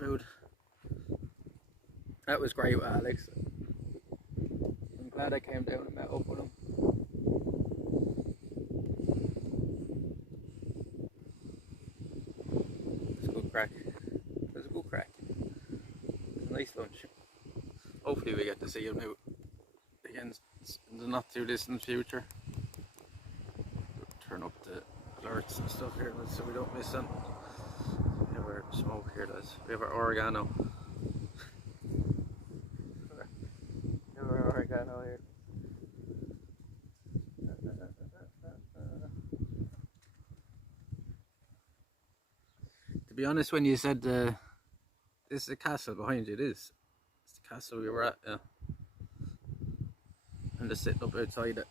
food. That was great with Alex. I'm glad I came down and met up with him. It was a good crack. It was a good crack. It was a nice lunch. Hopefully we get to see him now again in the not too distant future. Turn up the alerts and stuff here so we don't miss them. We have our smoke here, lads. We have our oregano. We have our oregano here. To be honest, when you said this is a castle behind you, it is. It's the castle we were at, yeah. I'm just sitting up outside it.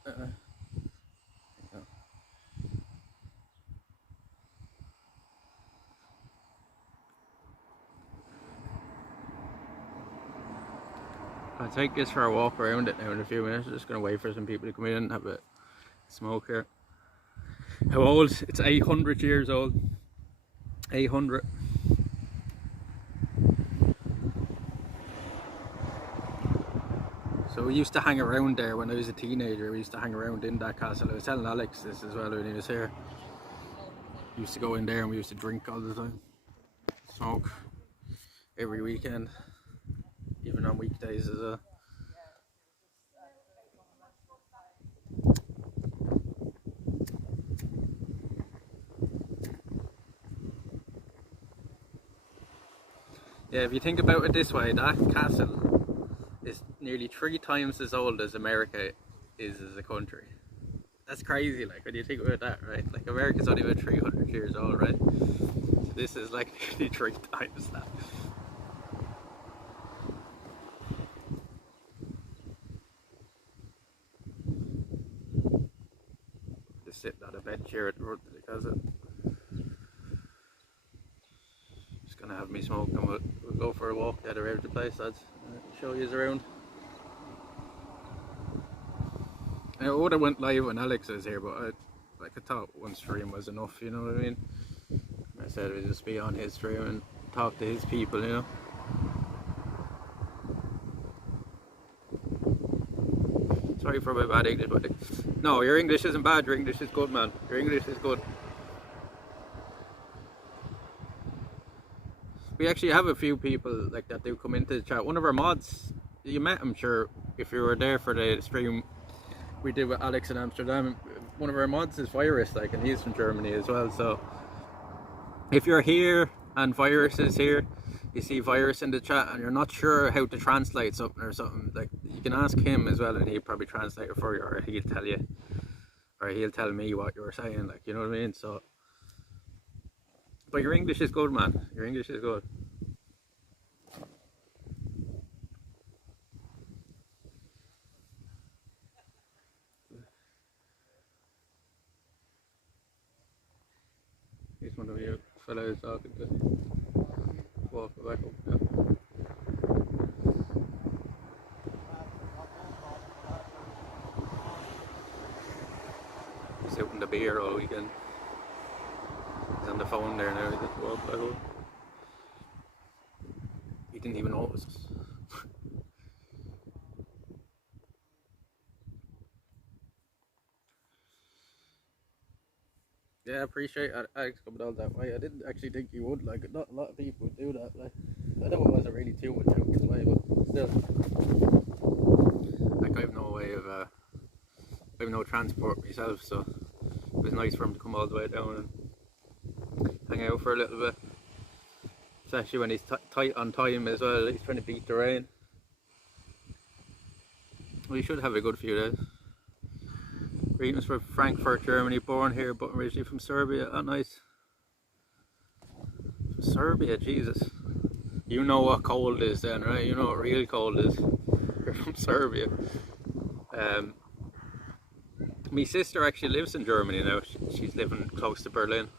I'll take this for a walk around it now in a few minutes. I'm just going to wait for some people to come in and have a smoke here. How old? It's 800 years old. 800. So we used to hang around there when I was a teenager. We used to hang around in that castle. I was telling Alex this as well when he was here. We used to go in there and we used to drink all the time. Smoke every weekend. Even on weekdays as well. Yeah, if you think about it this way, that castle is nearly 3 times as old as America is as a country. That's crazy, like, when you think about that, right? Like, America's only about 300 years old, right? So this is like nearly 3 times that. Just sitting on a bench here at the front of the castle. Just gonna have me smoke and we'll go for a walk down around the place, lads. Show you around. I would have went live when Alex was here, but I thought one stream was enough, you know what I mean? I said we'd just be on his stream and talk to his people, you know? Sorry for my bad English, but no, your English isn't bad, your English is good, man. Your English is good. We actually have a few people like that do come into the chat. One of our mods, you met him, sure, if you were there for the stream we did with Alex in Amsterdam. One of our mods is Virus, like, and he's from Germany as well. So if you're here and Virus is here, you see Virus in the chat and you're not sure how to translate something or something, like, you can ask him as well and he'll probably translate it for you, or he'll tell you, or he'll tell me what you were saying, like, you know what I mean? So, but your English is good, man. Your English is good. He's one of you fellows talking to. Walk back up now. He's out in the beer all weekend. He's on the phone there now. He just walked back up. He didn't even notice us. Yeah, I appreciate Alex coming on that way. I didn't actually think he would, like, not a lot of people would do that, like, I know it wasn't really too much out his way, but still, like, I have no way of, I have no transport myself, so it was nice for him to come all the way down and hang out for a little bit, especially when he's tight on time as well. He's trying to beat the rain. We should have a good few days. Greetings from Frankfurt, Germany, born here but originally from Serbia. Oh, nice. From Serbia, Jesus. You know what cold is then, right? You know what real cold is. You're from Serbia. My sister actually lives in Germany now. She's living close to Berlin.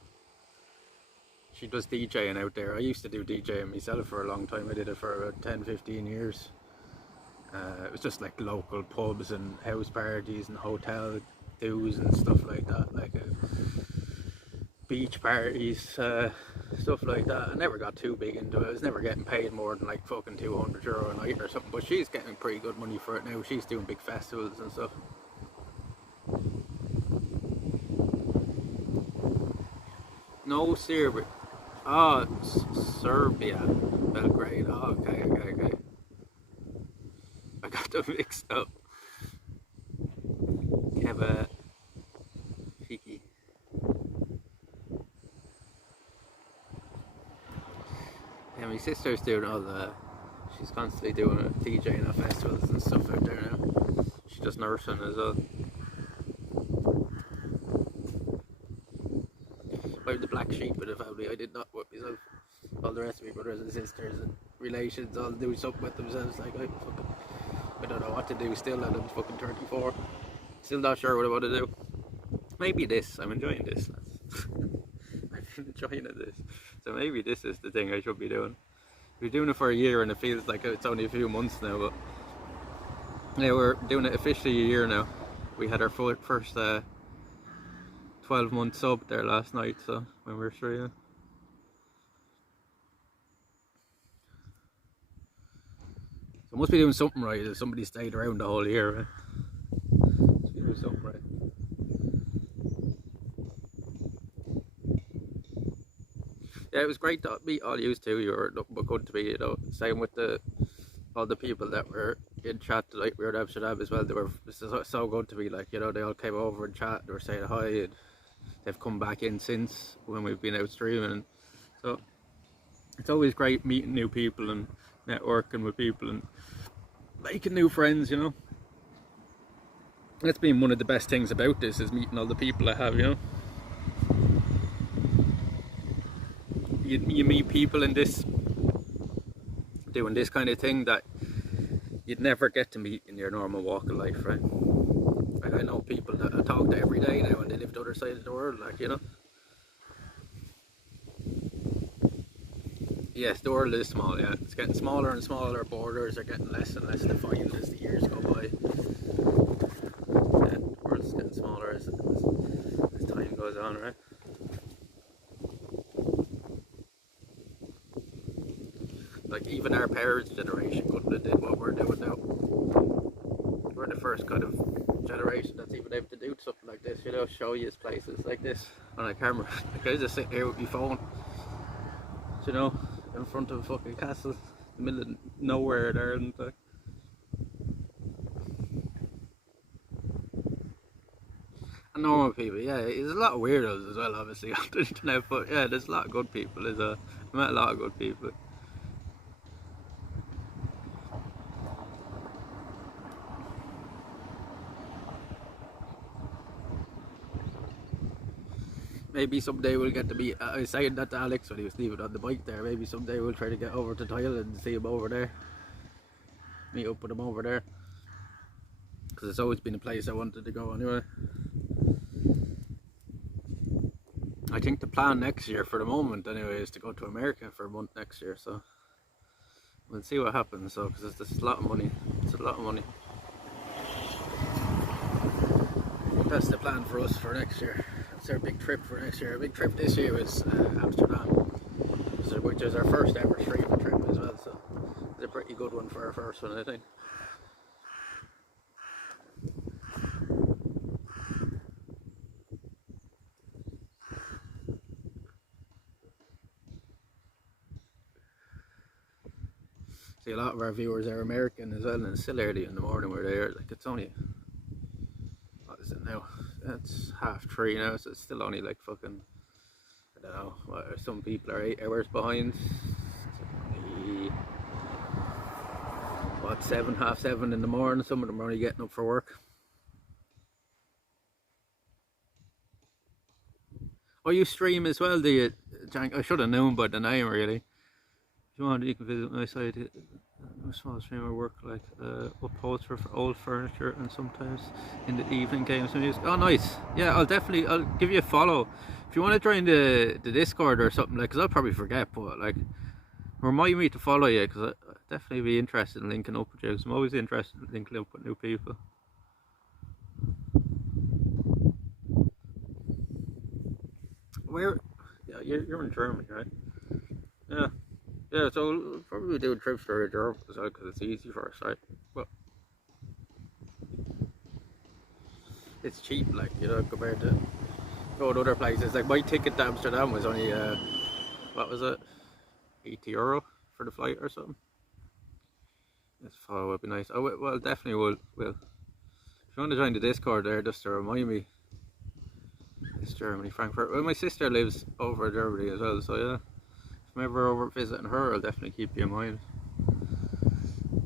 She does DJing out there. I used to do DJing myself for a long time. I did it for about 10-15 years. It was just like local pubs and house parties and hotel do's and stuff like that. Like, beach parties, stuff like that. I never got too big into it. I was never getting paid more than like fucking €200 a night or something. But she's getting pretty good money for it now. She's doing big festivals and stuff. No, Serbia. Oh, Serbia. Belgrade. Oh, okay. I got them mixed up. Keva Fiki. Yeah, my sister's doing all the. She's constantly doing DJing at festivals and stuff out there now. She does nursing as well. I'm the black sheep of the family. I did not with myself. All the rest of my brothers and sisters and relations all do something with themselves. Like I don't know what to do still, and I'm fucking 34. Still not sure what I want to do. Maybe this. I'm enjoying this. I'm enjoying this. So maybe this is the thing I should be doing. We're doing it for a year and it feels like it's only a few months now, but yeah, we're doing it officially a year now. We had our first 12-month sub there last night, so when we were streaming. So must be doing something right if somebody stayed around the whole year, right? Must be doing something right. Yeah, it was great to meet all you too. You were nothing but good to me, you know. Same with all the people that were in chat, like we were in Amsterdam as well. They were so good to me, like, you know, they all came over and chat, they were saying hi, and they've come back in since when we've been out streaming. And so it's always great meeting new people and networking with people and making new friends, you know. That's been one of the best things about this, is meeting all the people I have, you know. You meet people in this, doing this kind of thing that you'd never get to meet in your normal walk of life, right? Like, I know people that I talk to every day now and they live the other side of the world, like, you know. Yes, the world is small, yeah. It's getting smaller and smaller, borders are getting less and less defined as the years go by. Yeah, the world's getting smaller as time goes on, right? Like, even our parents' generation couldn't have did what we're doing now. We're the first kind of generation that's even able to do something like this, you know, show you places like this on a camera. Like, I just sit here with my phone, you know, in front of a fucking castle in the middle of nowhere in Ireland, like. And normal people, yeah, there's a lot of weirdos as well, obviously, on the internet, but yeah, there's a lot of good people, I met a lot of good people. Maybe someday we'll get to meet. I was saying that to Alex when he was leaving on the bike there. Maybe someday we'll try to get over to Thailand and see him over there. Meet up with him over there. Because it's always been a place I wanted to go anyway. I think the plan next year, for the moment anyway, is to go to America for a month next year. So we'll see what happens. So, because it's a lot of money. It's a lot of money. But that's the plan for us for next year. That's our big trip for next year. Our big trip this year is Amsterdam, which is our first ever streaming trip as well. So it's a pretty good one for our first one, I think. See, a lot of our viewers are American as well, and it's still early in the morning where they are. Like, it's only, what is it now? It's 3:30 now, so it's still only like fucking, I don't know, some people are 8 hours behind. What, 7, half 7 in the morning? Some of them are only getting up for work. Oh, you stream as well, do you, Jank? I should have known by the name, really. If you want, you can visit my site. A small streamer work like upholsterer for old furniture and sometimes in the evening games and music. Oh, nice. Yeah, I'll give you a follow. If you want to join the Discord or something, like, because I'll probably forget, but like, remind me to follow you, because I'd definitely be interested in linking up with you, because I'm always interested in linking up with new people. Where? Yeah, you're in Germany, right? Yeah. Yeah, so we'll probably do trips to Europe as well because it's easy for us, right? But it's cheap, like, you know, compared to going to other places. Like, my ticket to Amsterdam was only, what was it? €80 for the flight or something. This fall would be nice. Oh, well, definitely will. If you want to join the Discord there, just to remind me, it's Germany, Frankfurt. Well, my sister lives over in Germany as well, so yeah. If I'm ever over visiting her, I'll definitely keep you in mind.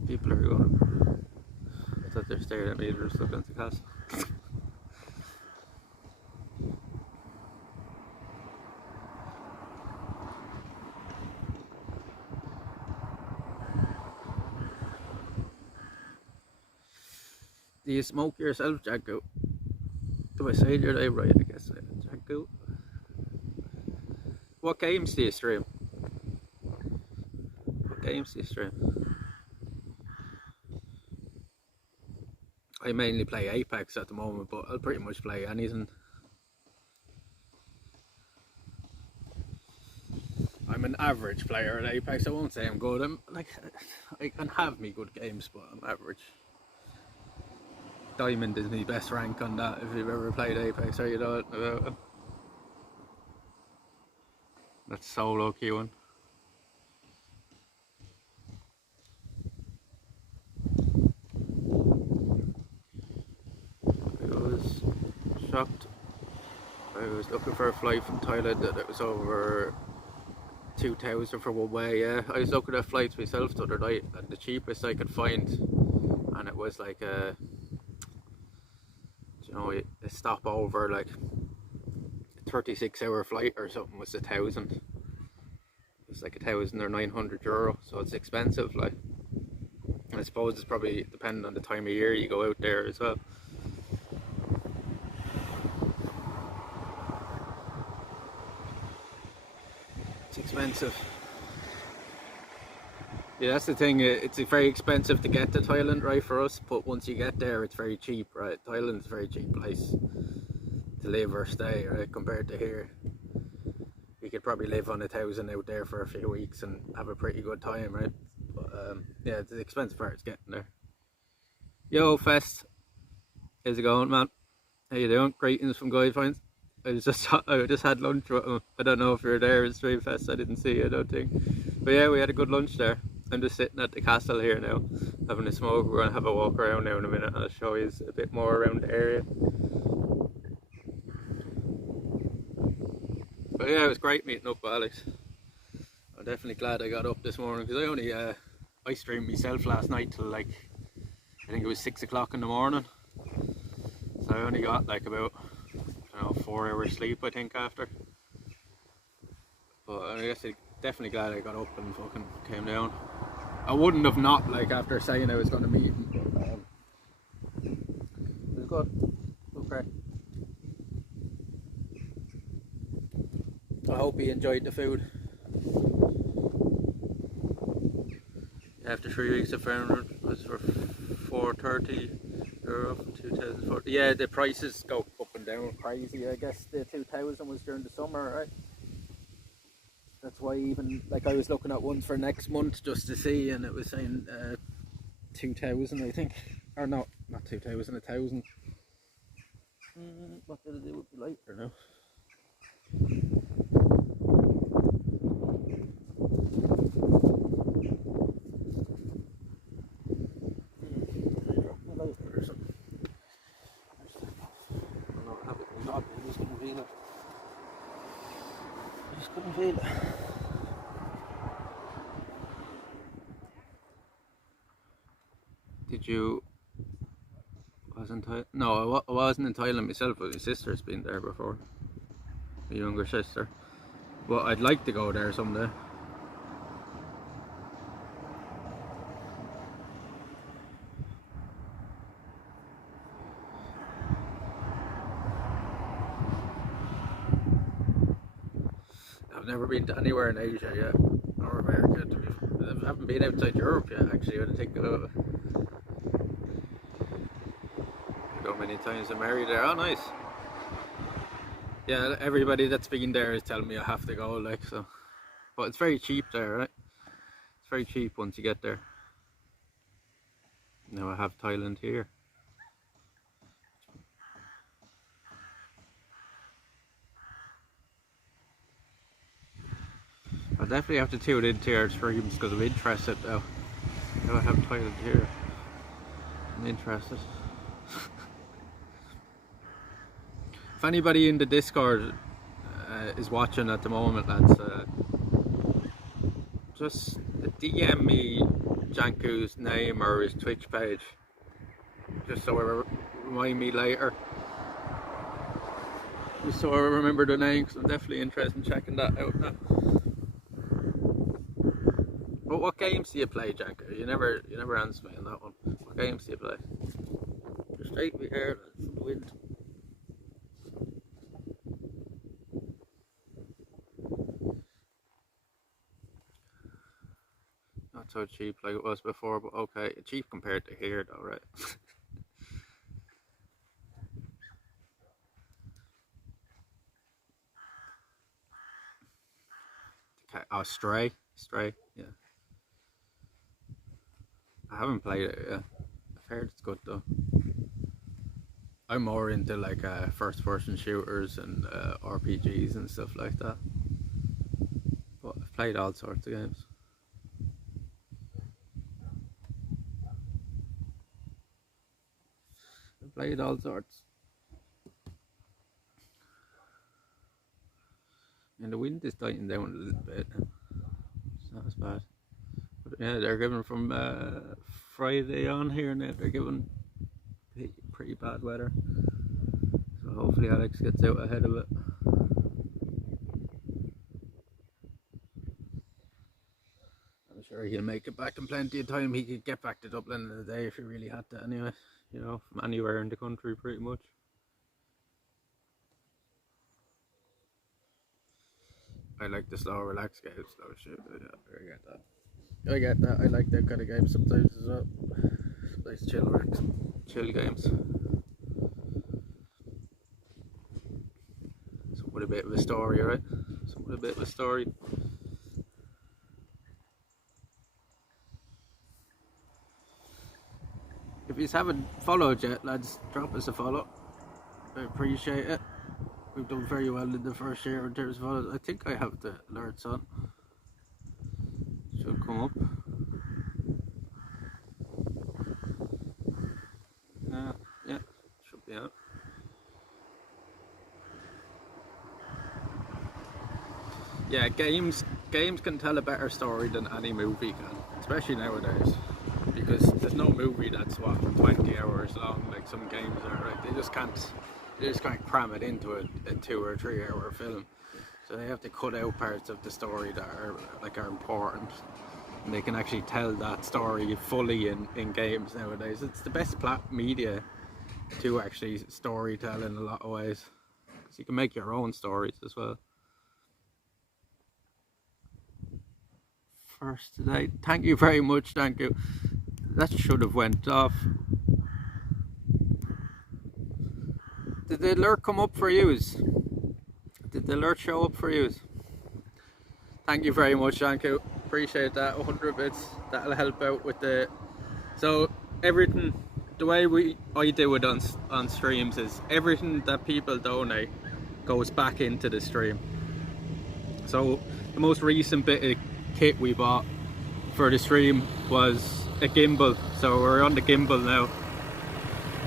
People are going. I thought they're staring at me, they're just looking at the castle. Do you smoke yourself, Jack out? Do I say your name right? I guess Jack out. What games do you stream? What games do you stream? I mainly play Apex at the moment, but I'll pretty much play anything. I'm an average player at Apex. I won't say I'm good. I'm like, I can have me good games, but I'm average. Diamond is my best rank on that. If you've ever played Apex, or you know about it. That's solo queuing. I was shocked. I was looking for a flight from Thailand and it was over 2,000 for one way. Yeah, I was looking at flights myself the other night, and the cheapest I could find, and it was like a, you know, a stopover, like a 36-hour flight or something, was 1,000. It's like 1,000 or €900, so it's expensive. Like, I suppose it's probably depending on the time of year you go out there as well. It's expensive. Yeah, that's the thing. It's very expensive to get to Thailand, right, for us. But once you get there, it's very cheap, right? Thailand's a very cheap place to live or stay, right, compared to here. You could probably live on 1,000 out there for a few weeks and have a pretty good time, right? But yeah, the expensive part is getting there. Yo, Fest, how's it going, man? How you doing? Greetings from Guy Finds. I just had lunch with him. I don't know if you were there at Stream Fest. I didn't see you, I don't think. But yeah, we had a good lunch there. I'm just sitting at the castle here now, having a smoke. We're gonna have a walk around now in a minute. I'll show you a bit more around the area. But yeah, it was great meeting up with Alex. I'm definitely glad I got up this morning because I only I streamed myself last night till like, I think it was 6 o'clock in the morning. So I only got like about, I don't know, 4 hours sleep I think after. But I guess I'm definitely glad I got up and fucking came down. I wouldn't have not, like, after saying I was going to meet him, but it was good. Okay. I hope he enjoyed the food. After 3 weeks of farming was for €430 from 2040. Yeah, the prices go up and down crazy. I guess the 2,000 was during the summer, right? That's why even, like, I was looking at ones for next month just to see, and it was saying 2,000, I think. Or no, not 2,000, 1,000. What did it do with the light or no? Couldn't feel it. Did you? Wasn't I? No, I wasn't in Thailand myself, but my sister's been there before. My younger sister. But I'd like to go there someday. I've never been to anywhere in Asia yet, or America. I haven't been outside Europe yet, actually. I think about it. I go many times to Mary there. Oh, nice. Yeah, everybody that's been there is telling me I have to go, like, so. But it's very cheap there, right? It's very cheap once you get there. Now I have Thailand here. I'll definitely have to tune into your streams because I'm interested now. Now I have Thailand here. I'm interested. If anybody in the Discord is watching at the moment, lads, just DM me Janku's name or his Twitch page, just so I remind me later. Just so I remember the name, because I'm definitely interested in checking that out now. But what games do you play, Janku? You never answered me on that one. What games do you play? Just straight me here, from the wind. Not so cheap like it was before, but okay. Cheap compared to here though, right? Okay. Oh, Stray, yeah. I haven't played it yet. I've heard it's good though. I'm more into like first-person shooters and RPGs and stuff like that. But I've played all sorts of games. I've played all sorts. And the wind is dying down a little bit. It's not as bad. But yeah, they're giving from Friday on here now. They're giving pretty bad weather. So hopefully Alex gets out ahead of it. I'm sure he'll make it back in plenty of time. He could get back to Dublin in a day if he really had to anyway. You know, from anywhere in the country pretty much. I like the slow, relaxed games, though. Shit, I get that. I get that. I like that kind of games sometimes as well. Nice chill games. Some with a bit of a story, right? Some with a bit of a story. If you haven't followed yet, lads, drop us a follow. I appreciate it. We've done very well in the first year in terms of follows. I think I have the alerts on. Should come up. Yeah, should be out. Yeah, games can tell a better story than any movie can, especially nowadays. Because there's no movie that's 20 hours long like some games are, right? They just can't cram it into a 2 or 3 hour film. So they have to cut out parts of the story that are important. And they can actually tell that story fully in games nowadays. It's the best media to actually story tell in a lot of ways. So you can make your own stories as well. First today. Thank you very much, thank you. That should have went off. Did the alert come up for yous? Did the alert show up for yous? Thank you very much, Janku. Appreciate that. 100 bits. That'll help out with the. So everything, the way I do it on streams is everything that people donate goes back into the stream. So the most recent bit of kit we bought for the stream was a gimbal. So we're on the gimbal now.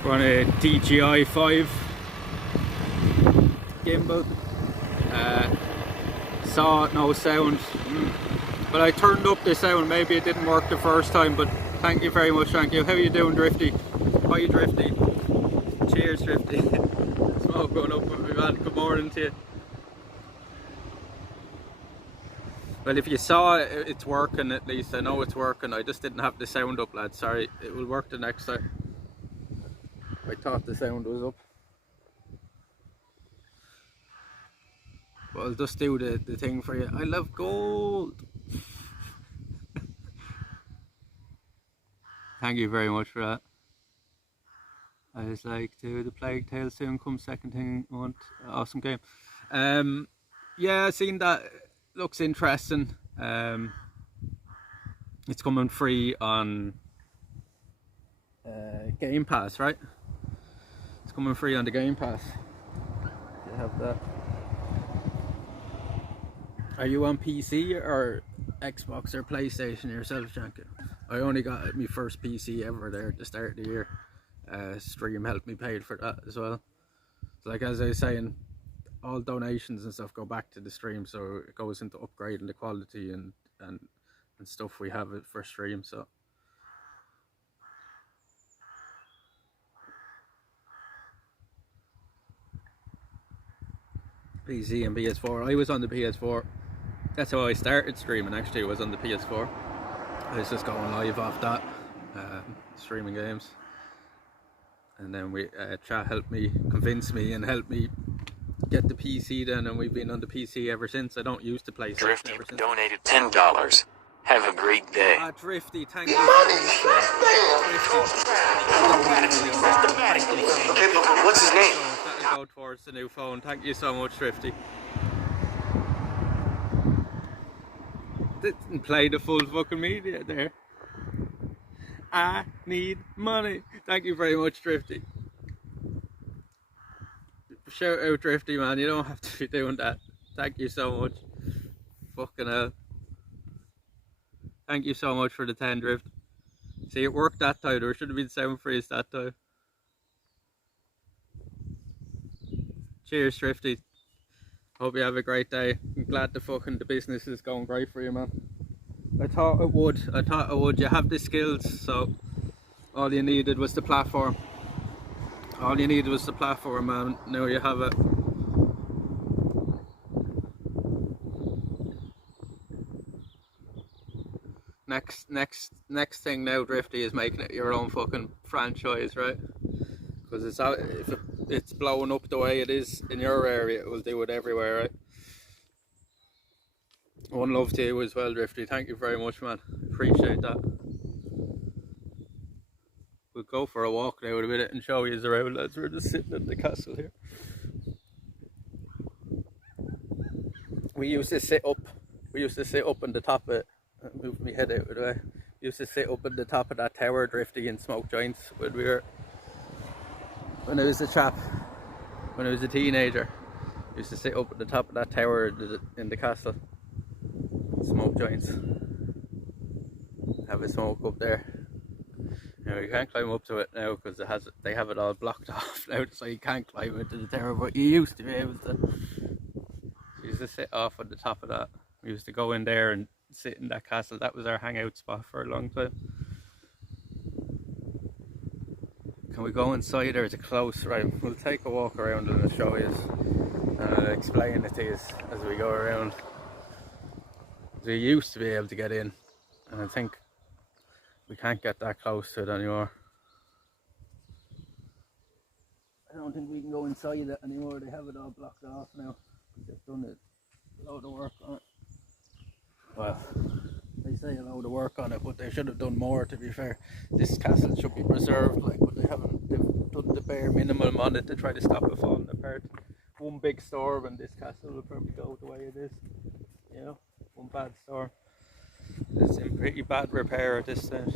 We're on a DJI 5 gimbal. Saw no sound, but I turned up the sound. Maybe it didn't work the first time, but thank you very much, thank you. How you doing, Drifty? Hi, Drifty. Cheers, Drifty. Smoke going up with me, man. Good morning to you. Well, if you saw it's working, at least I know it's working. I just didn't have the sound up, lads. Sorry, it will work the next time. I thought the sound was up. But I'll just do the thing for you. I love gold. Thank you very much for that. I just like to the Plague Tale soon comes second thing I want. Awesome game. Yeah, I seen that. Looks interesting. It's coming free on Game Pass, right? It's coming free on the Game Pass. You have that. Are you on PC or Xbox or PlayStation yourself, Janko? I only got my first PC ever there at the start of the year. Stream helped me pay for that as well. So like as I was saying, all donations and stuff go back to the stream, so it goes into upgrading the quality and stuff we have it for stream. So PC and PS4. I was on the PS4. That's how I started streaming. Actually, was on the PS4. I was just going live off that, streaming games, and then we chat helped me, convince me, and helped me get the PC then, and we've been on the PC ever since. I don't use the PlayStation. Drifty donated $10. Have a great day. Drifty, thank you. Money, Drifty. Okay, but what's his name? That'll go towards the new phone. Thank you so much, Drifty. Didn't play the full fucking media there. I need money. Thank you very much, Drifty. Shout out, Drifty, man. You don't have to be doing that. Thank you so much. Fucking hell. Thank you so much for the 10, Drift. See, it worked that time. There should have been sound freeze that time. Cheers, Drifty. Hope you have a great day. I'm glad the business is going great for you, man. I thought it would. You have the skills, so all you needed was the platform. All you needed was the platform, man. Now you have it. Next thing now, Drifty, is making it your own fucking franchise, right? Because if it's blowing up the way it is in your area, it will do it everywhere, right? One love to you as well, Drifty. Thank you very much, man. Appreciate that. We'll go for a walk now in a minute and show you around, lads. We're just sitting in the castle here. We used to sit up on the top of it. Move my head out of the way. We used to sit up on the top of that tower, Drifty, and smoke joints when I was a chap, when I was a teenager. I used to sit up at the top of that tower in the castle, smoke joints, have a smoke up there. Now you can't climb up to it now because they have it all blocked off now, so you can't climb into the tower, but you used to be able to. We used to sit off at the top of that. We used to go in there and sit in that castle. That was our hangout spot for a long time. Can we go inside or is it close? Right, we'll take a walk around and I'll show you and I'll explain it to you as we go around. We used to be able to get in, and I think we can't get that close to it anymore. I don't think we can go inside it anymore. They have it all blocked off now. They've done a load of work on it. Well, they say a load of work on it, but they should have done more, to be fair. This castle should be preserved, like, but they haven't. They've done the bare minimum on it to try to stop it falling apart. One big storm and this castle will probably go the way it is. You know, one bad storm. It's in pretty bad repair at this stage.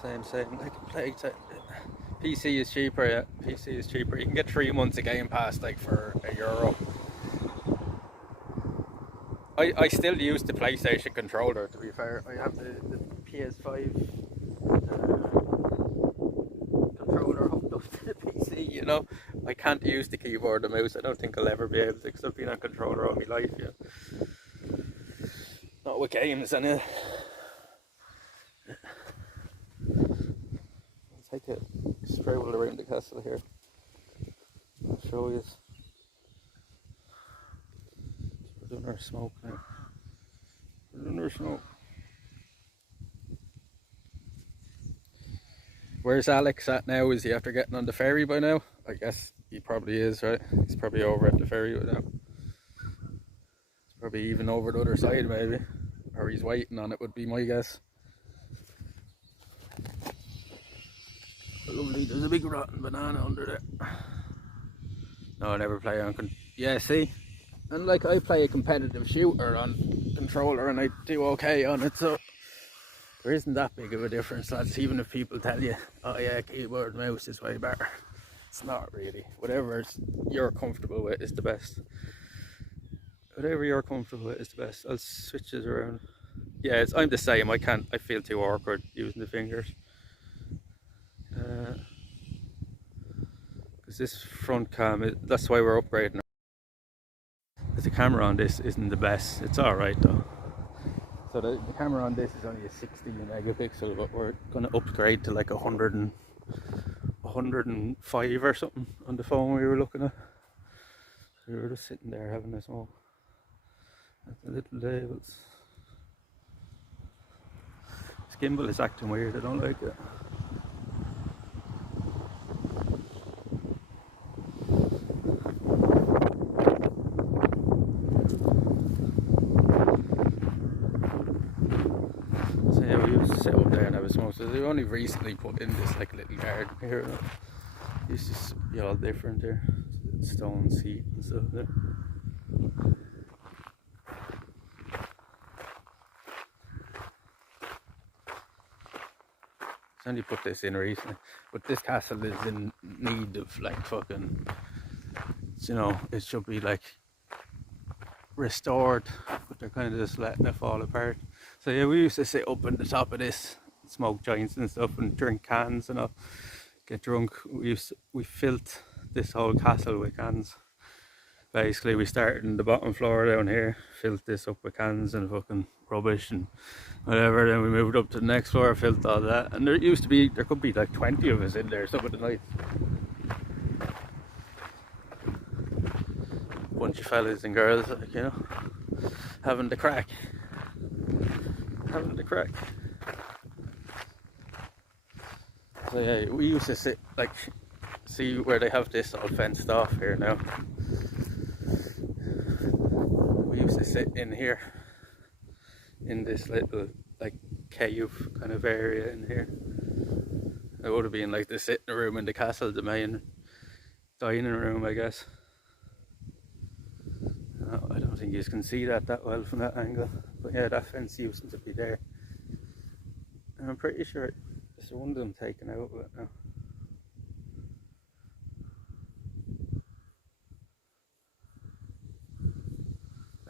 Same, like plague. PC is cheaper, yeah. PC is cheaper. You can get 3 months of Game Pass, like, for €1. I still use the PlayStation controller, to be fair. I have the PS5 controller hooked up to the PC, you know. I can't use the keyboard and mouse. I don't think I'll ever be able to, because I've been on controller all my life, yeah. Not with games, anyway. I'll take a stroll around the castle here. I'll show you. We're doing our smoke now. We're doing our smoke. Where's Alex at now? Is he after getting on the ferry by now? I guess he probably is, right? He's probably over at the ferry by now. He's probably even over the other side, maybe. Or he's waiting on it, would be my guess. Lovely, there's a big rotten banana under there. No, I never play on. Yeah, see, and like I play a competitive shooter on controller, and I do okay on it. So there isn't that big of a difference, lads. Even if people tell you, "Oh yeah, keyboard and mouse is way better," it's not really. Whatever you're comfortable with is the best. Whatever you're comfortable with is the best. I'll switch it around. Yeah, I'm the same. I can't. I feel too awkward using the fingers. Because this front cam, that's why we're upgrading. Because the camera on this isn't the best. It's alright though. So the camera on this is only a 60 megapixel, but we're going to upgrade to like 105 or something on the phone we were looking at. We were just sitting there having a smoke at the little labels. This gimbal is acting weird, I don't like it. So yeah, we used to sit up there and have a smoke. So they only recently put in this like little garden here. It's just be all different here. Stone seat and stuff there. Only put this in recently, but this castle is in need of like fucking, you know, it should be like restored, but they're kind of just letting it fall apart. So yeah, we used to sit up on the top of this, smoke joints and stuff, and drink cans and all, get drunk. We filled this whole castle with cans. Basically, we started in the bottom floor down here, filled this up with cans and fucking rubbish and whatever. Then we moved up to the next floor, filled all that, and there could be like 20 of us in there some of the nights. Bunch of fellas and girls, like, you know, having the crack. So yeah, we used to sit like, see where they have this all fenced off here now. We used to sit in here, in this little like cave kind of area in here. It would have been like the sitting room in the castle, the main dining room, I guess. No, I don't think you can see that well from that angle, but yeah, that fence used to be there, and I'm pretty sure there's one of them taken out of it now.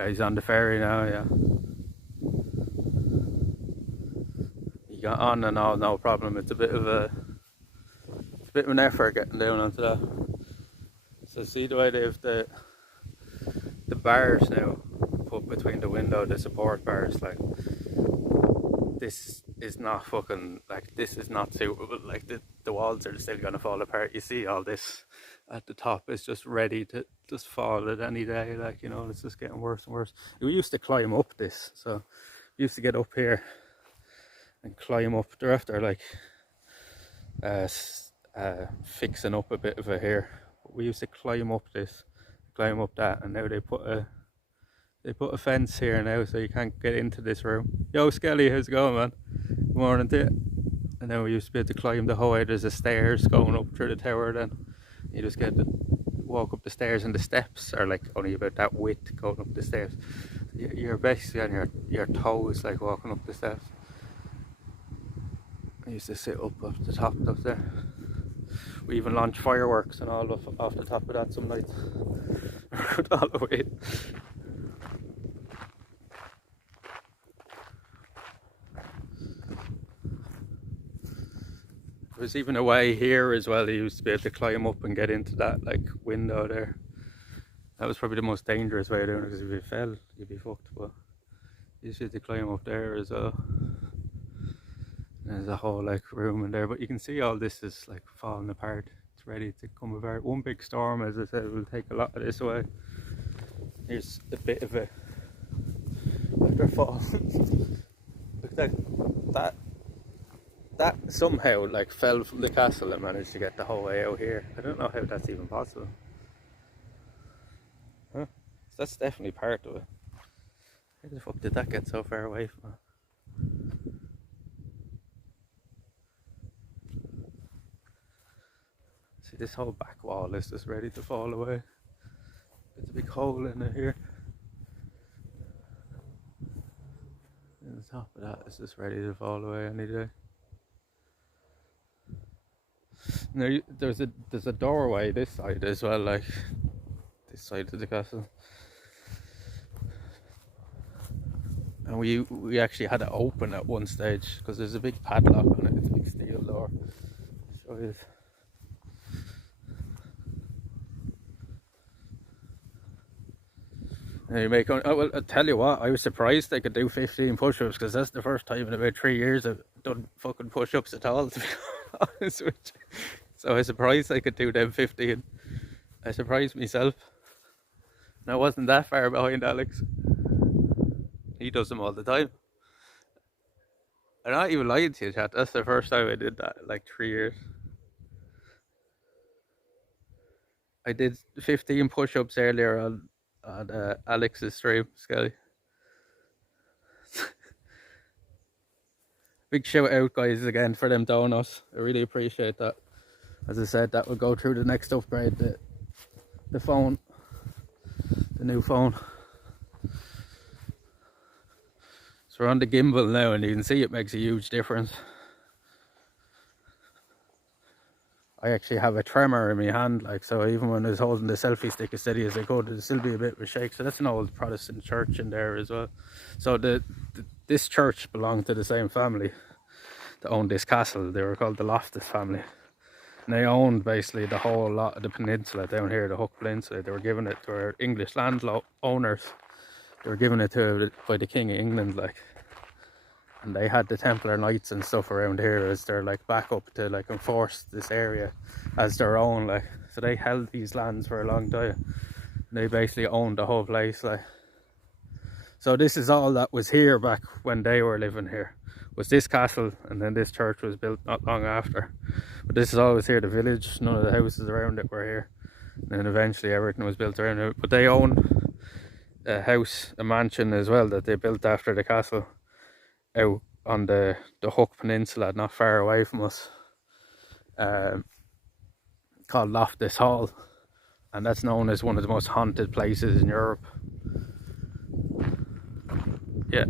He's on the ferry now, yeah. He got on and all, no problem. It's a bit of an effort getting down onto that. So see the way they have the bars now put between the window, the support bars, like this is not fucking, like this is not suitable. Like the walls are still gonna fall apart. You see all this at the top is just ready to just fall at any day, like, you know, it's just getting worse and worse. We used to climb up this, so we used to get up here and climb up. They're after like fixing up a bit of it here. We used to climb up this, climb up that, and now they put a fence here now, so you can't get into this room. Yo Skelly, how's it going, man? Good morning to you. And then we used to be able to climb the whole way. There's a stairs going up through the tower, then you just get to walk up the stairs, and the steps are like only about that width going up the stairs. You're basically on your toes, like walking up the steps. I used to sit up the top up there. We even launch fireworks and all off the top of that some nights. All the way. There was even a way here as well. You used to be able to climb up and get into that like window there. That was probably the most dangerous way of doing it, because if you fell, you'd be fucked. But you used to climb up there as well. There's a whole like room in there, but you can see all this is like falling apart. It's ready to come apart. One big storm, as I said, will take a lot of this away. Here's a bit of a waterfall. Look, that somehow like fell from the castle and managed to get the whole way out here. I don't know how that's even possible. Huh? That's definitely part of it. How the fuck did that get so far away from it? See, this whole back wall is just ready to fall away. There's a big hole in it here. And the top of that is just ready to fall away any day. Now there's a doorway this side as well, like this side of the castle. And we actually had it open at one stage because there's a big padlock on it. It's a big steel door. I'll show you. Now you make. Oh well, I'll tell you what. I was surprised they could do 15 push-ups because that's the first time in about 3 years I've done fucking push-ups at all. To be honest with you. So I was surprised I could do them 15. I surprised myself. And I wasn't that far behind Alex. He does them all the time. I'm not even lying to you, chat. That's the first time I did that in like 3 years. I did 15 push-ups earlier on Alex's stream, Skelly. Big shout out, guys, again for them donuts. I really appreciate that. As I said, that will go through the next upgrade, the phone, the new phone. So we're on the gimbal now, and you can see it makes a huge difference. I actually have a tremor in my hand, like, so even when I was holding the selfie stick as steady as I could, there'd still be a bit of a shake. So that's an old Protestant church in there as well. So this church belonged to the same family that owned this castle. They were called the Loftus family. And they owned basically the whole lot of the peninsula down here, the Hook Peninsula. They were giving it to our English owners. They were given it to by the King of England, like. And they had the Templar Knights and stuff around here as their like backup to like enforce this area as their own, like. So they held these lands for a long time. And they basically owned the whole place, like. So this is all that was here back when they were living here. Was this castle, and then this church was built not long after. But this is always here, the village. None of the houses around it were here. And then eventually everything was built around it. But they own a house, a mansion as well, that they built after the castle out on the Hook Peninsula, not far away from us, called Loftus Hall. And that's known as one of the most haunted places in Europe. Yeah.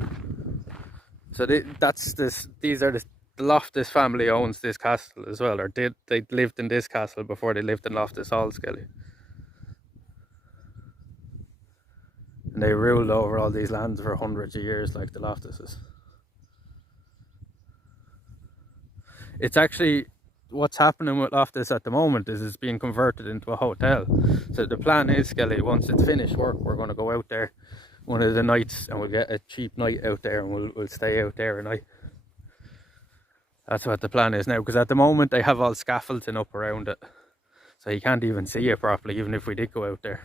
So these are the Loftus family owns this castle as well, or they lived in this castle before they lived in Loftus Hall, Skelly. And they ruled over all these lands for hundreds of years, like the Loftuses. It's actually, what's happening with Loftus at the moment is it's being converted into a hotel. So the plan is, Skelly, once it's finished work, we're going to go out there one of the nights and we'll get a cheap night out there and we'll stay out there a night. That's what the plan is now, because at the moment they have all scaffolding up around it. So you can't even see it properly, even if we did go out there.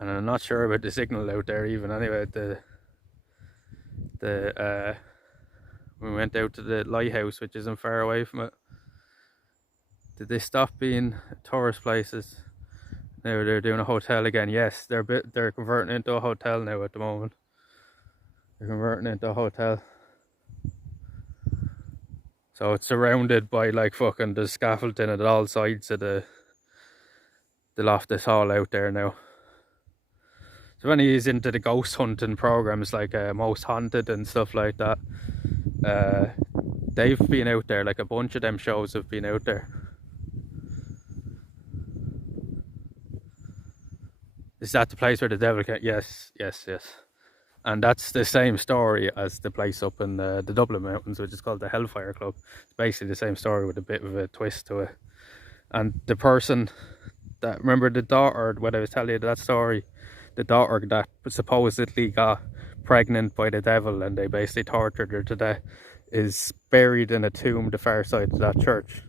And I'm not sure about the signal out there even anyway. We went out to the lighthouse, which isn't far away from it. Did they stop being tourist places? Now they're doing a hotel again. Yes, they're converting into a hotel now at the moment. They're converting into a hotel. So it's surrounded by like fucking the scaffolding at all sides of the Loftus Hall out there now. So when he's into the ghost hunting programs like Most Haunted and stuff like that, they've been out there. Like a bunch of them shows have been out there. Is that the place where the devil came? Yes. And that's the same story as the place up in the Dublin Mountains, which is called the Hellfire Club. It's basically the same story with a bit of a twist to it. And the person that, remember the daughter, when I was telling you that story, the daughter that supposedly got pregnant by the devil and they basically tortured her to death, is buried in a tomb the far side of that church.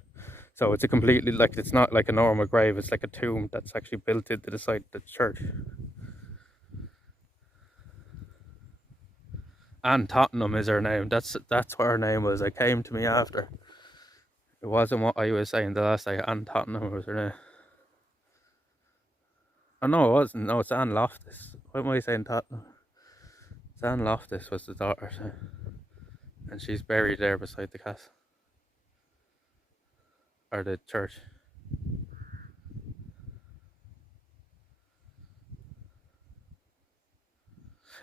So it's a completely, like, it's not like a normal grave, it's like a tomb that's actually built into the side of the church. Anne Tottenham is her name. That's what her name was. It came to me after. It wasn't what I was saying the last day. Anne Tottenham was her name. Oh no, it wasn't. No, it's Anne Loftus. Why am I saying Tottenham? It's Anne Loftus was the daughter, and she's buried there beside the castle. or the church.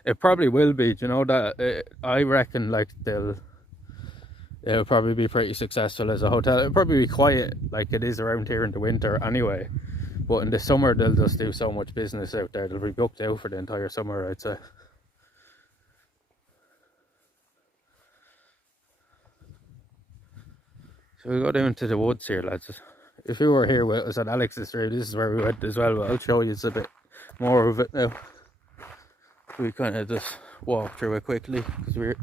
It probably will be. Do you know that? I reckon like it'll probably be pretty successful as a hotel. It'll probably be quiet like it is around here in the winter anyway. But in the summer they'll just do so much business out there. They'll be booked out for the entire summer, I'd say. So we go down to the woods here, lads. If you were here with us on Alex's Street, this is where we went as well, but I'll show you a bit more of it now. We kind of just walk through it quickly because we're...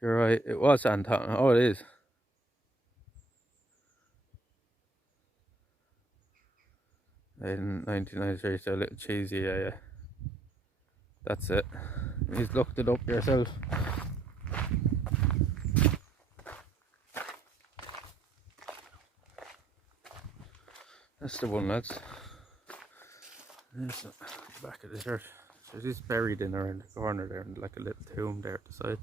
You're right, it was Anton. Oh, it is. In 1993, so a little cheesy, yeah. That's it. You've looked it up yourself. That's the one, lads. There's the back of the church. So it's buried in around the corner there, and like a little tomb there at the side.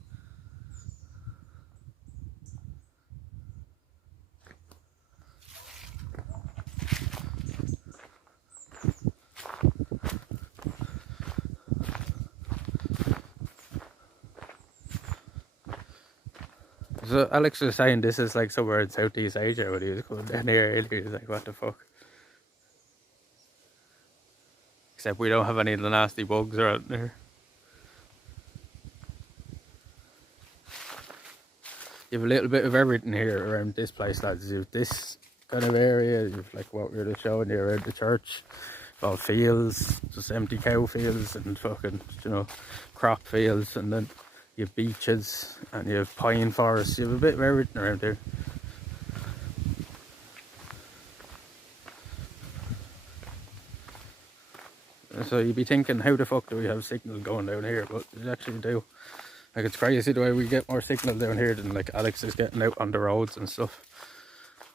So Alex was saying this is like somewhere in Southeast Asia when he was coming down here. He was like, what the fuck? Except we don't have any of the nasty bugs around there. You have a little bit of everything here around this place, lads. You have this kind of area, you have like what we were just showing you around the church. All fields, just empty cow fields and fucking, you know, crop fields, and then you have beaches and you have pine forests. You have a bit of everything around here. So you'd be thinking, how the fuck do we have signal going down here? But we actually do. Like, it's crazy the way we get more signal down here than like Alex is getting out on the roads and stuff.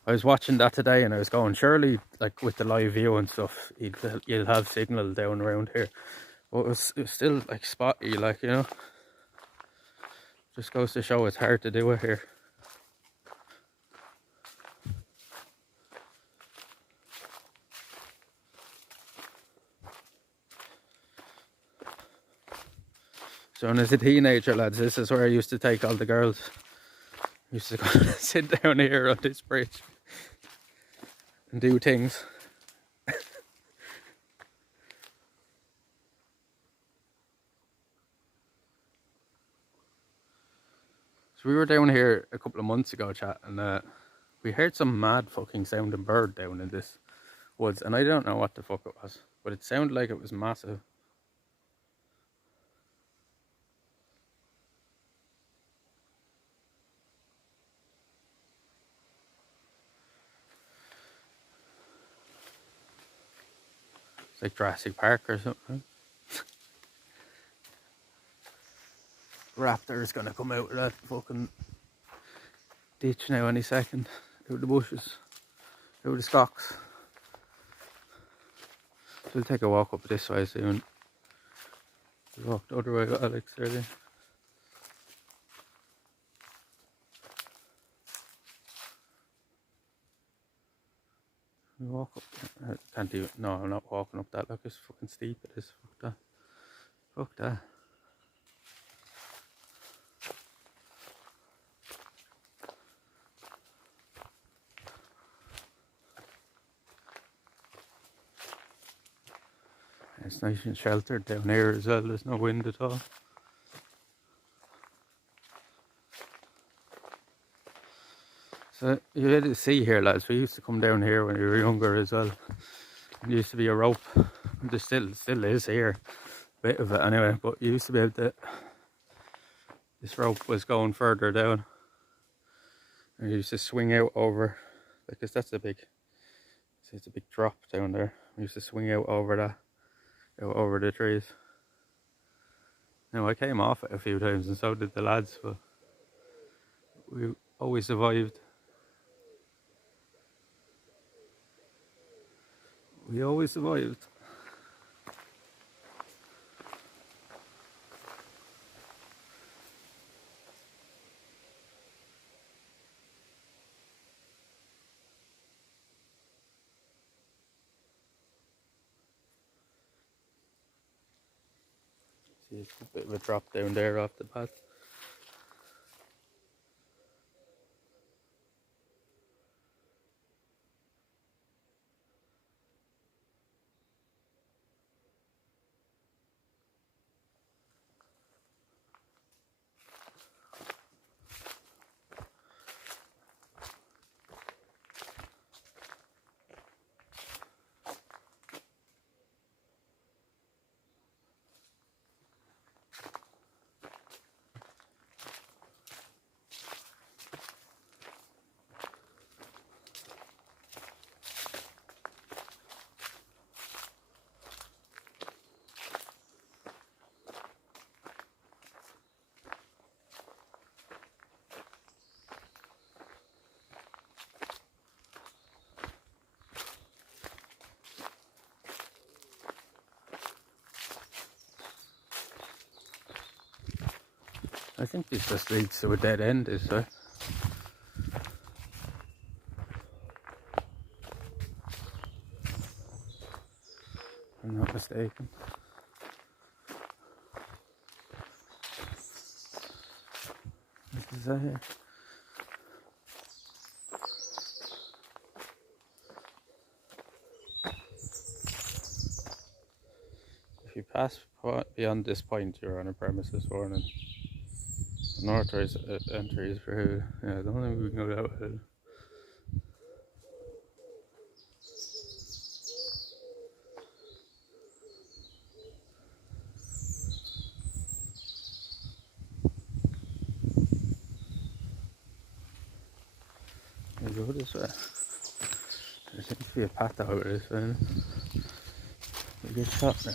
I was watching that today and I was going, surely like with the live view and stuff, you'll have signal down around here. But it was still like spotty, like, you know. Just goes to show it's hard to do it here. So when I was a teenager, lads, this is where I used to take all the girls. I used to go and sit down here on this bridge and do things. So we were down here a couple of months ago, chat, and we heard some mad fucking sounding bird down in this woods, and I don't know what the fuck it was, but it sounded like it was massive. It's like Jurassic Park or something. Raptor's gonna come out of that fucking ditch now any second. Out of the bushes. Out of the stocks. So we'll take a walk up this way soon. We'll walk the other way with Alex earlier. We walk up. I can't even. No, I'm not walking up that. Look, it's fucking steep. It is. Fuck that. Fuck that. It's nice and sheltered down here as well. There's no wind at all. So you had to see here, lads. We used to come down here when we were younger as well. There used to be a rope. There still is here. A bit of it anyway. But you used to be able to. This rope was going further down. And you used to swing out over, because that's a big. See, it's a big drop down there. We used to swing out over that. Out over the trees. Now I came off it a few times and so did the lads, but we always survived. We always survived. See, it's a bit of a drop down there off the path. I think this just leads to a dead end, this way. I'm not mistaken. What is that here? If you pass beyond this point, you're on a premises warning. Unauthorized entry is prohibited. Yeah, I don't think we can go that way. We go this way. There seems to be a path over this way. We get shot now.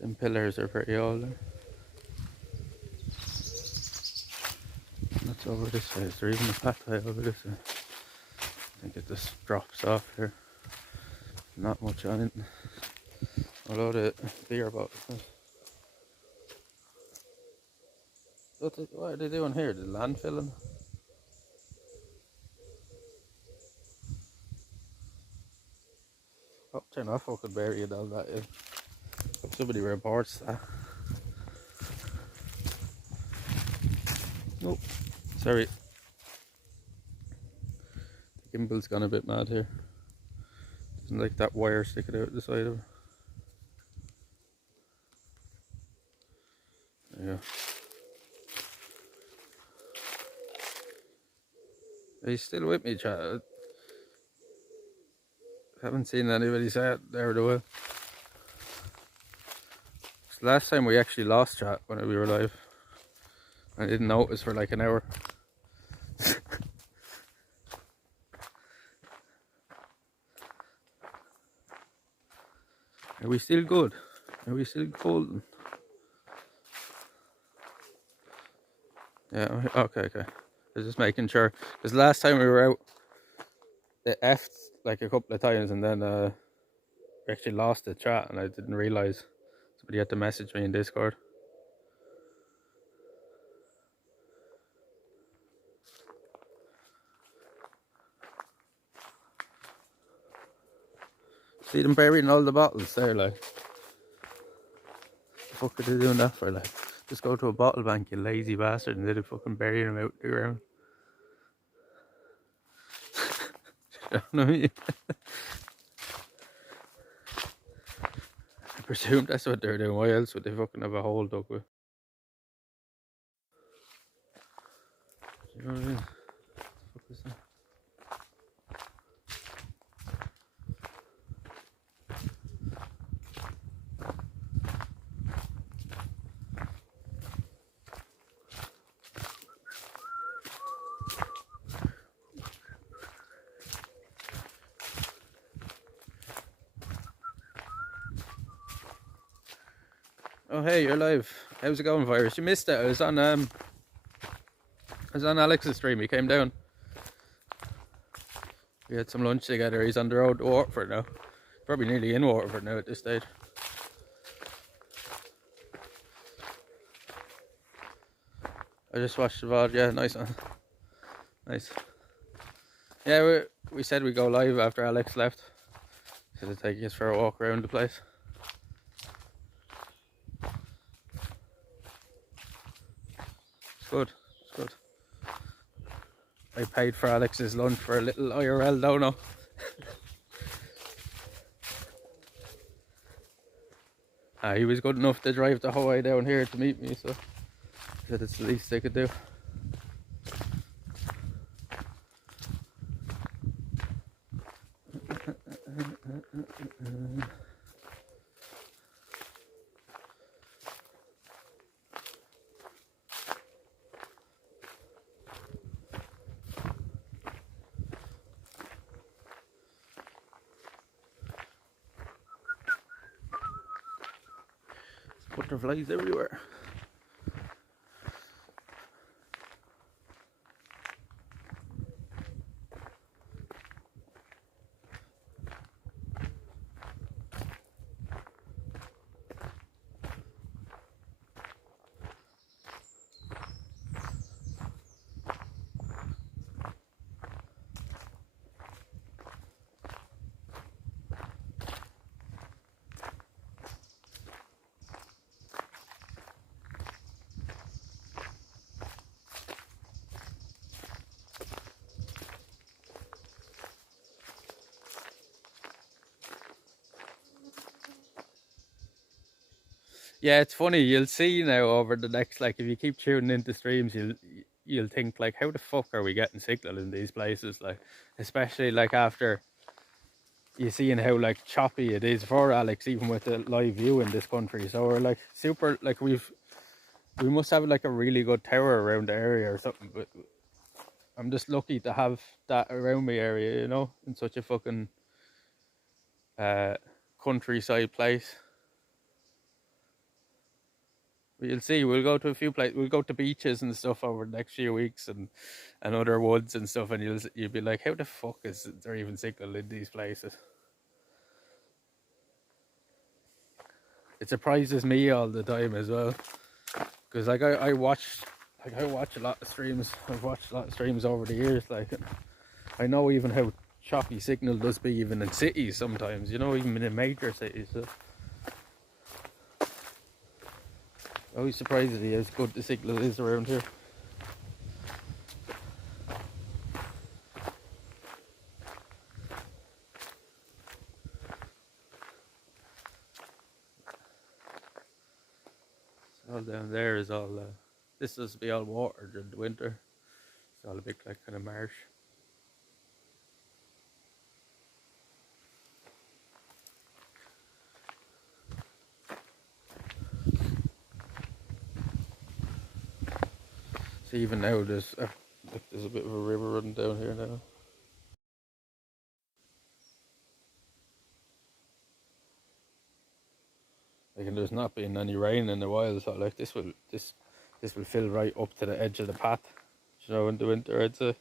Them pillars are pretty old. That's over this way. Is there even a pathway over this way? I think it just drops off here. Not much on it. Although the beer bottles. What are they doing here? The landfilling? Oh, turn off fucking burying all that in. Hope somebody reports that. Nope. Sorry. The gimbal's gone a bit mad here. Doesn't like that wire sticking out the side of it. There you go. Are you still with me, chat? I haven't seen anybody say it there in a while. Last time we actually lost chat when we were live. I didn't notice for like an hour. Are we still good? Are we still golden? Yeah, okay. I was just making sure. Because last time we were out, it effed like a couple of times and then we actually lost the chat and I didn't realise. Somebody had to message me in Discord. See them burying all the bottles there, like. The fuck are they doing that for, like? Just go to a bottle bank, you lazy bastard, and they're fucking burying them out the ground. You know what I mean? I presume that's what they're doing. Why else would they fucking have a hole dug with? You know what I mean? What the fuck is that? Oh hey, you're live. How's it going, Virus? You missed it. I was on Alex's stream. He came down. We had some lunch together. He's on the road to Waterford now. Probably nearly in Waterford now at this stage. I just watched the VOD. Yeah, nice one. Nice. Yeah, we said we'd go live after Alex left. So to take us for a walk around the place. It's good. It's good. I paid for Alex's lunch for a little IRL dono. He was good enough to drive the whole way down here to meet me, so I said it's the least they could do. Butterflies everywhere. Yeah, it's funny. You'll see now over the next, like, if you keep tuning into streams, you'll think like, how the fuck are we getting signal in these places? Like, especially like after you seeing how like choppy it is for Alex, even with the live view in this country. So we're like super, like we must have like a really good tower around the area or something. But I'm just lucky to have that around my area, you know, in such a fucking countryside place. But you'll see, we'll go to a few places, we'll go to beaches and stuff over the next few weeks and other woods and stuff, and you'll be like, how the fuck is there even signal in these places? It surprises me all the time as well, because like I watch a lot of streams. I've watched a lot of streams over the years. Like, I know even how choppy signal does be even in cities sometimes, you know, even in major cities. So always surprises me how good the signal is around here. All down there is all this does be all water during the winter. It's all a big like kind of marsh. See, even now there's a bit of a river running down here now. Like, and there's not been any rain in a while, so like this will fill right up to the edge of the path, you know, in the winter, I'd say.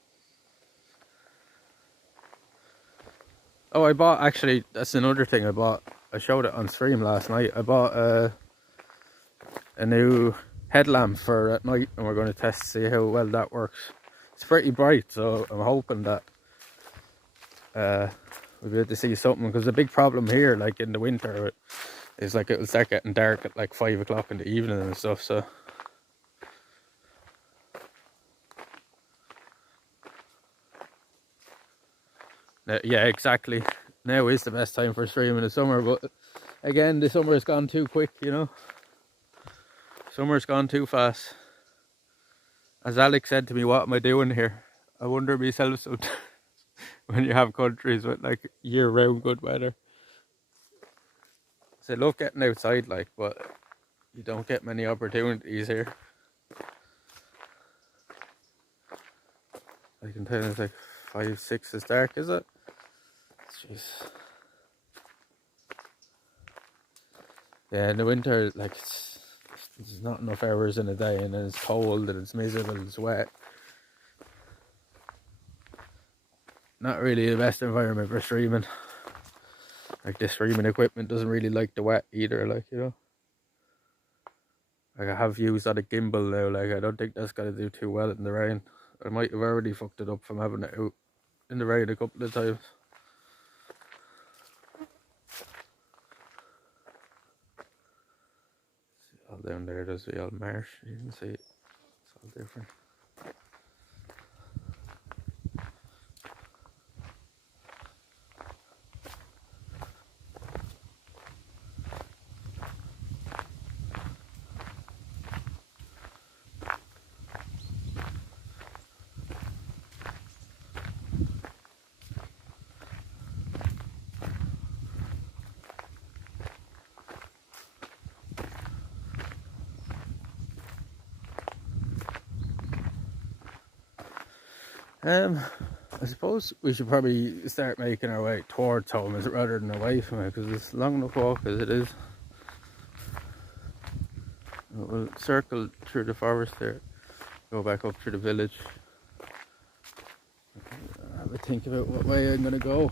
Oh, I bought, actually, that's another thing I bought. I showed it on stream last night. I bought a new headlamp for at night, and we're going to test to see how well that works. It's pretty bright, so I'm hoping that we'll be able to see something, because the big problem here, like in the winter, is like it'll start getting dark at like 5 o'clock in the evening and stuff, so yeah, exactly. Now is the best time for streaming in the summer, but again, the summer's gone too quick, you know. Summer's gone too fast. As Alex said to me, what am I doing here? I wonder myself sometimes when you have countries with like year-round good weather. So I love getting outside, like, but you don't get many opportunities here. I can tell it's like 5, 6 is dark, is it? Jeez. Yeah, in the winter, like, there's not enough hours in a day, and then it's cold and it's miserable and it's wet. Not really the best environment for streaming. Like, the streaming equipment doesn't really like the wet either, like, you know. Like, I have used on a gimbal now, like, I don't think that's gonna do too well in the rain. I might have already fucked it up from having it out. in the rain a couple of times. See all down there, there's the old marsh. You can see it's all different. I suppose we should probably start making our way towards home rather than away from it, because it's a long enough walk as it is. We'll circle through the forest there, go back up through the village. Have a think about what way I'm going to go.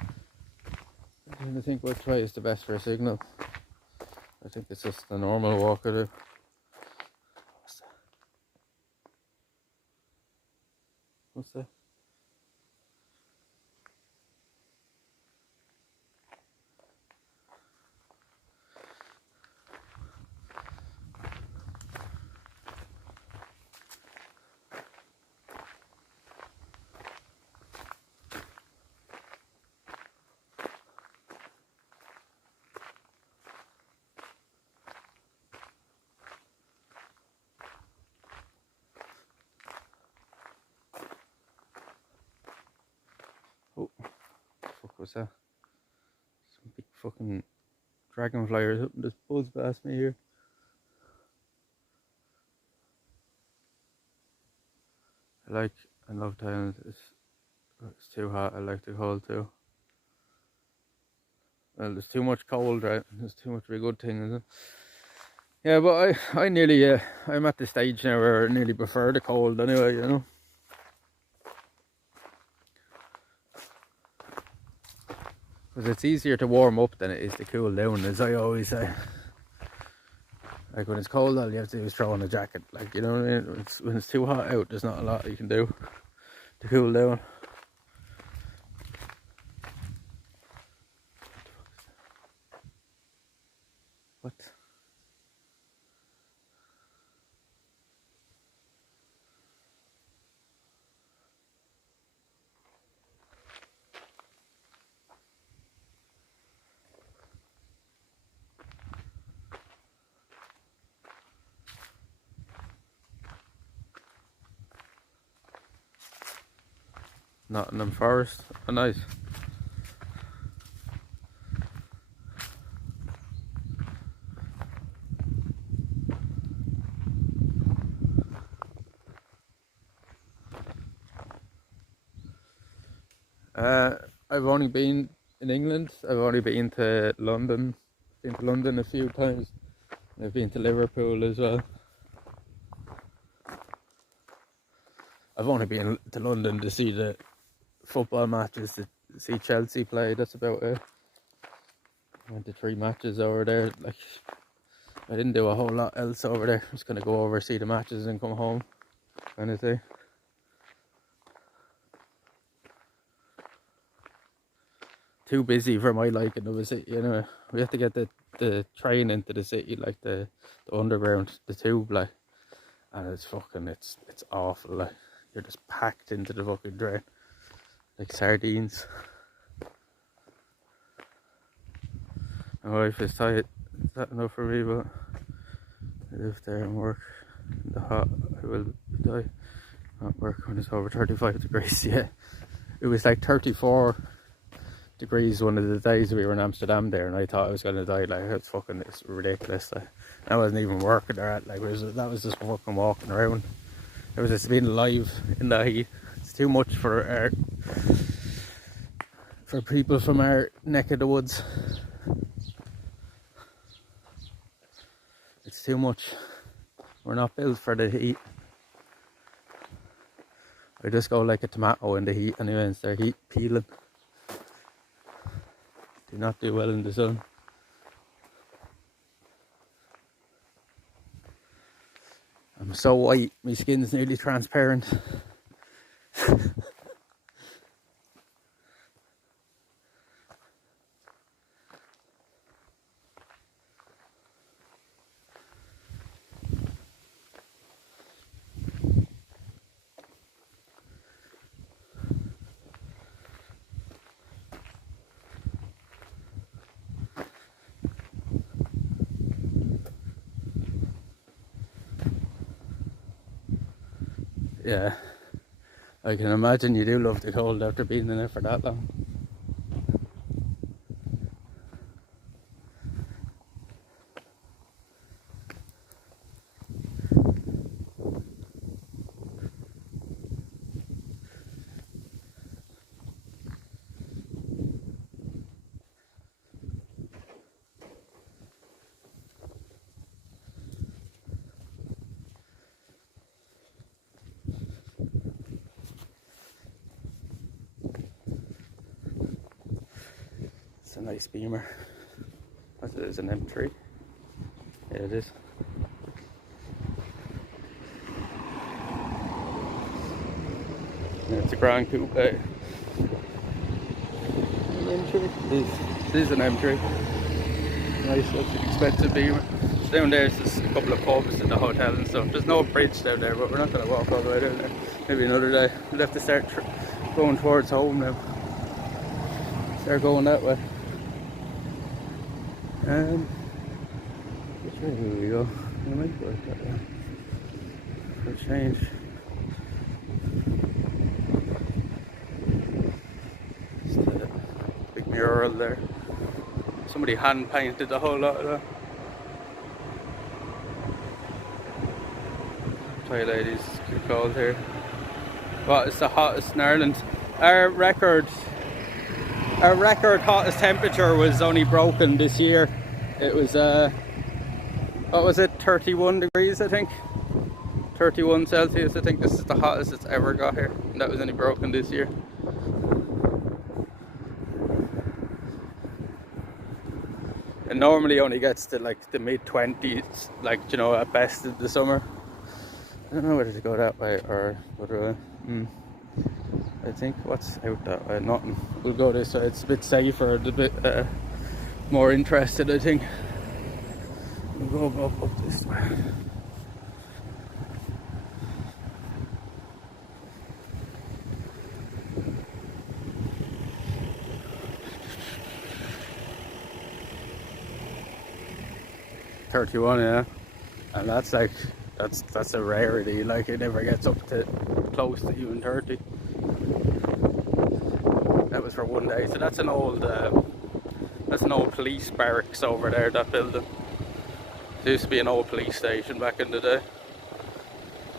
I'm trying to think which way is the best for a signal. I think it's just the normal walk I do. What's that? Oh, fuck was that? Some big fucking dragonfly or something just buzzed past me here. I love Thailand. It's too hot. I like the cold too. Well, there's too much cold, right? There's too much of a good thing, isn't it? Yeah, but I nearly, I'm at the stage now where I nearly prefer the cold anyway, you know. Because it's easier to warm up than it is to cool down, as I always say. Like when it's cold, all you have to do is throw on a jacket. Like, you know what I mean? When it's too hot out, there's not a lot you can do to cool down. What? Nottingham Forest. Oh, nice. I've only been in England. I've only been to London. Been to London a few times. I've been to Liverpool as well. I've only been to London to see the football matches, to see Chelsea play. That's about it. I went to 3 matches over there. Like, I didn't do a whole lot else over there. Just gonna go over, see the matches and come home, kind of thing. Too busy for my liking of a city, you know. We have to get the train into the city, like the underground, the tube, like, and it's awful. Like, you're just packed into the fucking train like sardines. My wife is tired. Is that enough for me? But I live there and work in the hot. I will die at work when it's over 35 degrees. Yeah, it was like 34 degrees one of the days we were in Amsterdam there, and I thought I was gonna die. Like, it's ridiculous. Like, I wasn't even working there. Like, that was just fucking walking around. It was just being alive in that heat. It's too much for people from our neck of the woods. It's too much. We're not built for the heat. I just go like a tomato in the heat anyway and start heat peeling. Do not do well in the sun. I'm so white, my skin's nearly transparent. Yeah, I can imagine you do love the cold after being in it for that long. It's a nice Beamer. What is it? Is an M3? Yeah, it is. Yeah, it's a Grand Coupe. An M3. This is an M3. Nice, that's an expensive Beamer. Down there's just a couple of pubs and the hotel and stuff. There's no bridge down there, but we're not going to walk all the way down there. Maybe another day. We'll have to start going towards home now. Start going that way. Which way will we go? We might go that way. For change. Just a big mural there. Somebody hand painted the whole lot of that. Thai ladies called here. What is the hottest in Ireland? Our record hottest temperature was only broken this year. It was what was it, 31 degrees I think, 31 Celsius. I think this is the hottest it's ever got here, and that was only broken this year. It normally only gets to like the mid-20s, like, you know, at best in the summer. I don't know whether to go that way or whether I think what's out that way. Nothing. We'll go this way. It's a bit safer, a bit more interested, I think. We'll go up this way. $31, yeah, and that's like that's a rarity. Like, it never gets up to close to even 30. That was for one day. So that's an old police barracks over there. That building. There used to be an old police station back in the day.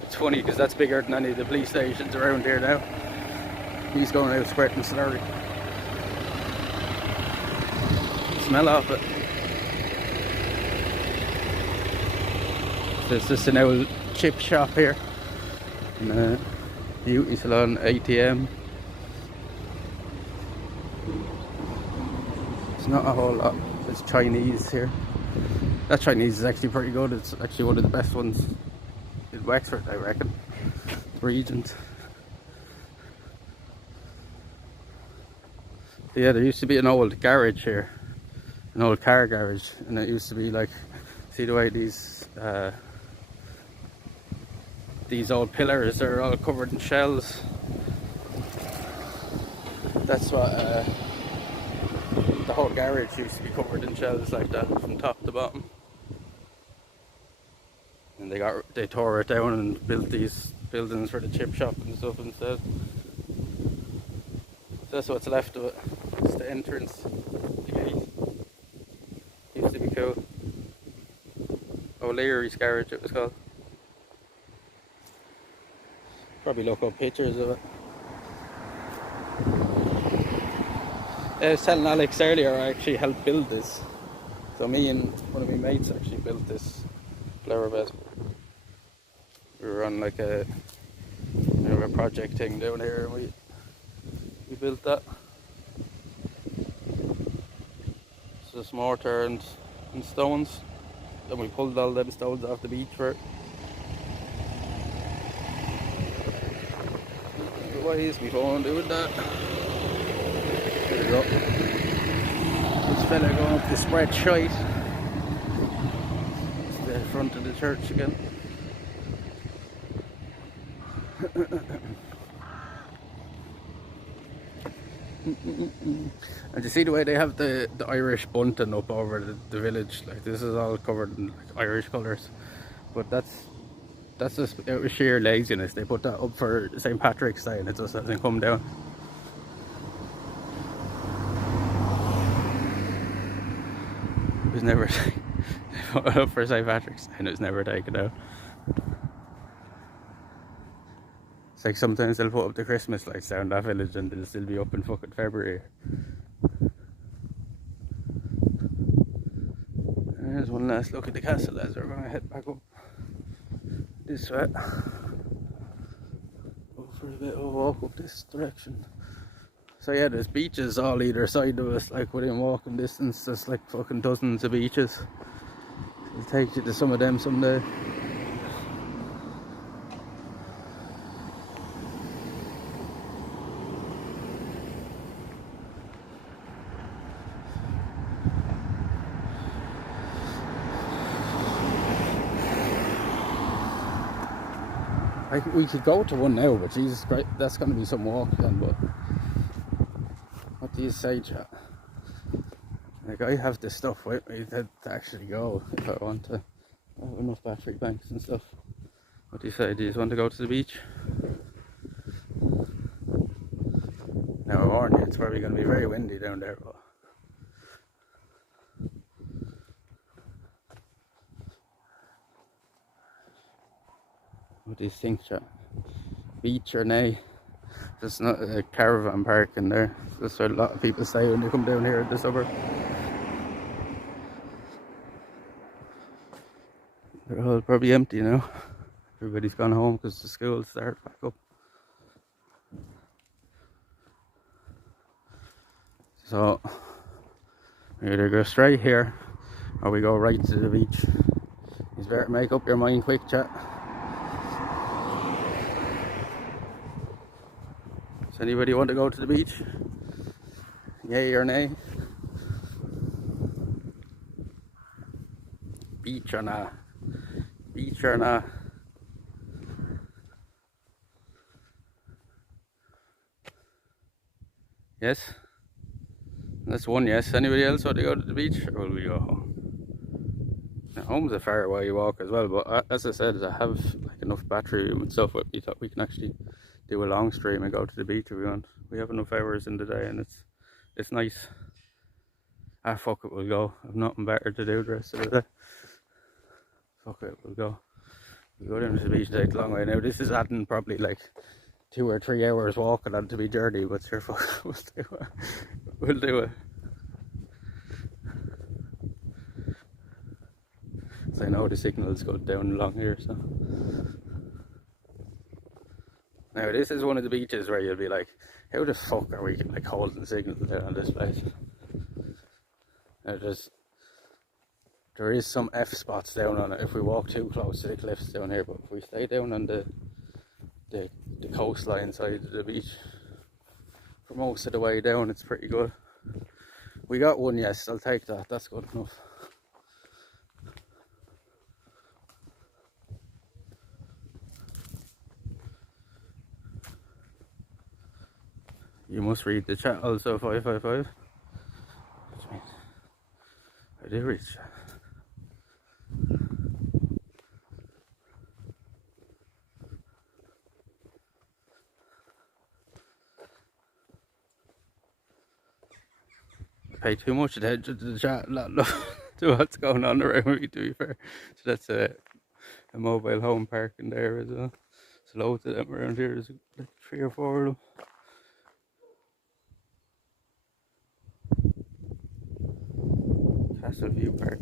It's funny because that's bigger than any of the police stations around here now. He's going out squirting slurry. Smell of it. There's just an old chip shop here, and beauty salon, ATM. It's not a whole lot. There's Chinese here. That Chinese is actually pretty good. It's actually one of the best ones in Wexford, I reckon. Regent. Yeah, there used to be an old garage here, an old car garage, and it used to be like, see the way these old pillars are all covered in shells. That's what the whole garage used to be covered in shells like that from top to bottom. And they tore it down and built these buildings for the chip shop and stuff instead. So that's what's left of it. It's the entrance, the gate. Used to be cool. O'Leary's garage it was called. Probably look up pictures of it. I was telling Alex earlier, I actually helped build this. So me and one of my mates actually built this flower bed. We were on like a project thing down here, and we built that. It's just mortar and stones. Then we pulled all them stones off the beach for it. Why is my phone doing that? There we go. This fella going up the spread shite. It's the front of the church again. And you see the way they have the Irish bunting up over the village? Like, this is all covered in like Irish colours. But that's that's just out of sheer laziness. They put that up for St. Patrick's Day and it just doesn't come down. It was never put it up for St. Patrick's Day and it was never taken out. It's like sometimes they'll put up the Christmas lights down that village and they'll still be up in fucking February. There's one last look at the castle as we're going to head back up this way. Go for a bit of a walk up this direction. So yeah, there's beaches all either side of us, like within walking distance. There's like fucking dozens of beaches. I'll take you to some of them someday. Like, we could go to one now, but Jesus Christ, that's going to be some walk then. But what do you say, chat? Like, I have this stuff with me to actually go if I want to. I have enough battery banks and stuff. What do you say? Do you just want to go to the beach? Now I warn you, it's probably going to be very windy down there. But what do you think, chat? Beach or nay? There's not a caravan park in there. That's where a lot of people stay when they come down here at the suburb. They're all probably empty now. Everybody's gone home because the schools start back up. So we either go straight here or we go right to the beach. You better make up your mind quick, chat. Does anybody want to go to the beach? Yay or nay? Beach or nah? Beach or nah? Yes? That's one yes. Anybody else want to go to the beach, or will we go home? Now, home's a fair way you walk as well, but as I said, I have like enough battery and stuff with me that we can actually do a long stream and go to the beach if we want. We have enough hours in the day and it's nice. Ah, fuck it, we'll go. I've nothing better to do the rest of the day. Fuck it, we'll go. We'll go down to the beach, take a long way. Now this is adding probably like 2 or 3 hours walking on to be journey, but sure, fuck, we'll do it. We'll do it. So I know the signals go down along here, so. Now this is one of the beaches where you'll be like, how the fuck are we like holding signals there on this place? Now there is some F spots down on it if we walk too close to the cliffs down here, but if we stay down on the coastline side of the beach for most of the way down, it's pretty good. We got one yes, I'll take that, that's good enough. You must read the chat also, 555. Which means I do read chat. Pay too much attention to the chat, not to what's going on around me, to be fair. So that's a mobile home park in there as well. There's loads of them around here, there's like 3 or 4 of them. Castle View Park.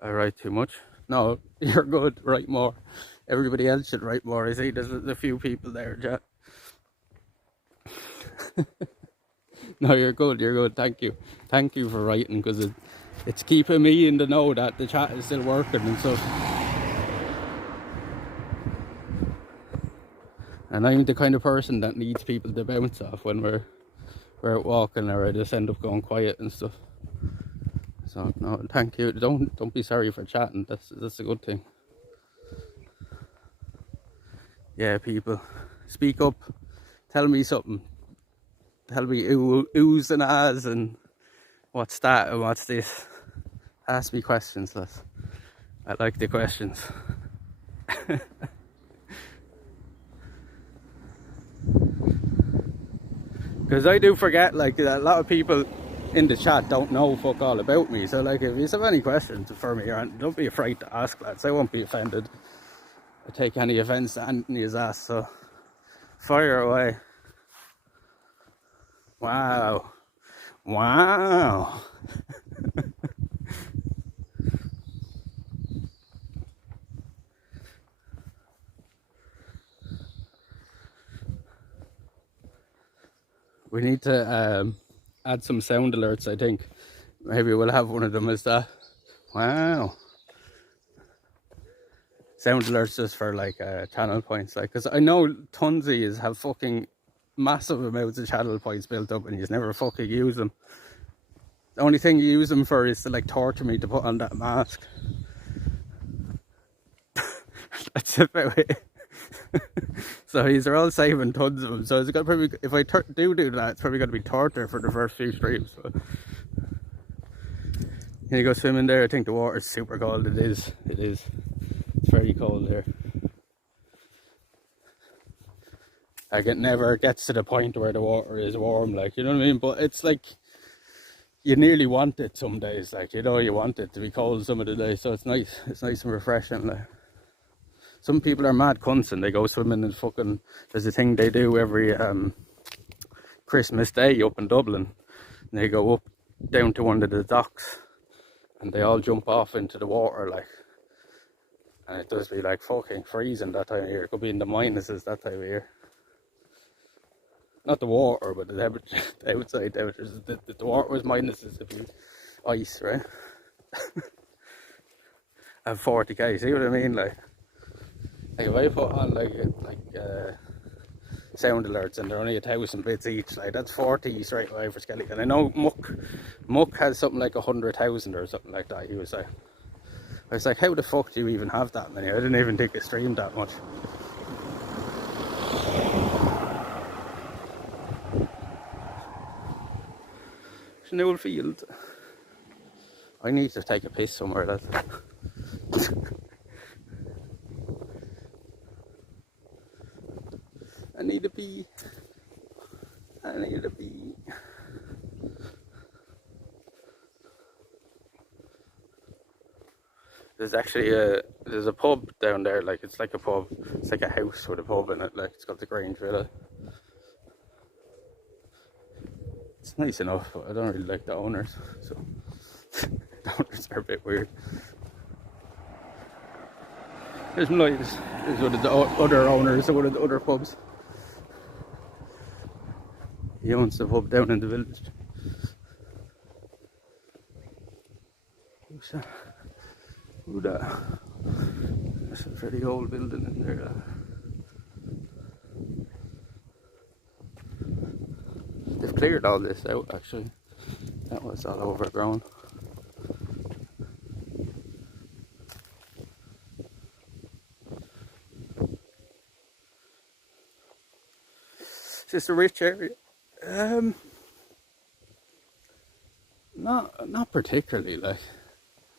I write too much. No, you're good. Write more. Everybody else should write more. I see there's a few people there, chat. No, you're good. You're good. Thank you. Thank you for writing, because it's keeping me in the know that the chat is still working and stuff. And I'm the kind of person that needs people to bounce off when we're out walking, or I just end up going quiet and stuff. So no, thank you. Don't be sorry for chatting. That's a good thing. Yeah, people, speak up. Tell me something. They'll be oohs and ahs and what's that and what's this. Ask me questions, lads. I like the questions. Because I do forget, like, a lot of people in the chat don't know fuck all about me. So, like, if you have any questions for me, don't be afraid to ask, lads. I won't be offended. I take any offence that Anthony has asked, so fire away. Wow. Wow. We need to add some sound alerts, I think. Maybe we'll have one of them as that. Wow. Sound alerts just for like channel points, like, because I know tonsies have fucking massive amounts of channel points built up and you never fucking use them. The only thing you use them for is to like torture me to put on that mask. That's about it. So these are all saving tons of them. So it's gonna probably, if I do that, it's probably gonna be torture for the first few streams. So. Can you go swimming there? I think the water's super cold. It is. It is. It's very cold here. Like, it never gets to the point where the water is warm, like, you know what I mean? But it's like, you nearly want it some days, like, you know, you want it to be cold some of the days. So it's nice and refreshing, like. Some people are mad cunts and they go swimming and fucking, there's a thing they do every Christmas Day up in Dublin. And they go up down to one of the docks and they all jump off into the water, like. And it does be like fucking freezing that time of year. It could be in the minuses that time of year. Not the water, but the temperature, the outside temperatures. The water was minuses if you ice, right? At 40k, see what I mean? Like if I put on like sound alerts and they're only 1,000 bits each, like that's 40 straight away for Skelly. And I know Muck has something like 100,000 or something like that. He was like, I was like, how the fuck do you even have that many? I didn't even think it streamed that much. Newfield. I need to take a piss somewhere. That's I need a pee. I need a pee. There's actually there's a pub down there, like it's like a pub. It's like a house with a pub in it, like it's got the Grange Villa. It's nice enough, but I don't really like the owners, so the owners are a bit weird. There's one of the other owners of one of the other pubs. He owns the pub down in the village. Who's that? Who that? There's a very old building in there. They've cleared all this out, actually. That was all overgrown. Is this a rich area? Not particularly, like,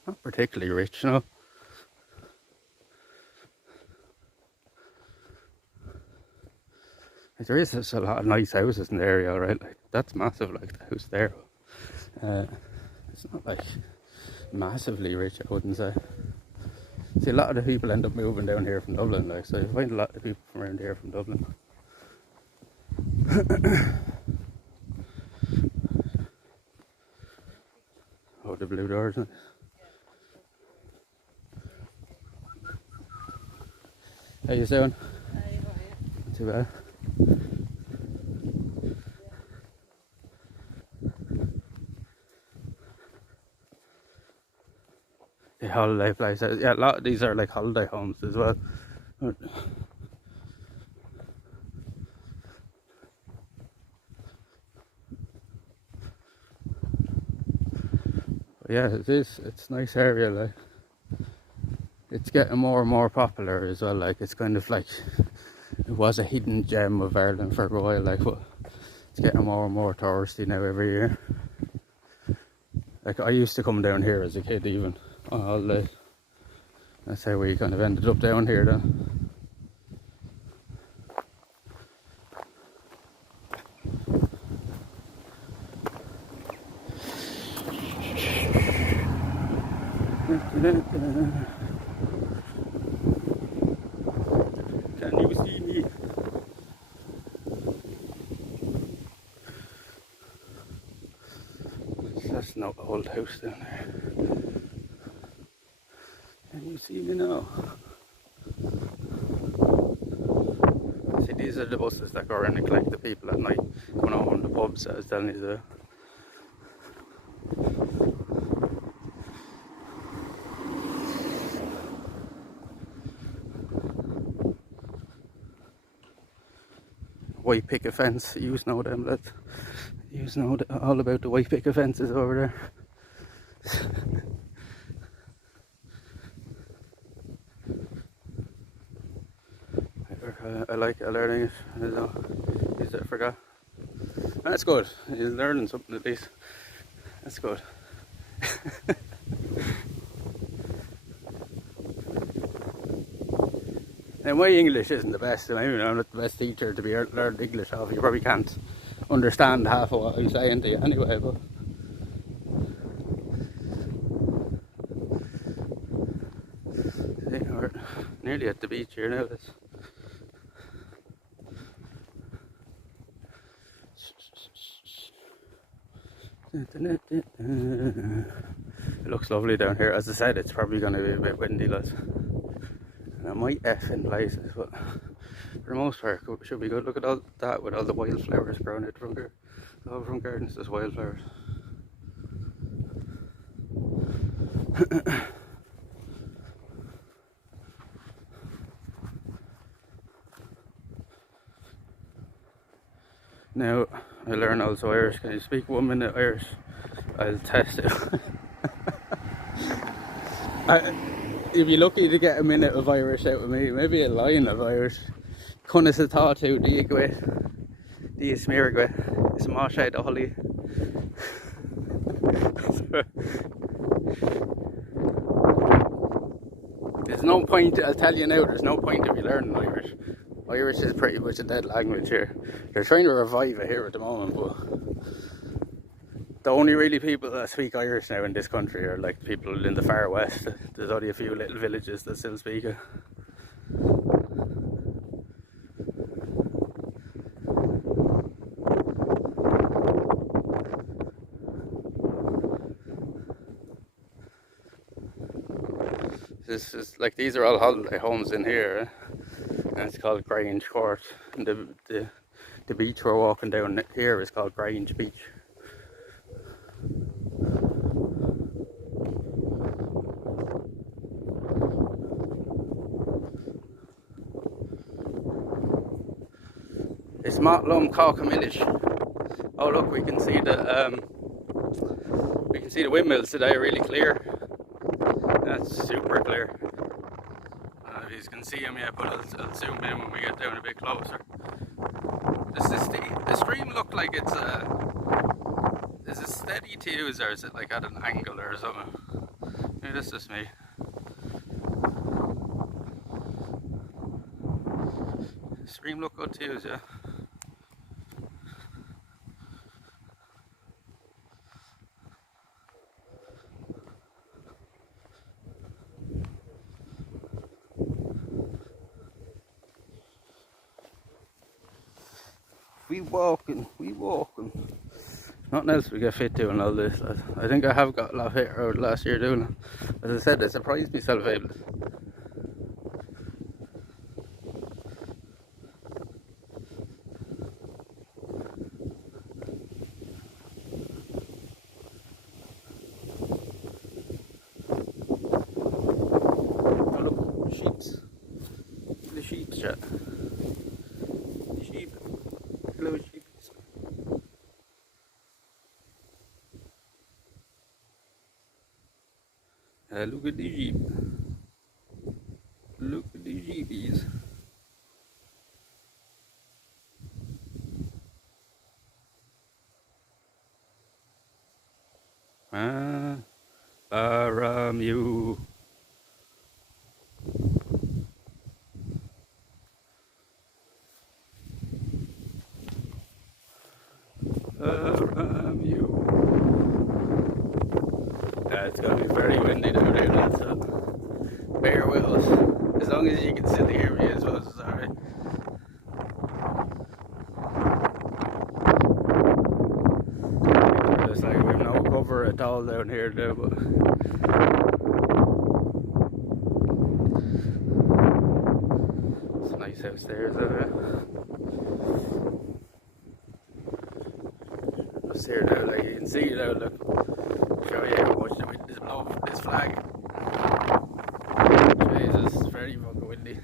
not particularly rich, no. Like, there is just a lot of nice houses in the area, right? Like, that's massive, like the house there. It's not like massively rich, I wouldn't say. See, a lot of the people end up moving down here from Dublin, like, so you find a lot of people from around here from Dublin. Oh, the blue doors. How you doing? Not too bad. The holiday places. Yeah, a lot of these are like holiday homes as well. But yeah, it is. It's a nice area. Like, it's getting more and more popular as well. Like, it's kind of like, it was a hidden gem of Ireland for a while. Like, but It's getting more and more touristy now every year. Like, I used to come down here as a kid even on holidays. That's how we kind of ended up down here then. Can you see me? That's no old house down there. Can you see me now? See, these are the buses that go around and collect the people at night going home from the pubs, I was telling you about. White picket fence, you know them lads. You know all about the white picket fences over there. I like learning it. I forgot. That's good. He's learning something at least. That's good. Now my English isn't the best. I'm not the best teacher to be learned English off. You probably can't understand half of what I'm saying to you anyway. But we're nearly at the beach here now. It looks lovely down here. As I said, it's probably going to be a bit windy, lads. And it might F in places, but for the most part, it should be good. Look at all that with all the wildflowers growing out from here. All from gardens, there's wildflowers. Now, I learn also Irish. Can you speak 1 minute Irish? I'll test it. You'd be lucky to get a minute of Irish out of me, maybe a line of Irish. Cunna sa tátu díagwe, díasmíragwe, is máshai da holly. There's no point, I'll tell you now, there's no point if you learning Irish. Irish is pretty much a dead language here. They're trying to revive it here at the moment, but the only really people that speak Irish now in this country are like people in the far west. There's only a few little villages that still speak it. This is like, these are all holiday homes in here, and it's called Grange Court. And the beach we're walking down here is called Grange Beach. It's Matlum Caucamillish. Oh look, we can see the windmills today really clear. That's super clear. You can see them yet, but I'll zoom in when we get down a bit closer. Does the stream look like it's is it steady to use, or is it like at an angle or something? Maybe that's just me. The stream look good to use, yeah. We walking. Nothing else we get fit doing all this. I think I have got a lot fitter out last year doing it. As I said, I surprised myself able. Oh look, sheeps. The sheep's chat. The sheep. Hello sheep. Look at the sheep. Look at the sheepies. Ah, Baramu. Baramu. It's gonna be very windy down here, lads, so bear with us. As long as you can still hear me as well, it's alright. It's like we've no cover at all down here now, but it's a nice house there, isn't it? Upstairs now, like you can see now, look. Show you how much the wind is blowing this flag. Jesus, it's very fucking windy.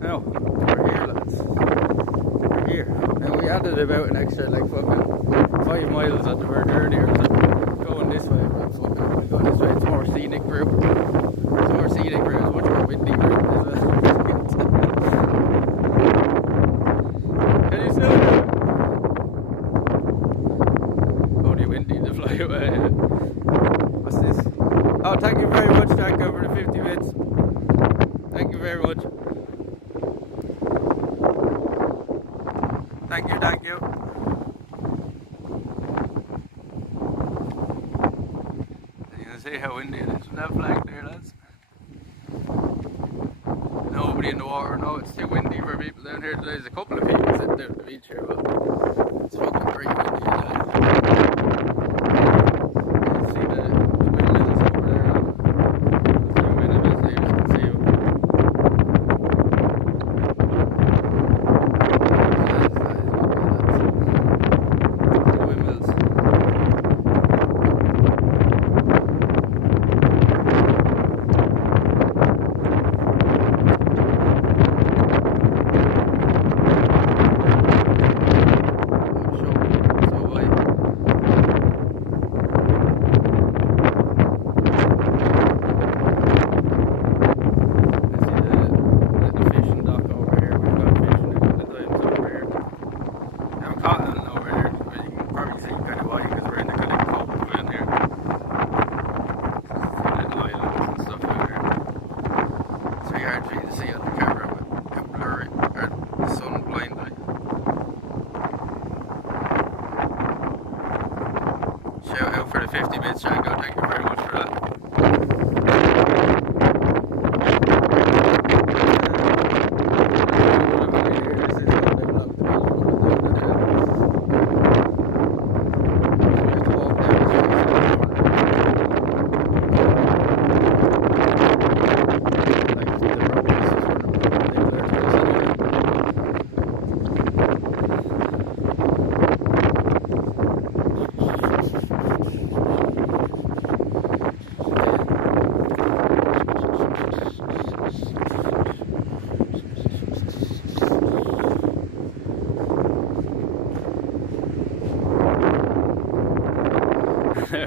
Now, we're here, lads. We're here. And we added about an extra like fucking 5 miles on the verge earlier. Going this way, but fucking going this way. It's more scenic route. It's more scenic route. It's much more windy route. Can you still do it? Only windy to fly away. What's this? Oh, thank you very much, Jacko, for the 50 bits. Thank you very much. Thank you, thank you. You can see how windy it is from that flag there, lads. Nobody in the water, no, it's too windy for people down here today. There's a couple of people sitting down at the beach here, but it's fucking very windy today. You can see the windmills over there. Zoom in a bit so you can see them. Shout out for the 50 bits, Django. Thank you very much for that.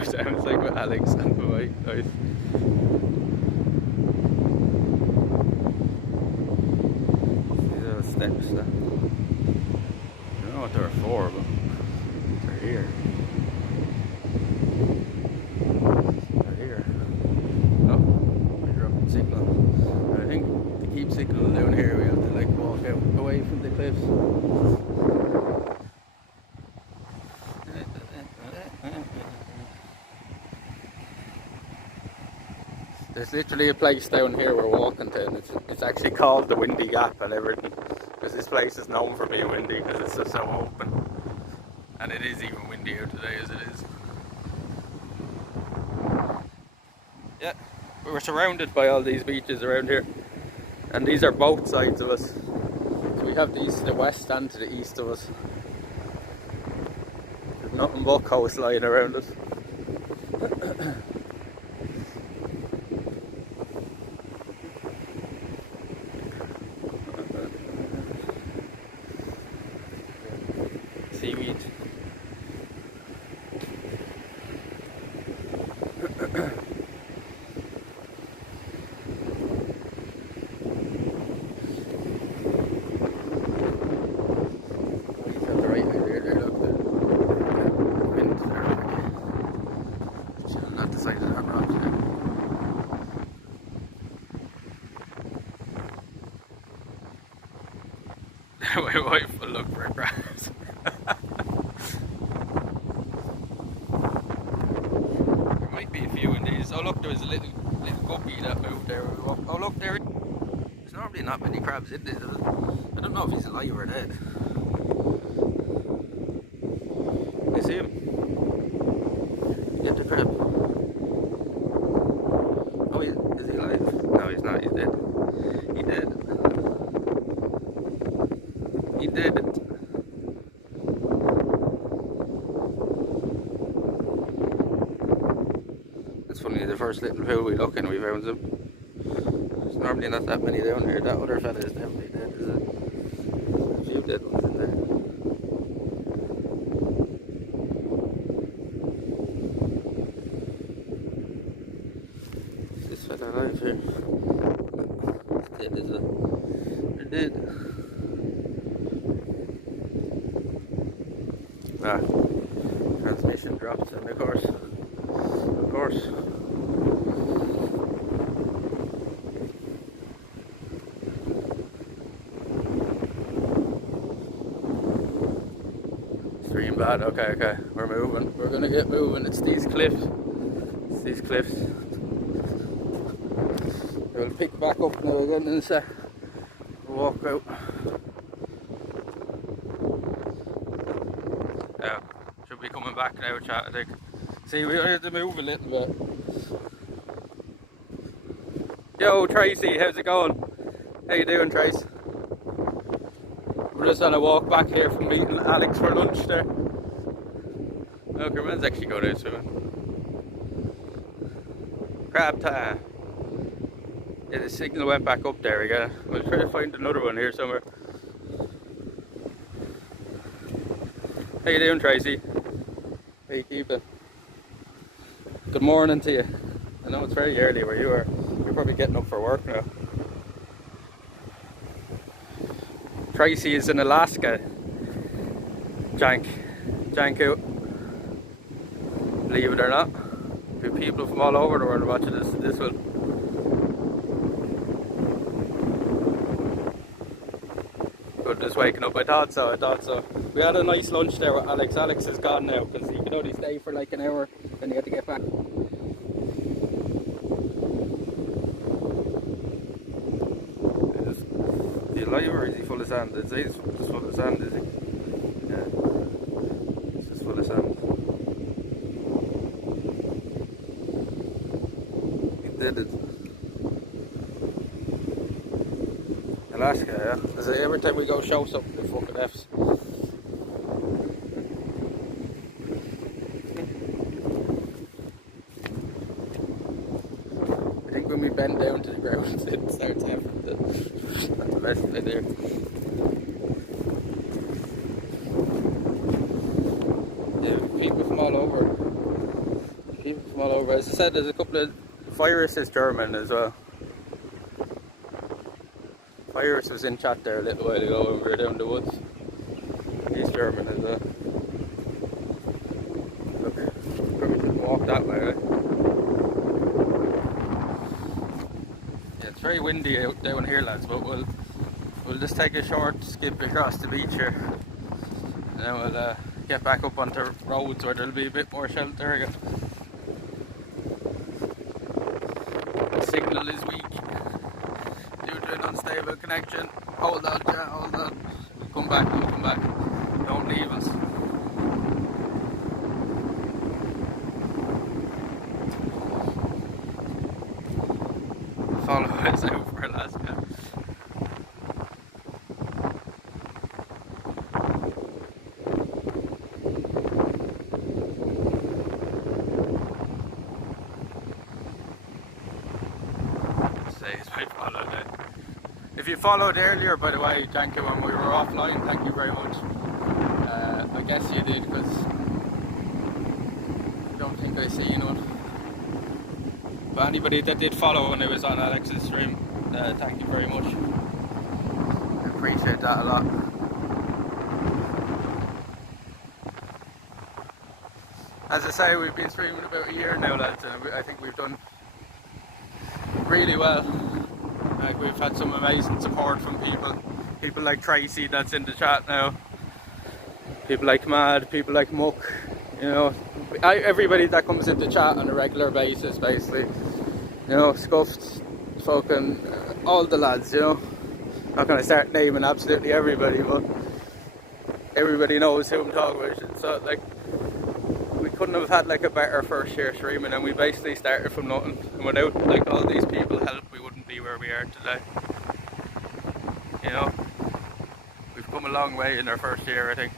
Sounds like with Alex and the white guys. These are the steps that I don't know what they're for, but they're here. They're here. Oh, we're dropping signal. I think to keep signal down here we have to like walk out away from the cliffs. There's literally a place down here we're walking to, and it's actually called the Windy Gap and everything, because this place is known for being windy because it's just so open, and it is even windy out today as it is. Yeah, we're surrounded by all these beaches around here, and these are both sides of us. So we have these to the west and to the east of us. There's nothing but coastline around us. Seaweed. My wife will look for crabs. There might be a few in these. Oh look, there was a little guppy that moved there. Oh look, there. There's normally not many crabs in there. I don't know if he's alive or dead. You see him? Get the crab. Oh, is he alive? No, he's not. He's dead. He dead. He did it. It's funny, the first little pool we look in, we found them. There's normally not that many down here. That other fella is definitely dead. There's a few dead ones in there. Is this fella alive here? He's dead, is it? They're dead. Ah, transmission drops, and of course, stream bad. Okay, we're moving. We're gonna get moving. It's these cliffs. We'll pick back up now again and walk out. Yeah, should be coming back now, chat, I think. See, we had to move a little bit. Yo, Tracy, how's it going? How you doing, Trace? We're just on a walk back here from meeting Alex for lunch there. Look, your man's actually going out swimming. Crab time. Yeah, the signal went back up there again. We'll try to find another one here somewhere. How you doing, Tracy? How you keeping? Good morning to you. I know it's very early where you are. You're probably getting up for work now. Tracy is in Alaska. Jank out. Believe it or not. There are people from all over the world watching this one. Good, just waking up. I thought so. We had a nice lunch there with Alex. Alex is gone now because he could only stay for like an hour, then he had to get back. Is he alive or is he full of sand? He's just full of sand, is he? Yeah. He's just full of sand. He did it. Alaska, yeah. As every time we go show something, the fucking F's. I think when we bend down to the ground, it starts happening. That's the best bit there. Yeah, people from all over. As I said, there's a couple of Virus is German as well. Virus was in chat there a little while ago when we were down the woods. He's German as well. Okay, probably shouldn't walk that way, right? Yeah, it's very windy out down here, lads, but we'll just take a short skip across the beach here. And then we'll get back up onto roads where there'll be a bit more shelter again. The signal is weak due to an unstable connection. Hold on, chat, hold on. We'll come back. Don't leave us. Follow us out for Alaska. If you followed earlier, by the way, thank you when we were offline, thank you very much. I guess you did because I don't think I seen one. But anybody that did follow when it was on Alex's stream, thank you very much. I appreciate that a lot. As I say, we've been streaming about a year now, lads, and I think we've done really well. Like, we've had some amazing support from people People like Tracy that's in the chat now. People like Mad, people like Muck, you know. Everybody that comes into chat on a regular basis, basically. You know, Scuffed, fucking, all the lads, you know. Not gonna start naming absolutely everybody, but everybody knows who I'm talking about. So, like, we couldn't have had like a better first year streaming, and we basically started from nothing. And without like all these people help, we wouldn't be where we are today. You know, we've come a long way in our first year, I think.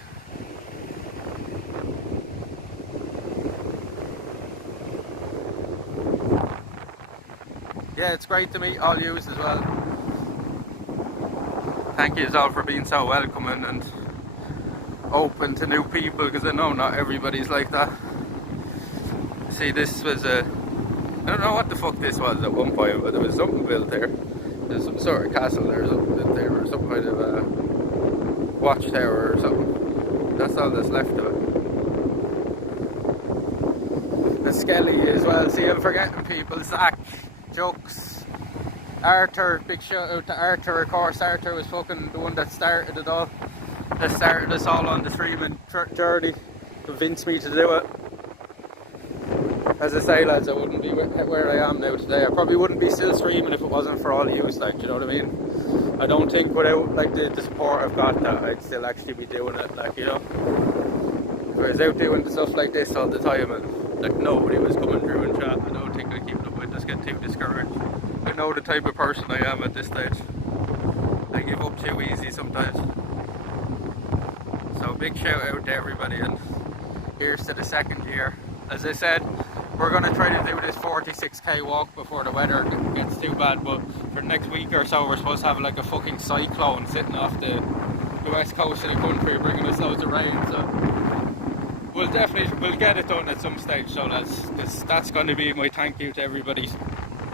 Yeah, it's great to meet all yous as well. Thank you all for being so welcoming and open to new people, because I know not everybody's like that. See, this was I don't know what the fuck this was at one point, but there was something built there. There's some sort of castle there, something built there, or some kind of watchtower or something. That's all that's left of it. And Skelly as well. See, I'm forgetting people. Zach, Jux, Arthur, big shout out to Arthur, of course. Arthur was fucking the one that started it all. That started us all on the streaming journey. Convinced me to do it. As I say, lads, I wouldn't be where I am now today. I probably wouldn't be still streaming if it wasn't for all you, like, you know what I mean? I don't think without like the support I've got that I'd still actually be doing it, like, you know. If I was out doing stuff like this all the time and like nobody was coming through and chat, I don't think I'd keep it up with this, get too discouraged. I know the type of person I am at this stage. I give up too easy sometimes. So big shout out to everybody, and here's to the second year. As I said, we're going to try to do this 46k walk before the weather gets too bad, but for the next week or so we're supposed to have like a fucking cyclone sitting off the west coast of the country bringing us loads of rain, so we'll get it done at some stage. So that's going to be my thank you to everybody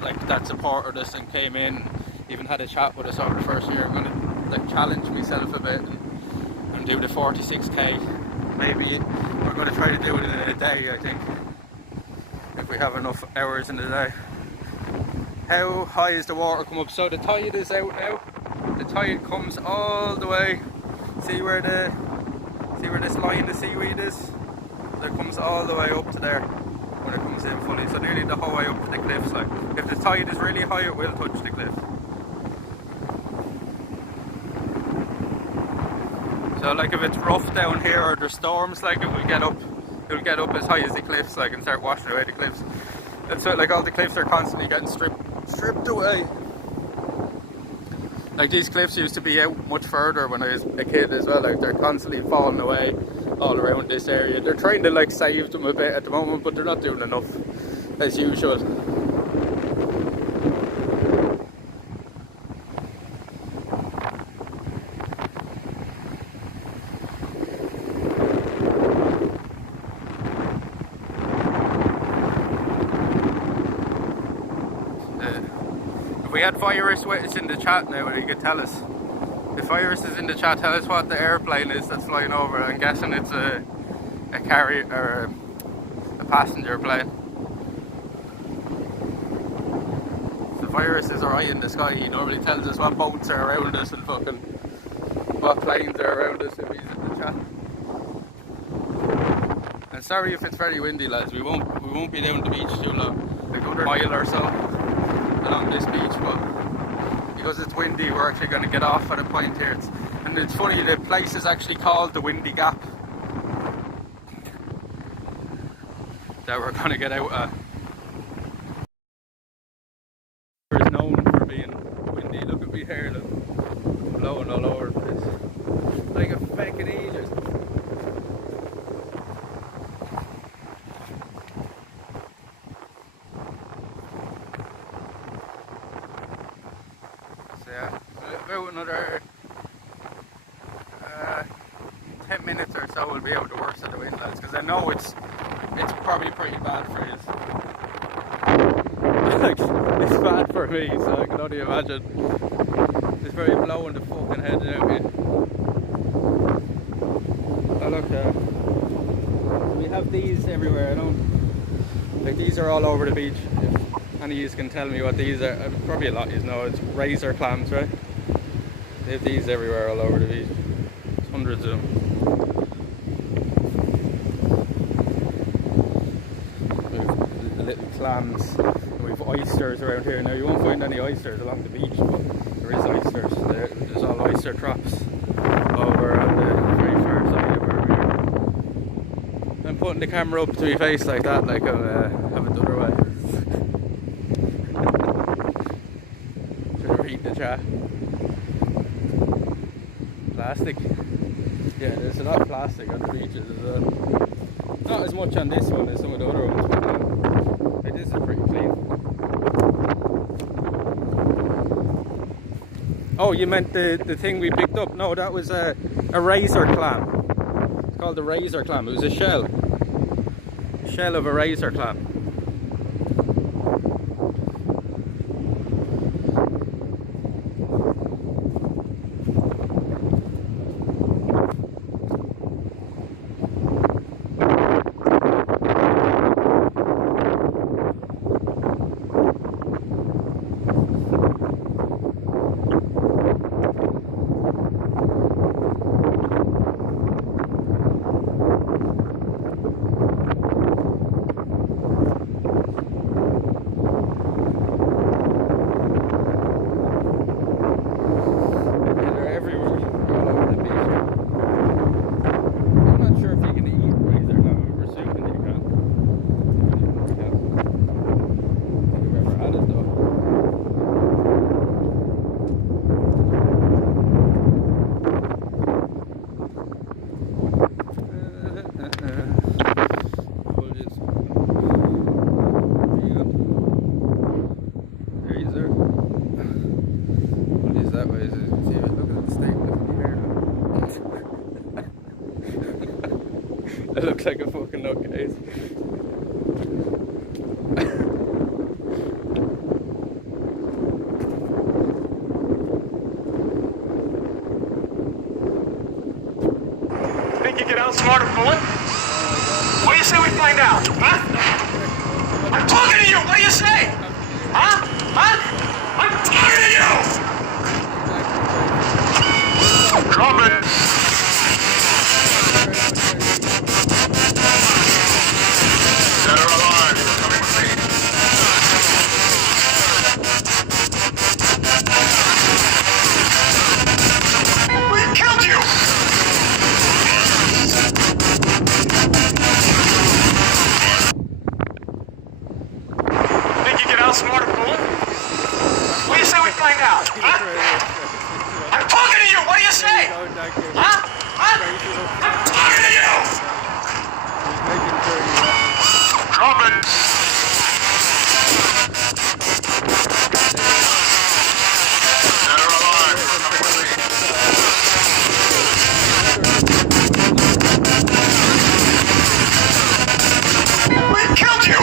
like that supported us and came in, even had a chat with us over the first year. I'm going to like challenge myself a bit and do the 46k. Maybe we're going to try to do it in a day, I think, if we have enough hours in the day. How high is the water come up? So the tide is out now. The tide comes all the way. See where this line of seaweed is? It comes all the way up to there when it comes in fully. So nearly the whole way up to the cliffs. Like, if the tide is really high, it will touch the cliff. So like if it's rough down here or there's storms, like it will get up as high as the cliffs, like, and start washing away the cliffs. And so like all the cliffs are constantly getting stripped away. Like these cliffs used to be out much further when I was a kid as well, like they're constantly falling away all around this area. They're trying to like save them a bit at the moment, but they're not doing enough as usual. We had Virus with us in the chat now, and he could tell us. If Virus is in the chat, tell us what the airplane is that's flying over. I'm guessing it's a carrier or a passenger plane. The Virus is alright in the sky. He normally tells us what boats are around us and fucking what planes are around us if he's in the chat. And sorry if it's very windy, lads. We won't be down the beach too long, like another mile or so along this beach, but because it's windy we're actually going to get off at a point here. And it's funny, the place is actually called the Windy Gap that we're going to get out at. It's known for being windy. Look at me hair, look, blowing all over the place like a fucking Egypt. About another 10 minutes or so we'll be out the worst of the wind, lads, because I know it's probably pretty bad for you. Like, it's bad for me, so I can only imagine. It's very blowing the fucking head out here. Oh look, we have these everywhere. I don't like, these are all over the beach. If any of you can tell me what these are, probably a lot of you know, it's razor clams, right? They have these everywhere all over the beach. There's hundreds of them. We've little clams. We've oysters around here. Now you won't find any oysters along the beach, but there is oysters. There's all oyster traps over on the very far side of where we are. I'm putting the camera up to my face like that, like I haven't done otherwise. Should have read the chat. Plastic. Yeah, there's a lot of plastic on the beaches as well. Not as much on this one as some of the other ones, but this is pretty clean. Oh, you meant the thing we picked up? No, that was a razor clam. It's called the razor clam. It was a shell. Shell of a razor clam. It looks like a fucking nutcase. Think you can outsmart a bullet? What do you say we find out? Huh? I'm talking to you! What do you say? Huh? Huh? I'm talking to you! Drop it! Dead or alive, you're coming with me. We killed you! Think you can outsmart a bullet? What do you say we find out? Huh? I'm talking to you! What do you say? Huh? Huh? I'm talking to you! Drop it! Dead or alive, you're coming with me. We killed you!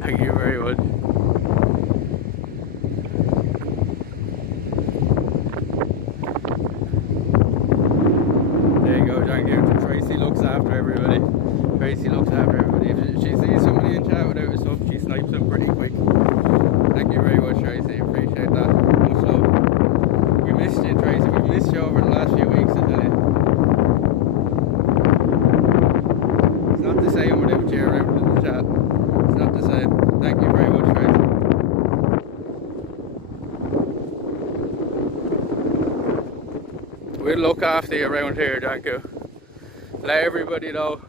Thank you very much. There you go, thank you. Tracy looks after everybody. Tracy looks after everybody. If she sees somebody in chat without a sub, she snipes them pretty quick. Thank you very much, Tracy. Appreciate that. Much love. We missed you, Tracy. We've missed you over the last few weeks, I tell you. It's not the same without you around in the chat. It's not the same. Thank you very much, Tracy. We'll look after you around here, thank you. Let everybody know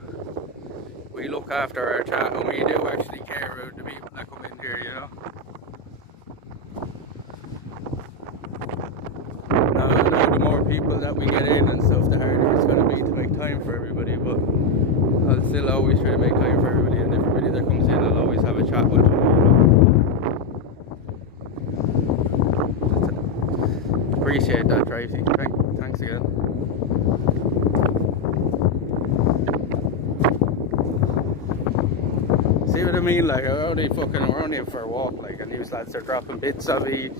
we look after our chat and we do actually care about the people that come in here, you know. Now the more people that we get in and stuff, the harder it's going to be to make time for everybody, but I'll still always try to make time for everybody, and everybody that comes in I'll always have a chat with them, you know. Appreciate that, Tracy. Thanks again. See what I mean? Like, we're only for a walk, like, and these lads are dropping bits of me.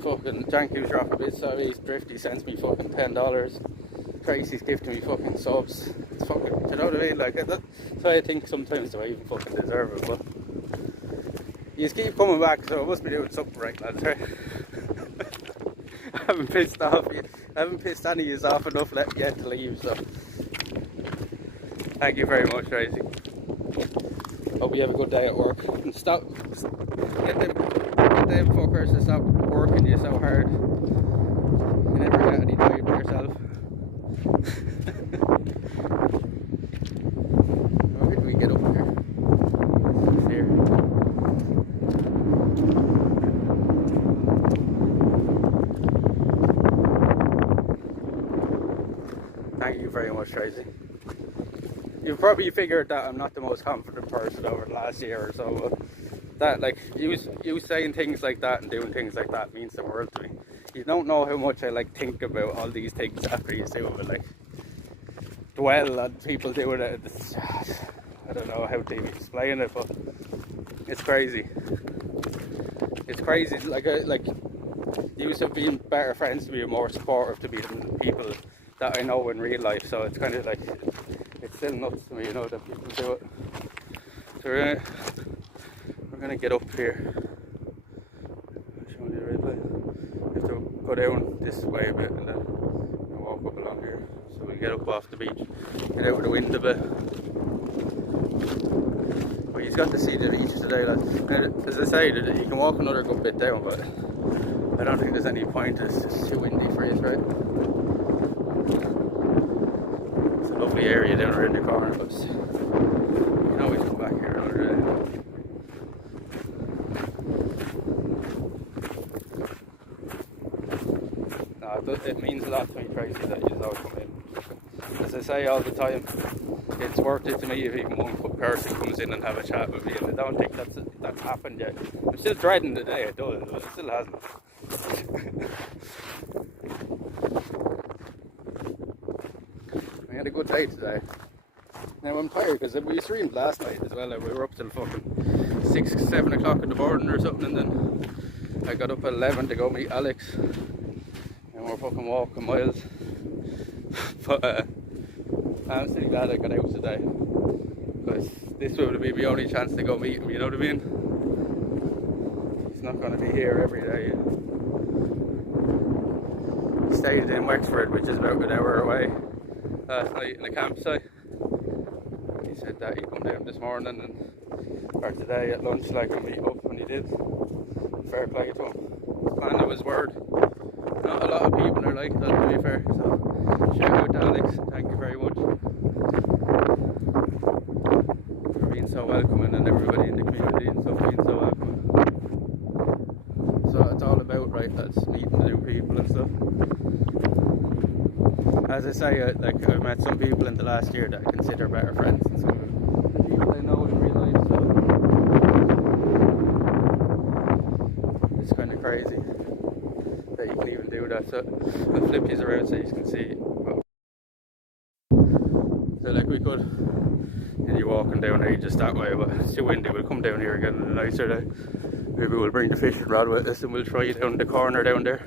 fucking Janku's dropping a bit, so he's Drifty sends me fucking $10. Tracy's gifting me fucking subs. It's fucking, you know what I mean? Like, that's why I think sometimes do I even fucking deserve it, but you just keep coming back, so I must be doing something right, lads, right? I haven't pissed off you. I haven't pissed any of you off enough yet to leave, so thank you very much, Tracy. Hope you have a good day at work. And stop, get them fuckers to stop working you so hard. You never get any time for yourself. Where do we get up here? It's here. Thank you very much, Tracy. You've probably figured that I'm not the most confident person over the last year or so, but that, like, you saying things like that and doing things like that means the world to me. You don't know how much I like think about all these things after you do it, like dwell on people doing it. I don't know how to explain it, but it's crazy. It's crazy. Like you have been better friends to me and more supportive to me than people that I know in real life. So it's kind of like, it's still nuts to me, you know, that people do it. So we're gonna get up here. I'm showing you the right way. You have to go down this way a bit and then walk up along here. So we'll get up off the beach, get out of the wind a bit. But you've got to see the beach today, lads. As I say, you can walk another good bit down, but I don't think there's any point. It's just too windy for you, right? It's a lovely area down around the corner, but you can always come back here another day. It means a lot to me, Tracy, that you all come in. As I say all the time, it's worth it to me if even one person comes in and have a chat with me, and I don't think that's happened yet. I'm still dreading the day it does, but it still hasn't. We had a good day today. Now I'm tired because we streamed last night as well, and we were up till fucking 6, 7 o'clock in the morning or something, and then I got up at 11 to go meet Alex. We're fucking walking miles. But I'm still glad I got out today, because this would have been my only chance to go meet him, you know what I mean? He's not going to be here every day. He stayed in Wexford, which is about an hour away, last night in a campsite. He said that he'd come down this morning or today at lunch, like, and meet up, and he did. Fair play to him. Man of his word. Not a lot of people are like that, to be fair, so shout out to Alex, thank you very much for being so welcoming, and everybody in the community and stuff being so welcoming. So it's all about, right, that's meeting new people and stuff. As I say, I've met some people in the last year that I consider better friends than some people I know in real life, so it's kind of crazy that you can even do that. So I'll flip these around so you can see. So like we could, you're walking down here just that way, but it's too windy. We'll come down here again on a nicer day. Maybe we'll bring the fishing rod with us and we'll try it down the corner down there.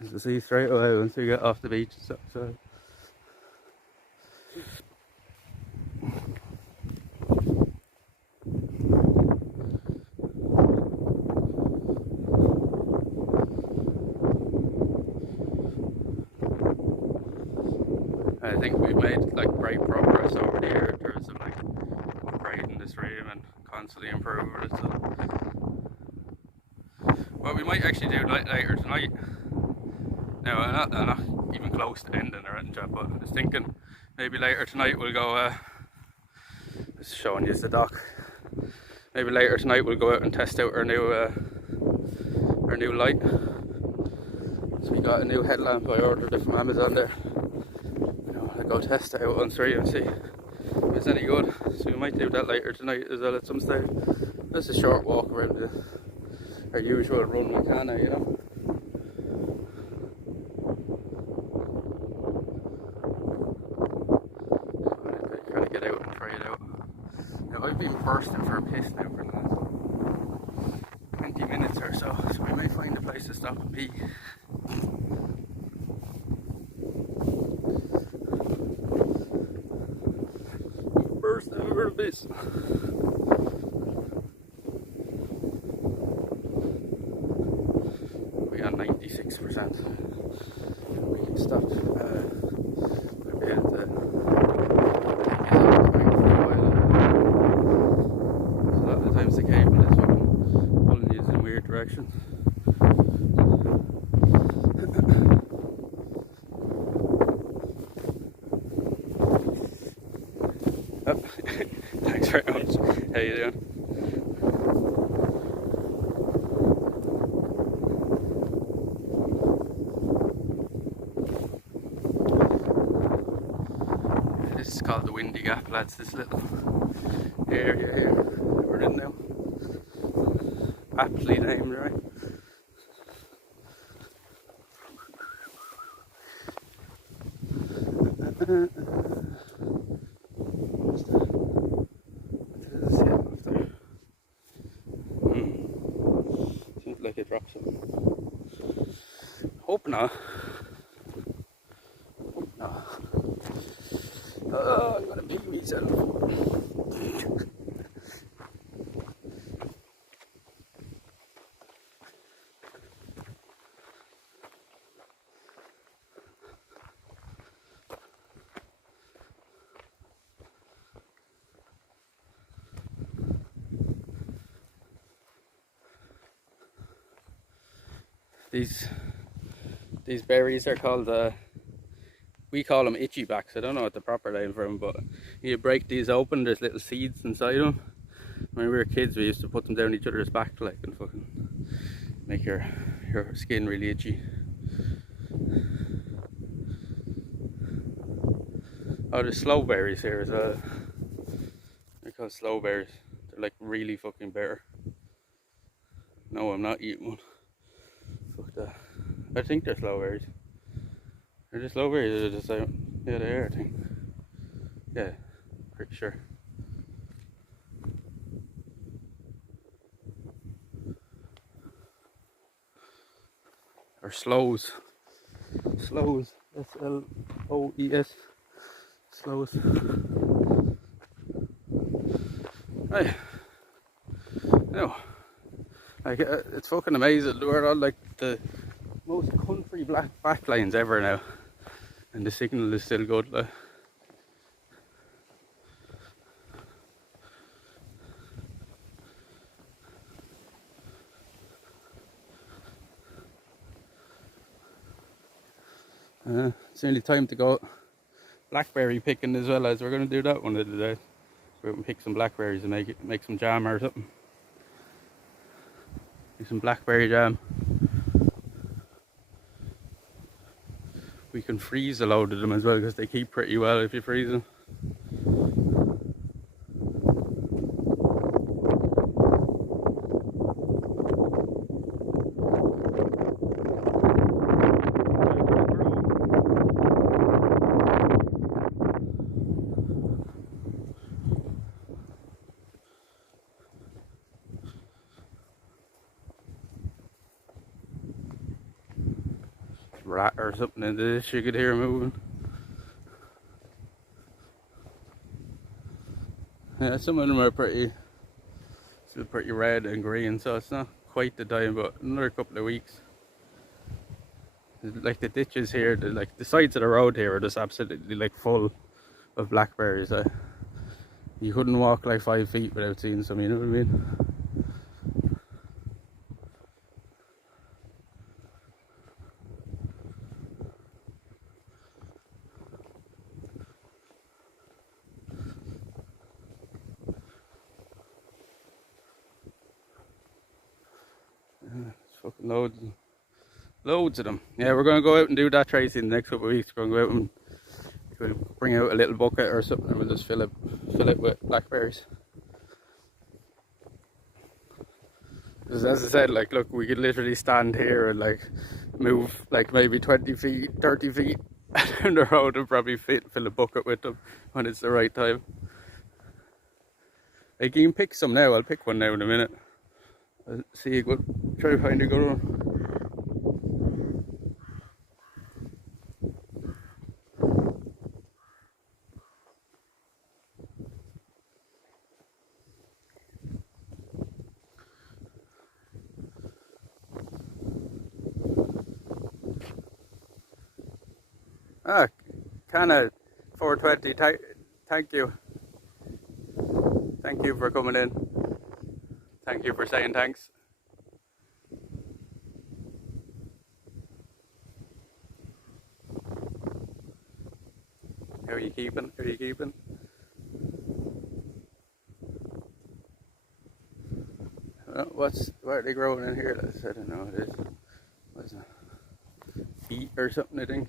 As you see straight away once we get off the beach. So I think we've made like great progress over the year in terms of like upgrading the stream and constantly improving it. So what we might actually do later tonight. Now I'm not even close to ending or anything, but I was thinking maybe later tonight we'll go. Just showing you the dock. Maybe later tonight we'll go out and test out our new light. So we got a new headlamp. I ordered it from Amazon there. I'll go test it out on stream and see if it's any good. So we might do that later tonight as well at some stage. Just a short walk around our usual run we can, you know. get out and try it out. Now I've been bursting for a piss now for the last 20 minutes or so, so we may find a place to stop and pee. Bursting for a piss. We are 96%. We can stop. We'll be able to take it out of the bank for a while. So a lot of the times the cable is pulling you in weird directions. Oh, thanks very much. How you doing? This is called the Windy Gap, lads. This little area here we're in now. Aptly named, right? Seems like it drops it. Hope not. Hope not. Oh, I'm gonna pee myself. These berries are called we call them itchy backs. I don't know what the proper name for them, but you break these open, there's little seeds inside them. When we were kids, we used to put them down each other's back, like, and fucking make your skin really itchy. Oh, there's slow berries here as well. They're called slow berries. They're like really fucking bitter. No, I'm not eating one. Fuck that. I think they're slow berries. They're just slow berries, they're just like, yeah, they are, I think. Yeah, pretty sure. Or sloes. Sloes. S-L-O-E-S. Sloes. Right. No. Like, it's fucking amazing. We're on like the most country backlines ever now. And the signal is still good. Like. It's nearly time to go blackberry picking as well, as we're going to do that one of the days. We're going to pick some blackberries and make some jam or something. Make some blackberry jam. We can freeze a load of them as well because they keep pretty well if you freeze them. Rat or something into this, you could hear moving. Yeah, some of them are still pretty red and green, so it's not quite the time, but another couple of weeks. Like the ditches here, like the sides of the road here are just absolutely like full of blackberries. You couldn't walk like 5 feet without seeing some, you know what I mean? Fucking loads of them. Yeah, we're going to go out and do that, Tracy, in the next couple of weeks. We're going to go out and we'll bring out a little bucket or something and we'll just fill it with blackberries. Because as I said, like, look, we could literally stand here and like move like maybe 20 feet, 30 feet down the road and probably fill a bucket with them when it's the right time. Like, you can pick some now. I'll pick one now in a minute. I'll see a good, try to find a good one. Ah, kinda 420. Thank you. Thank you for coming in. Thank you for saying thanks. How are you keeping? How are you keeping? What are they growing in here? I don't know what it is. What's that? Beet or something, I think.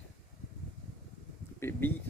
Beet.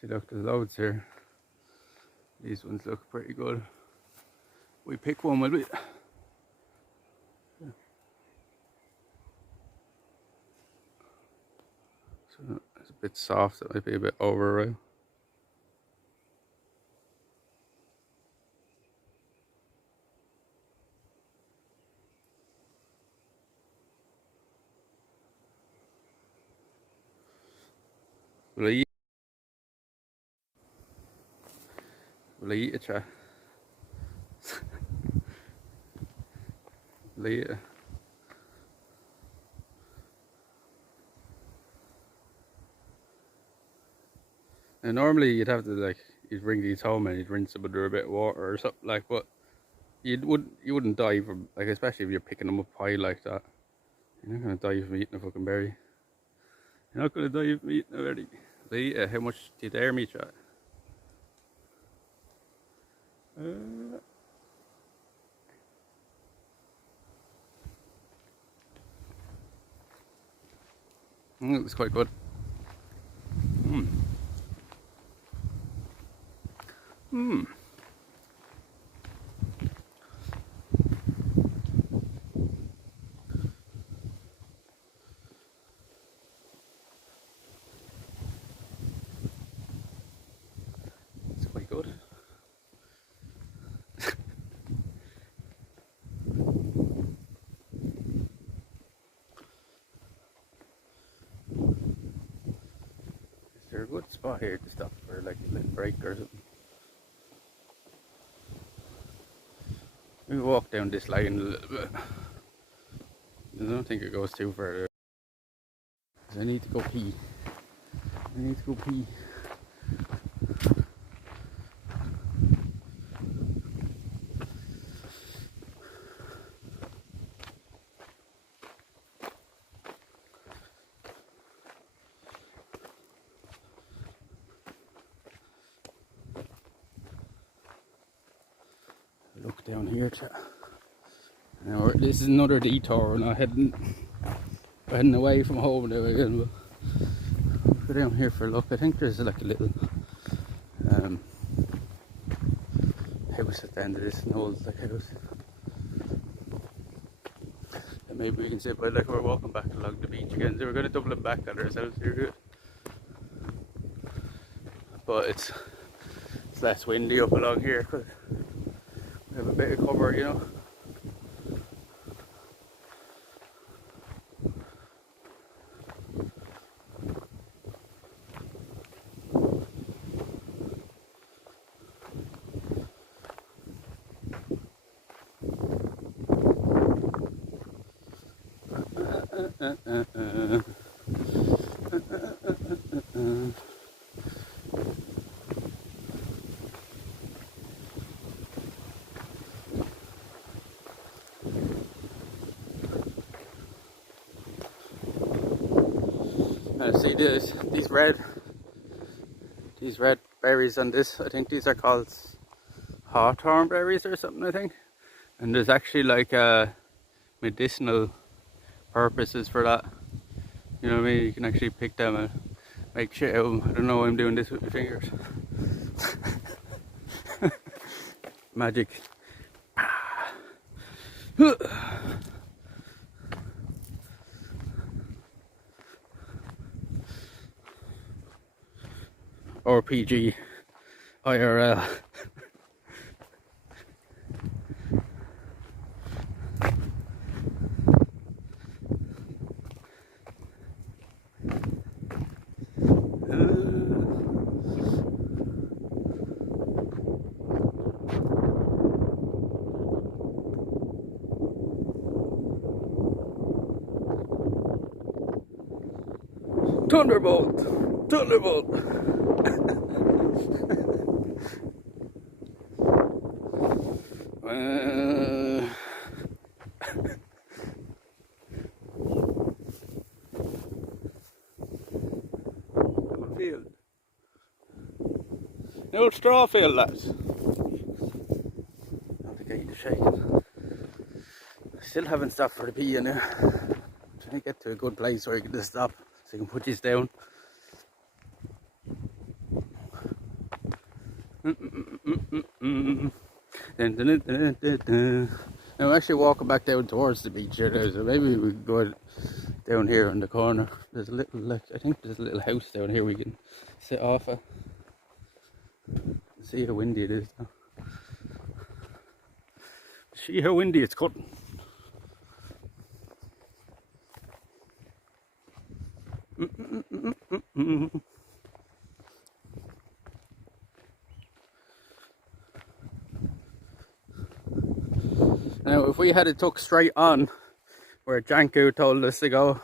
See, look, there's loads here. These ones look pretty good. We pick one, will we? So it's a bit soft, it might be a bit overripe. Will I eat? Will I eat it, Cha? Will I eat it? And normally you'd have to, like, you'd bring these home and you'd rinse them under a bit of water or something, like, but you wouldn't die from, like, especially if you're picking them up high like that. You're not gonna die from eating a fucking berry. You're not gonna die from eating a berry. Will I eat it? How much do you dare me, Cha? It's quite good. It's quite good. Is there a good spot here to stop for, like, a little break or something? We walk down this line a little bit. I don't think it goes too far there. 'Cause I need to go pee. I need to go pee. Look down here, chat. Now, this is another detour. We're not heading away from home now again. But we'll go down here for a look. I think there's like a little house at the end of this, an old like house. And maybe we can sit by, like, we're walking back along the beach again. So we're going to double it back on ourselves here. But it's less windy up along here because we have a bit of cover, you know. And see these red berries on this. I think these are called hawthorn berries or something, I think. And there's actually like medicinal purposes for that. You know what I mean? You can actually pick them and make shit out of them. I don't know why I'm doing this with my fingers. Magic. RPG IRL. Thunderbolt! Thunderbolt! Field. No straw field, lads. Not to get you shaking. Still haven't stopped for the pee in there. Trying to get to a good place where you can just stop so you can put this down. Now I'm actually walking back down towards the beach here, so maybe we can go down here in the corner. There's a little, like, I think there's a little house down here we can sit off at. See how windy it is now. See how windy it's cutting. Now, if we had it took straight on where Janku told us to go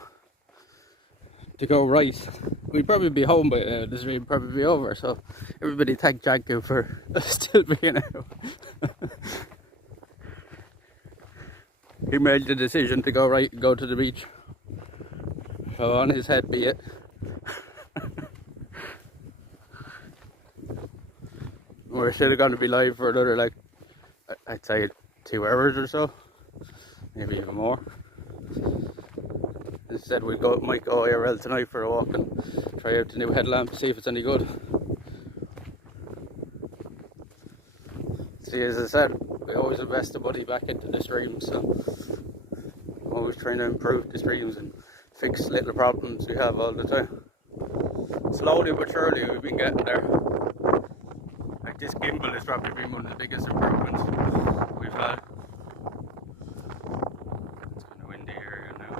right, we'd probably be home by now. This would probably be over. So, everybody thank Janku for still being out. He made the decision to go right and go to the beach. So, on his head be it. We're still going to be live for another, like, I'd say 2 hours or so, maybe even more. Instead we might go IRL tonight for a walk and try out the new headlamp, see if it's any good. See, as I said, we always invest the money back into the streams, so I'm always trying to improve the streams and fix little problems we have all the time. Slowly but surely we've been getting there. Like, this gimbal has probably been one of the biggest improvements we've had. It's kind of windy here now.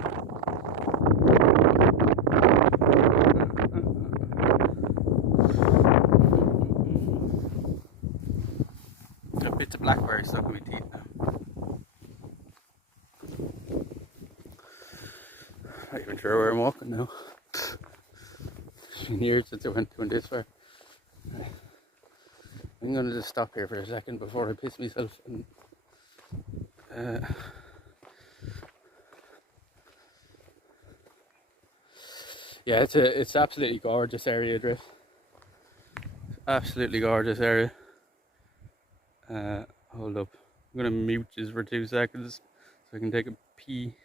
Got bits of blackberry stuck in my teeth now. Not even sure where I'm walking now. It's been years since I went doing this far. I'm going to just stop here for a second before I piss myself. And, yeah, it's absolutely gorgeous area, Drift. Absolutely gorgeous area. Hold up. I'm going to mute this for 2 seconds so I can take a pee.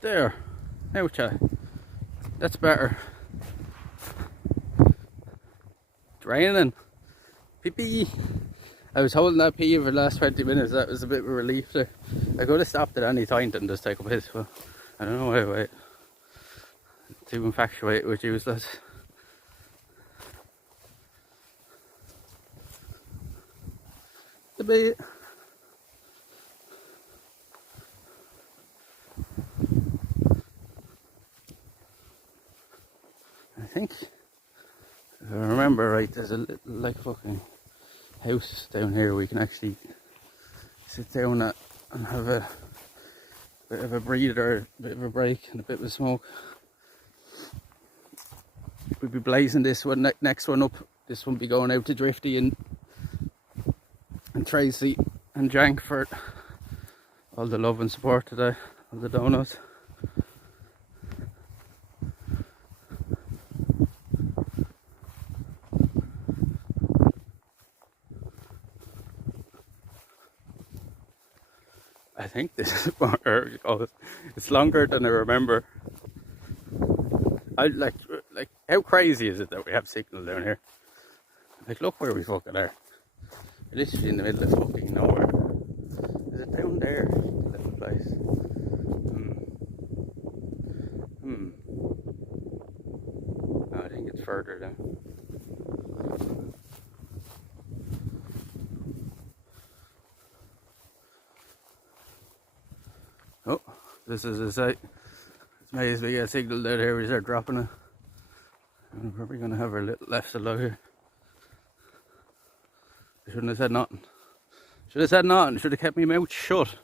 There. Ouch. That's better. It's raining. Pee-pee. I was holding that pee for the last 20 minutes. That was a bit of a relief there. I could have stopped at any time and just take a piss, but I don't know why I wait. Too infatuated with useless. The bit. think, if I remember right, there's a little like fucking house down here we can actually sit down at and have a bit of a breather, a bit of a break and a bit of a smoke. We'll be blazing this one, next one up. This one be going out to Drifty and Tracy and Jank for all the love and support today, all the donuts. I think this is it's longer than I remember. I like how crazy is it that we have signal down here? Like, look where we fucking are. We're literally in the middle of fucking nowhere. Is it down there, the little place? No, I think it's further down. Oh, this is a site. It's made as we get a signal down here, we start dropping it. We're probably going to have our little left side here. I shouldn't have said nothing. Should have said nothing. Should have kept my mouth shut.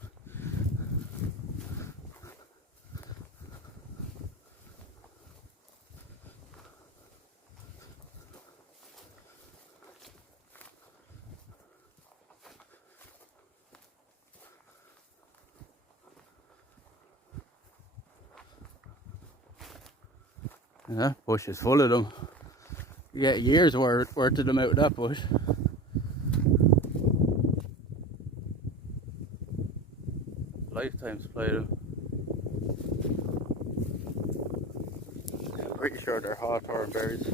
Yeah, bush is full of them. You get years worth of them out of that bush. Lifetime supply of them. I'm pretty sure they're hawthorn berries.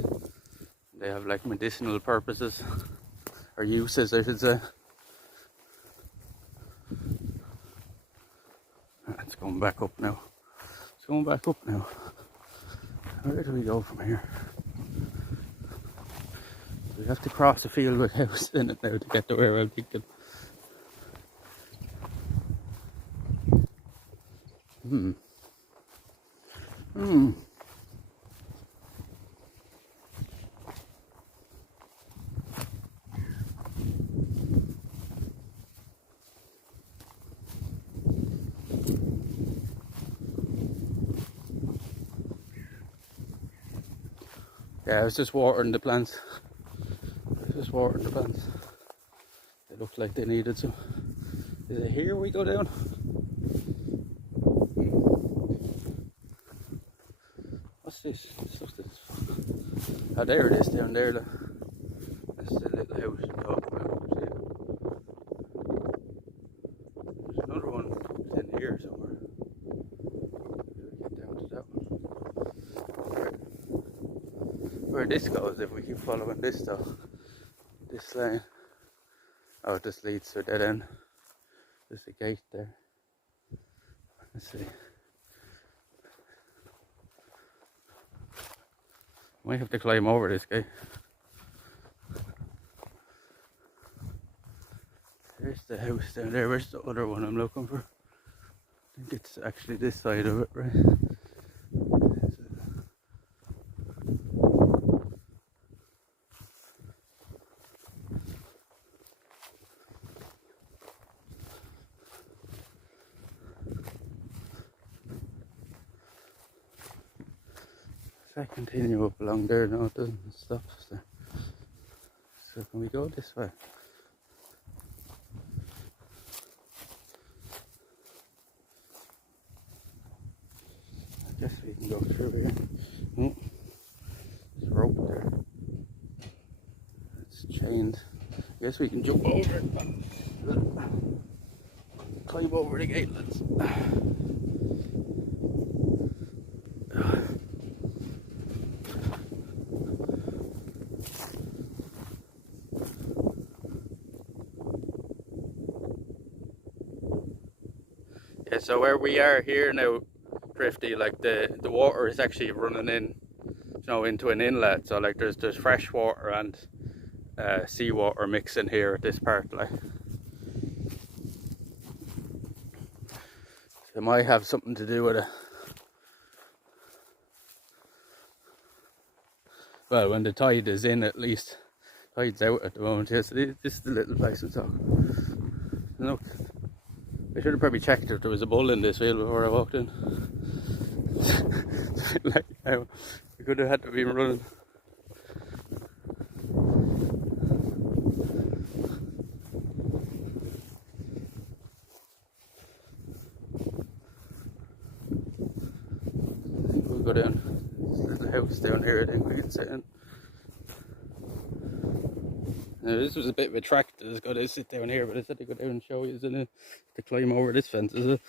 They have like medicinal purposes, or uses I should say. It's going back up now. It's going back up now. Where do we go from here? We have to cross the field with house in it now to get to where I'm thinking. Yeah, I was just watering the plants. They looked like they needed some. Is it here we go down? What's this? What's this? Oh, there it is down there. Look. That's the little house I'm talking about. There's another one in here somewhere. Get down to that one. Where this goes, if we keep following this though, this lane. Oh, this leads to a dead end. There's a gate there. Let's see. Might have to climb over this gate. There's the house down there. Where's the other one I'm looking for? I think it's actually this side of it, right? If I continue up along there, no, it doesn't stop us there. So can we go this way? I guess we can go through here. Oh, there's a rope there. It's chained. I guess we can jump over it. Climb over the gate, let's. Yeah, so where we are here now, Drifty, like the water is actually running in, you know, into an inlet. So like there's fresh water and seawater mixing here at this part. Like, it might have something to do with it. well, when the tide is in at least. Tide's out at the moment, yes. This is the little place we talk. Look, I should have probably checked if there was a bull in this field before I walked in. Like, I could have had to be running. I think we'll go down this little house down here. I think we can sit in. Now, this was a bit of a track that has got to sit down here, but I said to go down and show you, isn't it? To climb over this fence, is it?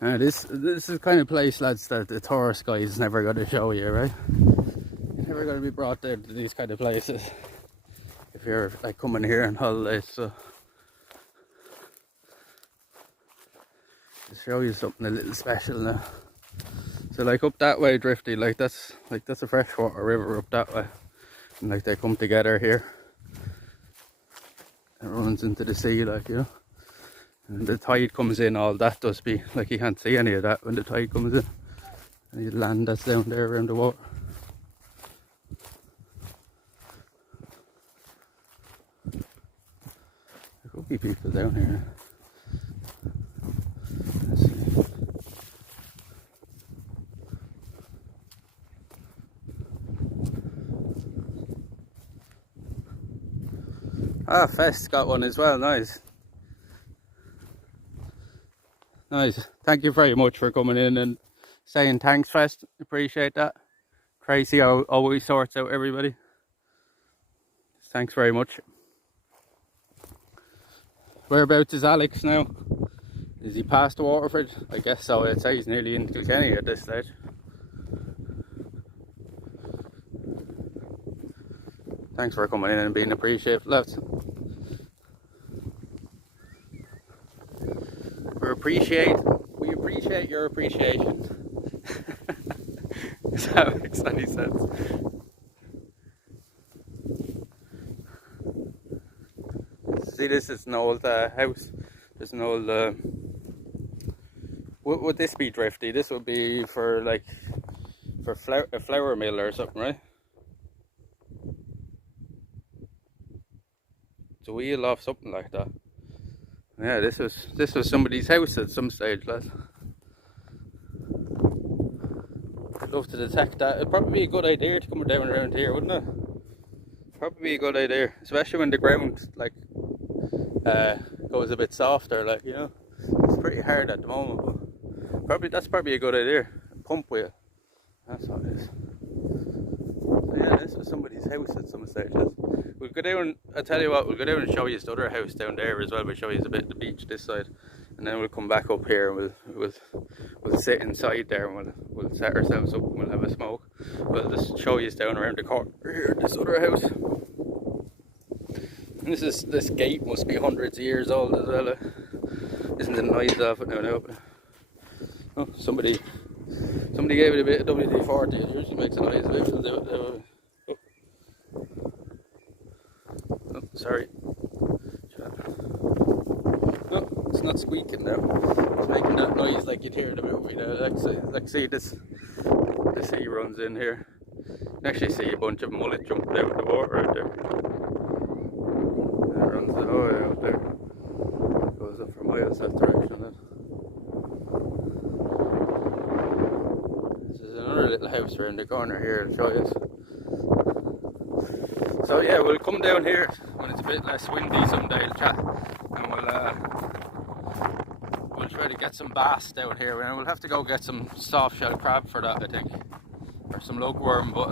Now this is the kind of place, lads, that the tourist guide's never going to show you, right? You're never going to be brought down to these kind of places if you're like coming here on holidays. So to show you something a little special now. So like up that way, Drifty, like that's a freshwater river up that way, and like they come together here. It runs into the sea, like, you know. And the tide comes in, all that does be, like, you can't see any of that when the tide comes in. And the land that's down there around the water. There could be people down here. Let's see. Ah, Fest got one as well, nice. Nice. Thank you very much for coming in and saying thanks, Fest. Appreciate that. Tracy always sorts out everybody. Thanks very much. Whereabouts is Alex now? Is he past Waterford? I guess so. I'd say he's nearly in Kilkenny at this stage. Thanks for coming in and being appreciative, lads. We appreciate your appreciation. If that makes any sense. See, this is an old house. There's an old. What would this be, Drifty? This would be for like a flour mill or something, right? It's a wheel off something like that. Yeah, this was somebody's house at some stage, lads. I'd love to detect that. It'd probably be a good idea to come down around here, wouldn't it? Probably be a good idea, especially when the ground like goes a bit softer, like, you know. It's pretty hard at the moment, but that's probably a good idea. Pump wheel. That's what it is. So yeah, this was somebody's house at some stage, lads. We'll go down, I'll tell you what, we'll go down and show you the other house down there as well. We'll show you a bit of the beach this side, and then we'll come back up here and we'll sit inside there and we'll set ourselves up and we'll have a smoke. We'll just show you down around the corner here, this other house. And this gate must be hundreds of years old as well. Isn't the noise off it now? Oh, somebody gave it a bit of WD-40. It usually makes a noise. Oh, sorry. No, it's not squeaking now. It's making that noise like you'd hear in the movie now. Like see this, the sea runs in here. You can actually see a bunch of mullet jumping out of the water out there. And it runs the whole way out there. It goes up for miles that direction. This is another little house around the corner here, I'll show you. So yeah, we'll come down here when it's a bit less windy someday, we'll chat, and we'll try to get some bass down here. And we'll have to go get some soft shell crab for that, I think, or some lugworm, but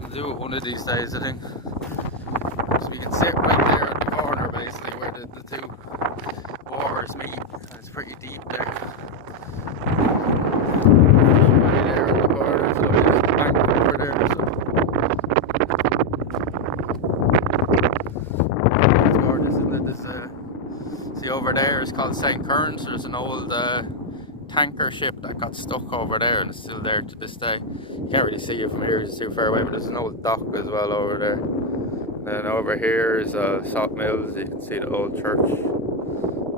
we'll do it one of these days, I think. So we can sit right there at the corner, basically, where the two waters meet, and it's pretty deep there. Over there there is called St. Current. There's an old tanker ship that got stuck over there and it's still there to this day. You can't really see it from here, it's too far away, but there's an old dock as well over there. And over here is salt mills. You can see the old church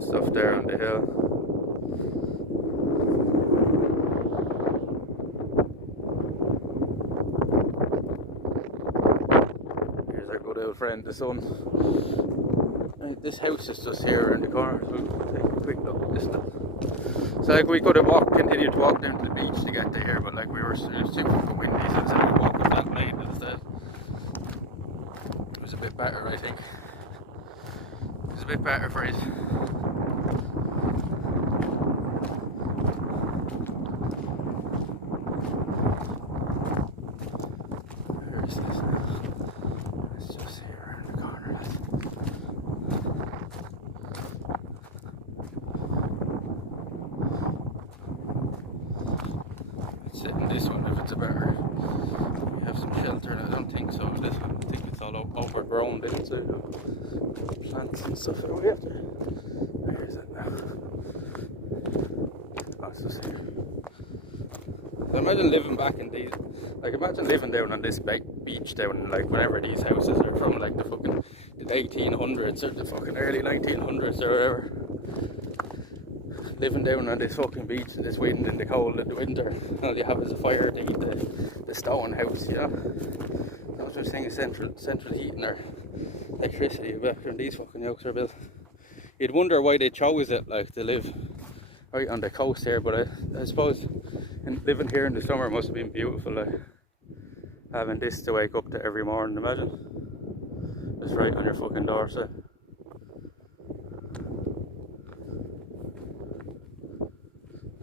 stuff there on the hill. Here's our good old friend, the sun. Right, this house is just here around the corner, so we'll take a quick look at this stuff. So like we could have continued to walk down to the beach to get to here, but like it was too fucking windy, so instead we walked that lane instead. It was a bit better, I think. It was a bit better for it. Where is this now? It's just here around the corner. Let's sit in this one if it's a better. We have some shelter. I don't think so. This one, I think it's all overgrown inside. Plants and stuff. Are we after? Where is it now? Oh, it's just here. So imagine living back in these. Like, imagine living down on this beach down, like, whenever these houses are from, like, the 1800s or the fucking early 1900s or whatever. Living down on this fucking beach in this wind in the cold in the winter. All you have is a fire to heat the stone house, you know. No such thing as central heating or electricity back when these fucking houses are built. You'd wonder why they chose it, like, to live right on the coast here, but I suppose living here in the summer must have been beautiful, like, having this to wake up to every morning, imagine. Just right on your fucking doorstep.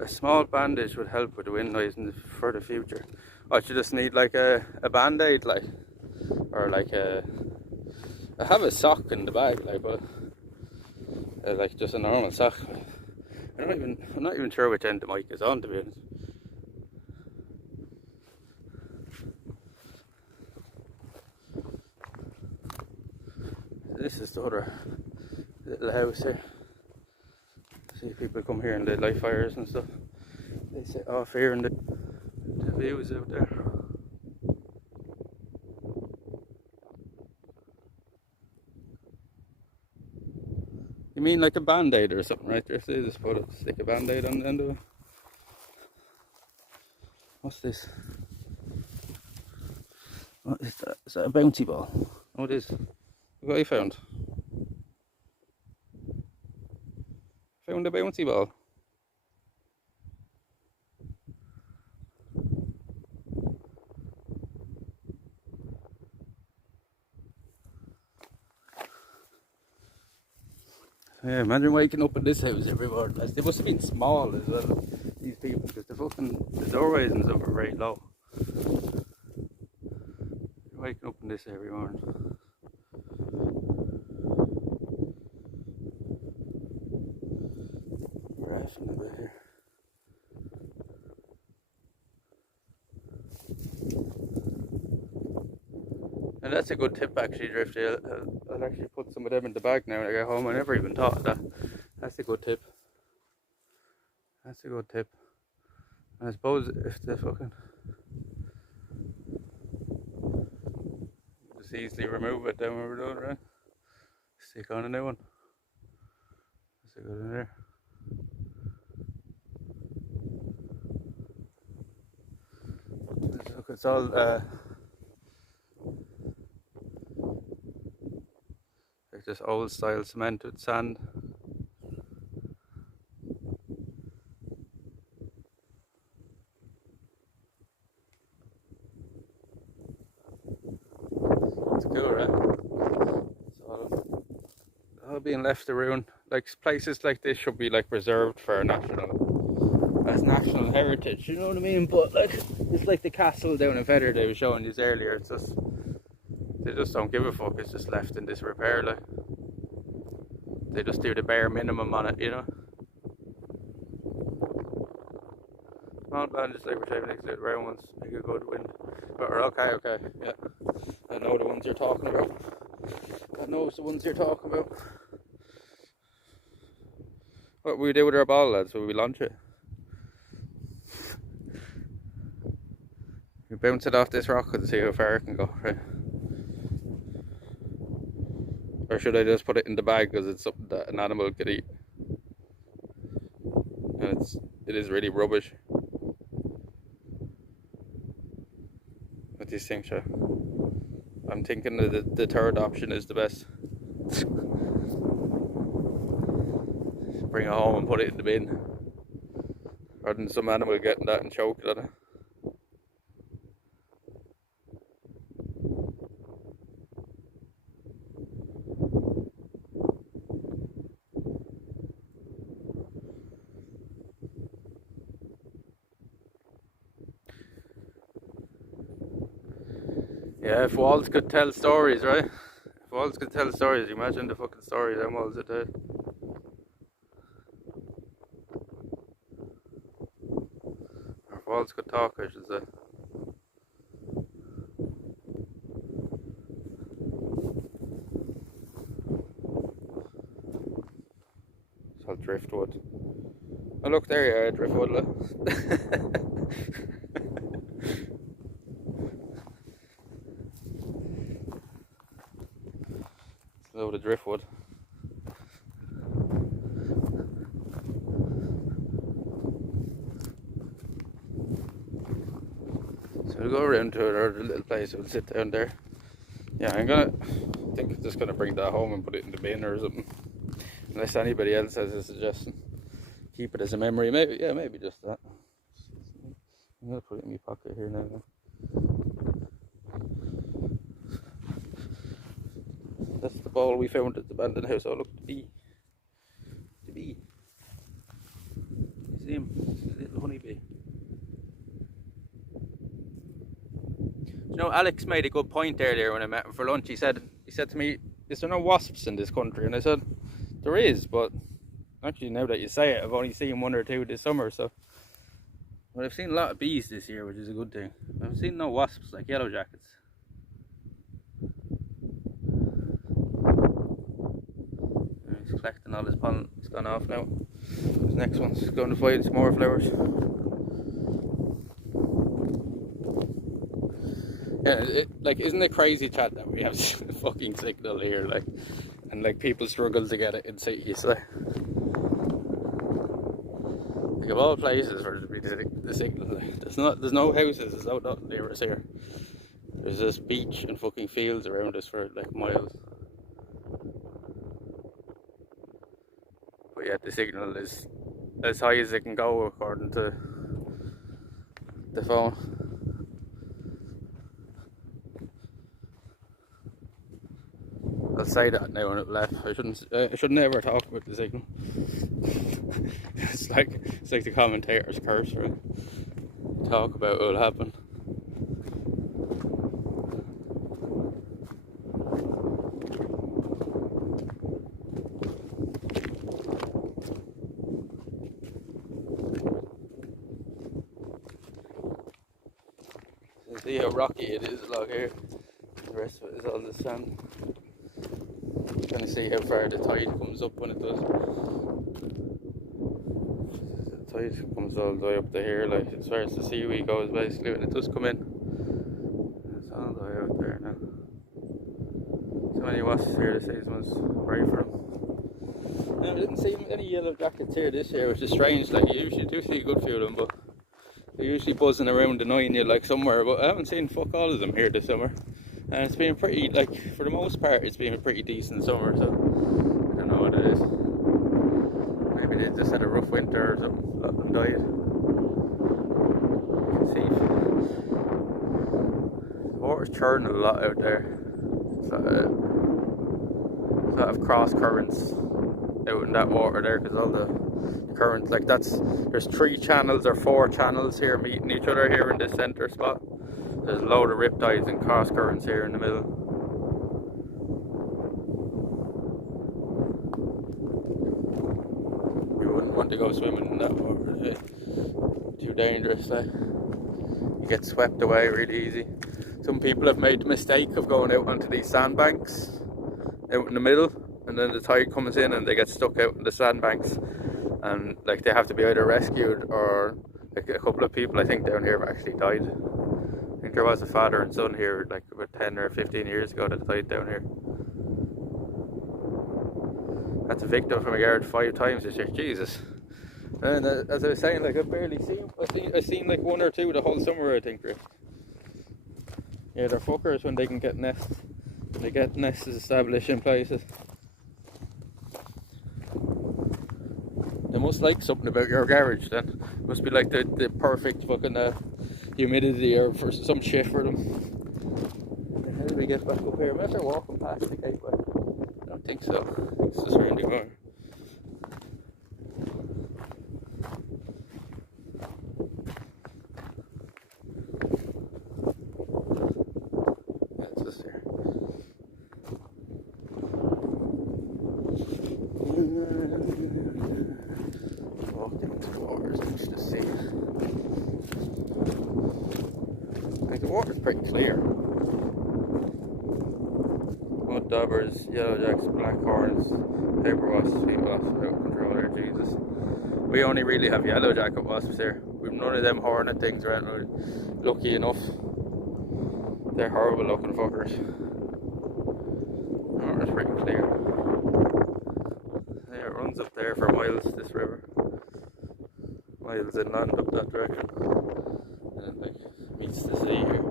A small bandage would help with the wind noise for the future. I should just need like a band-aid, like, or like I have a sock in the bag, like, but like just a normal sock. I'm not even sure which end the mic is on, to be honest. This is the other little house here. See people come here and they light fires and stuff. They set off here and the views out there. You mean like a band-aid or something right there? So they just stick a band-aid on the end of it. What's this? What is that? Is that a bouncy ball? Oh, it is. Look what I found. Found a bouncy ball. Yeah, imagine waking up in this house every morning. They must have been small as well, these people, because the doorways and stuff are very low. Waking up in this every morning. Rafting a bit here. And that's a good tip, actually, Drifty. I'll actually put some of them in the bag now when I get home. I never even thought of that. That's a good tip. That's a good tip. And I suppose if the fucking... just easily remove it then when we're done, right? Stick on a new one. Stick it in there. Look, it's all like just old style cement with sand. It's cool, right? It's all being left to ruin. Like places like this should be like reserved for as national heritage, you know what I mean? But like, it's like the castle down in Feather they were showing you earlier. It's just, they just don't give a fuck. It's just left in disrepair. Like, they just do the bare minimum on it, you know. Small bandages like we're shaving next to the round ones make a good wind. But okay, yeah. I know the ones you're talking about. I know the ones you're talking about. What will we do with our ball, lads? Will we launch it? We bounce it off this rock and see how far it can go, right? Or should I just put it in the bag because it's something that an animal could eat? And it is really rubbish. What do you think, Sha? I'm thinking that the third option is the best. Bring it home and put it in the bin. Rather than some animal getting that and choking on it. Yeah, if walls could tell stories, right? If walls could tell stories, imagine the fucking story them walls would tell. Or if walls could talk, I should say. It's all driftwood. Oh look, there you are, driftwood, look. It's a load of driftwood. So we'll go around to another little place, we'll sit down there. Yeah, I think I'm just gonna bring that home and put it in the bin or something. Unless anybody else has a suggestion. Keep it as a memory, maybe just that. I'm gonna put it in my pocket here now. That's the ball we found at the abandoned house. Oh look, the bee. The bee. You see him? He's a little honeybee. You know, Alex made a good point earlier when I met him for lunch. He said to me, is there no wasps in this country? And I said, there is, but actually now that you say it, I've only seen one or two this summer, so. But I've seen a lot of bees this year, which is a good thing. I've seen no wasps like yellow jackets. He's collecting all his pollen. It's gone off now. This next one's going to find some more flowers. Yeah, like, isn't it crazy, chat, that we have a fucking signal here, like, and like people struggle to get it in cities, like of all places for it to be the signal, like, there's no houses, there's no nothing near us here. There's this beach and fucking fields around us for like miles. But yet the signal is as high as it can go according to the phone. I'll say that now when it left. I should never talk about the signal. It's like the commentator's curse, right? Talk about what will happen. So see how rocky it is along here. The rest of it is all the sand. Trying to see how far the tide comes up when it does. The tide comes all the way up to here, like as far as the seaweed goes basically when it does come in. It's all the way out there now. So many wasps here this season, was right for them. Now, I didn't see any yellow jackets here this year, which is strange. Like you usually do see a good few of them, but they're usually buzzing around annoying you like somewhere, but I haven't seen fuck all of them here this summer. And it's been pretty, like, for the most part, it's been a pretty decent summer, so I don't know what it is. Maybe they just had a rough winter or something, a lot of them died. You can see the water's churning a lot out there. So, a lot of cross currents out in that water there, because all the currents, like there's 3 channels or 4 channels here meeting each other here in this centre spot. There's a load of riptides and cross currents here in the middle. You wouldn't want to go swimming in that water, is it? Too dangerous, like. You get swept away really easy. Some people have made the mistake of going out onto these sandbanks out in the middle, and then the tide comes in and they get stuck out in the sandbanks. and like they have to be either rescued or like a couple of people I think down here have actually died. I think there was a father and son here like about 10 or 15 years ago that died down here. That's a victim from a yard 5 times this year. Jesus. And as I was saying, like I've barely seen. I've seen like 1 or 2 the whole summer, I think. Right? Yeah, they're fuckers when they can get nests. They get nests established in places. They must like something about your garage then. Must be like the perfect fucking humidity or for some shit for them. How do we get back up here? Maybe they're walking past the gateway. I don't think so. It's just around the corner. Yeah, it's just here. Walk down to the waters just to see. Like the water's pretty clear. Mud daubers, yellow jacks, black horns, paper wasps, feet wasps, out of control there, Jesus. We only really have yellow jacket wasps here. We've none of them hornet things around. We're lucky enough. They're horrible looking fuckers. The water's pretty clear. Yeah, it runs up there for miles, this river. Miles inland up that direction. And it like meets the sea here.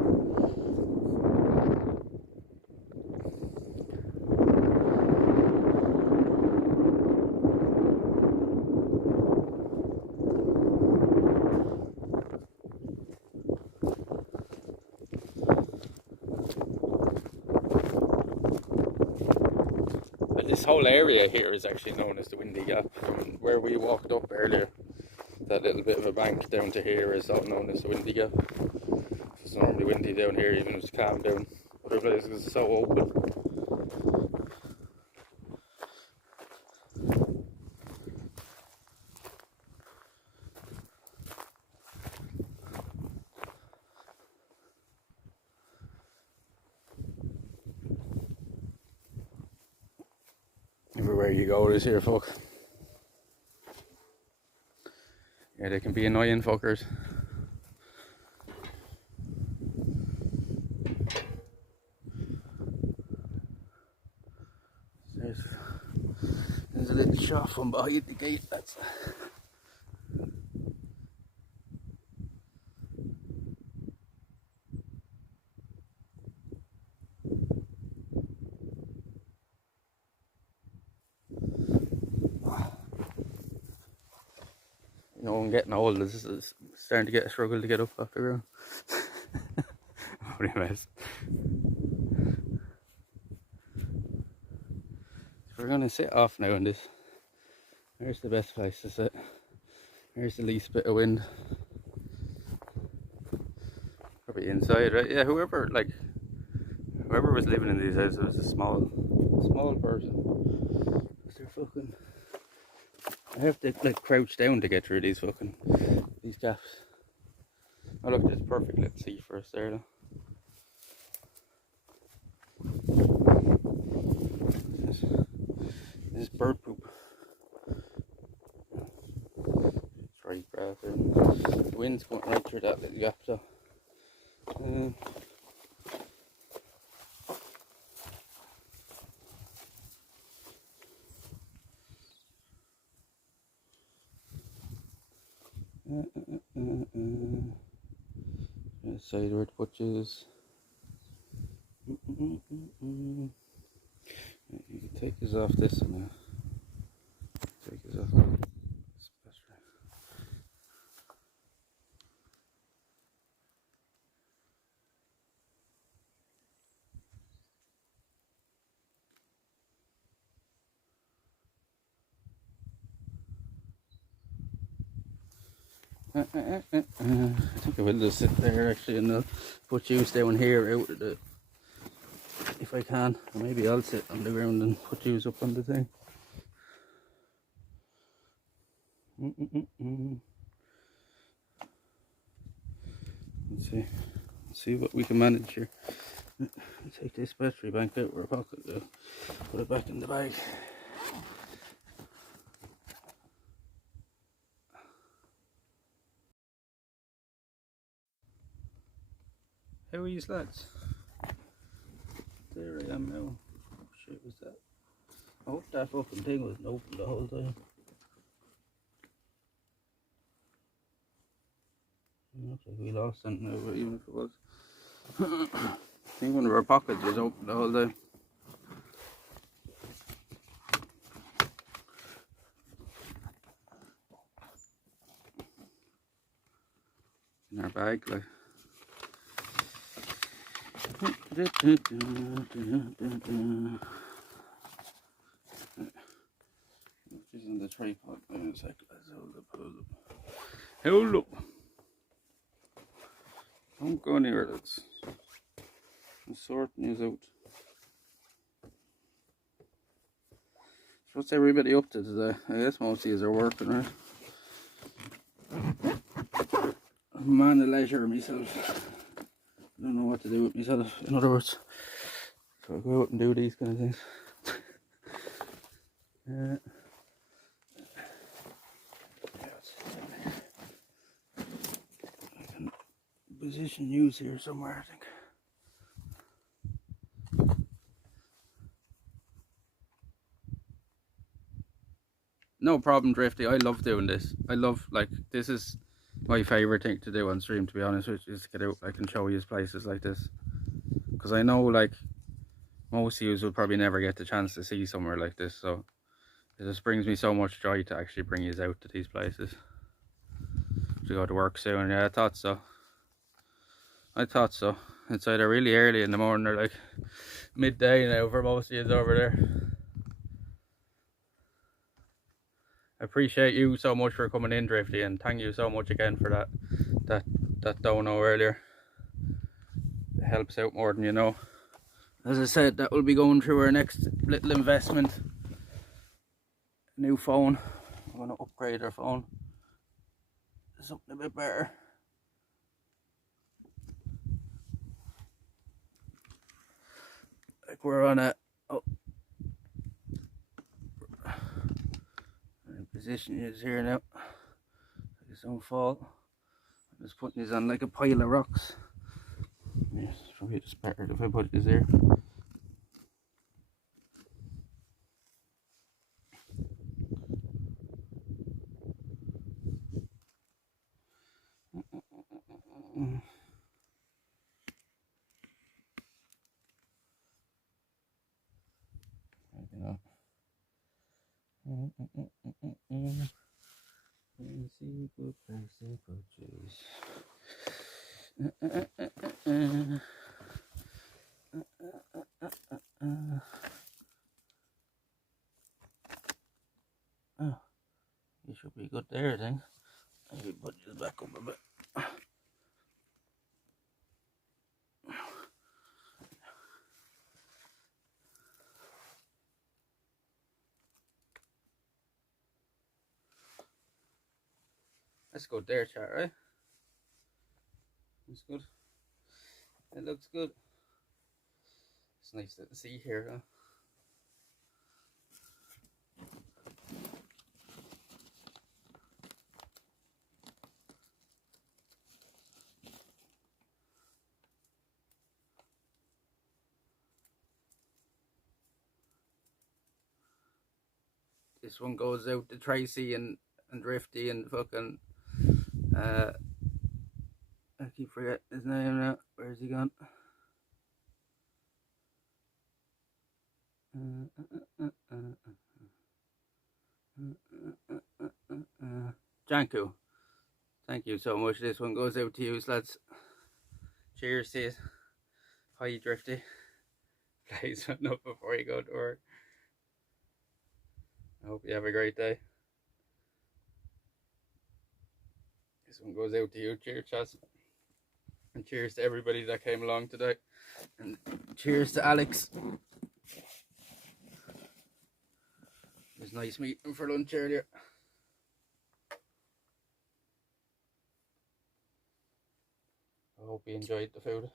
This whole area here is actually known as the Windy Gap. From where we walked up earlier, that little bit of a bank down to here is all known as the Windy Gap. It's normally windy down here, even if it's calm down other places, it's so open. Everywhere you go is here, folk. Yeah, they can be annoying fuckers. There's a little shop from behind the gate. That's. You know, I'm getting old. This is starting to get a struggle to get up off the ground. What a mess. So we're gonna sit off now in this. There's the best place to sit. Here's the least bit of wind. Probably inside, right? Yeah, whoever was living in these houses was a small person. They're fucking. I have to like crouch down to get through these gaps. Oh look, there's a perfect little sea for us there though. This is bird poop. Dry grass there. The wind's going right through that little gap though. Side where the butches. You can take this off this and take this off. I think I will just sit there actually and I'll put you down here out of the, if I can, or maybe I'll sit on the ground and put you up on the thing. Let's see what we can manage here. Take this battery bank out of our pocket, put it back in the bag. How are you lads? There I am now. Oh shit, was that? I hope that fucking thing wasn't open the whole time. Looks like we lost something over, even if it was. I think one of our pockets was open the whole time. In our bag, like. She's in the tripod. Wait a sec. Let's hold up. Hold up. Don't go anywhere, lads. I'm sorting you out. So what's everybody up to today? I guess most of you are working, right? I'm a man of leisure myself. I don't know what to do with myself, in other words. So I go out and do these kind of things. I can position use here somewhere, I think. No problem, Drifty. I love doing this. I love, like, this is my favourite thing to do on stream, to be honest with you, is get out. I can show you places like this. Because I know, like, most of you will probably never get the chance to see somewhere like this, so it just brings me so much joy to actually bring you out to these places. To go to work soon, yeah, I thought so. It's either really early in the morning or like midday now for most of you over there. I appreciate you so much for coming in, Drifty, and thank you so much again for that dono earlier. It helps out more than you know. As I said, that will be going through our next little investment. New phone. I'm going to upgrade our phone to something a bit better. Like we're on a position is here now. This don't fall. I'm just putting this on like a pile of rocks. Yeah, it's probably just better if I put this here. Easy good basic purchase. Oh, you should be good there then. I should put this back up a bit. That's good there, chat, right? That's good. It looks good. It's nice to see here, huh? This one goes out to Tracy and Drifty and fucking I keep forgetting his name now. Where's he gone? Janku. Thank you so much. This one goes out to you, lads. Cheers to you. Hi, Drifty. Play something up before you go to work. I hope you have a great day. This one goes out to you. Cheers, Chas. And cheers to everybody that came along today. And cheers to Alex. It was nice meeting for lunch earlier. I hope he enjoyed the food.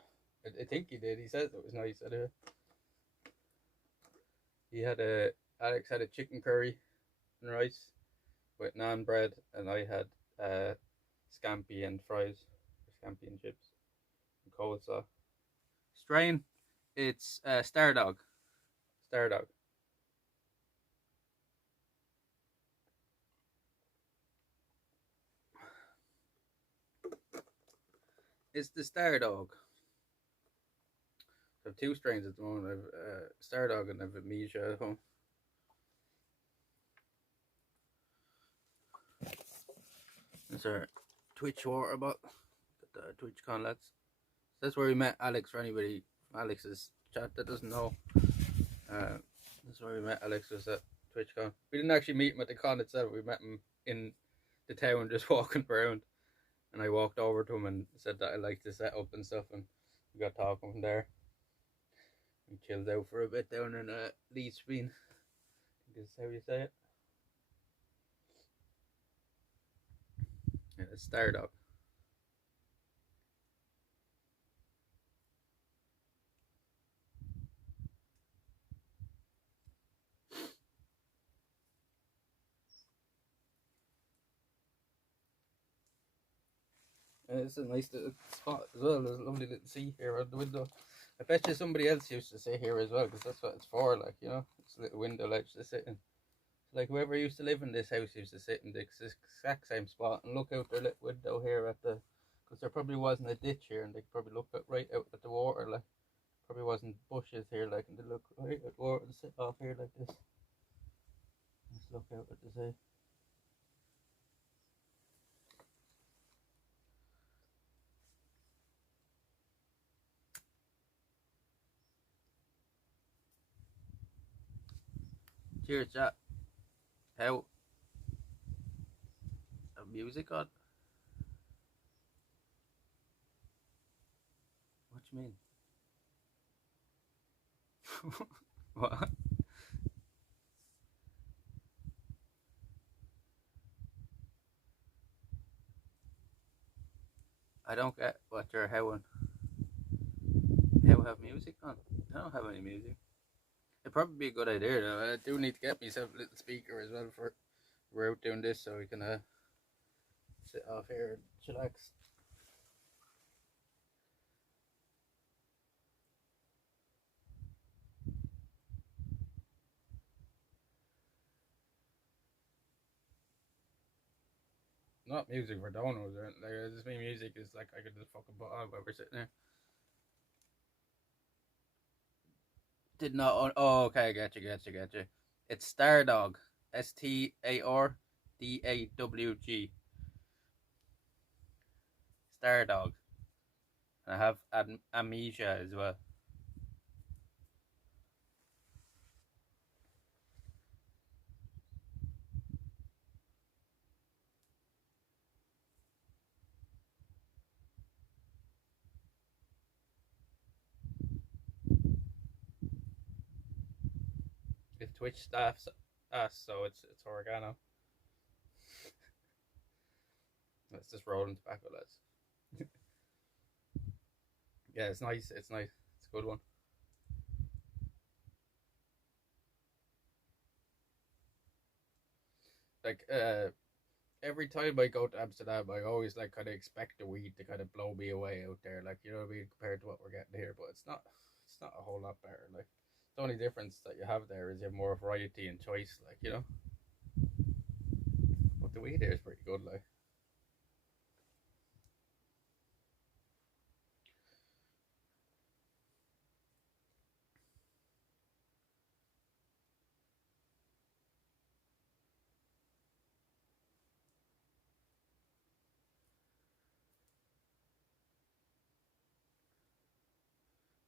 I think he did. He says it was nice anyway. Alex had a chicken curry and rice with naan bread, and I had scampi and fries, or scampi and chips, and coleslaw. Strain, it's Star Dog. Star Dog. It's the Star Dog. I have two strains at the moment. I have Star Dog and I have Amnesia at home. That's our Twitch water bottle. Got the TwitchCon lads. That's where we met Alex. For anybody from Alex's chat that doesn't know, that's where we met Alex, was at TwitchCon. We didn't actually meet him at the con itself. We met him in the town just walking around, and I walked over to him and said that I liked the setup and stuff, and we got talking from there. We chilled out for a bit down in Leeds Green. I think that's how you say it. Yeah, it's Star Dog. It's a nice little spot as well. There's a lovely little sea here out the window. I bet you somebody else used to sit here as well, because that's what it's for, like, you know. It's a little window ledge to sit in. Like, whoever used to live in this house used to sit in the exact same spot and look out their little window here at the... Because there probably wasn't a ditch here, and they could probably look right out at the water, like. Probably wasn't bushes here, like, and they look right at the water and sit off here like this. Just look out at the sea. Cheers, chat. How? A music on? What you mean? What? I don't get what you're howing. How have music on? I don't have any music. It'd probably be a good idea though. I do need to get myself a little speaker as well for we're out doing this, so we can sit off here and chillax. Not music for donos or anything. Like, I just mean music is like I could just fucking put on while we're sitting there. Did not. Oh, okay. Get you. It's Star Dog. STARDAWG. Star Dog. And I have Amnesia as well. If Twitch staffs us, so it's oregano. Let's just roll in tobacco, lads. Yeah, it's nice. It's nice. It's a good one. Like, every time I go to Amsterdam, I always like kind of expect the weed to kind of blow me away out there. Like, you know what I mean, compared to what we're getting here. But it's not. It's not a whole lot better. Like, the only difference that you have there is you have more variety and choice. Like, you know. But the weed here is pretty good. Like.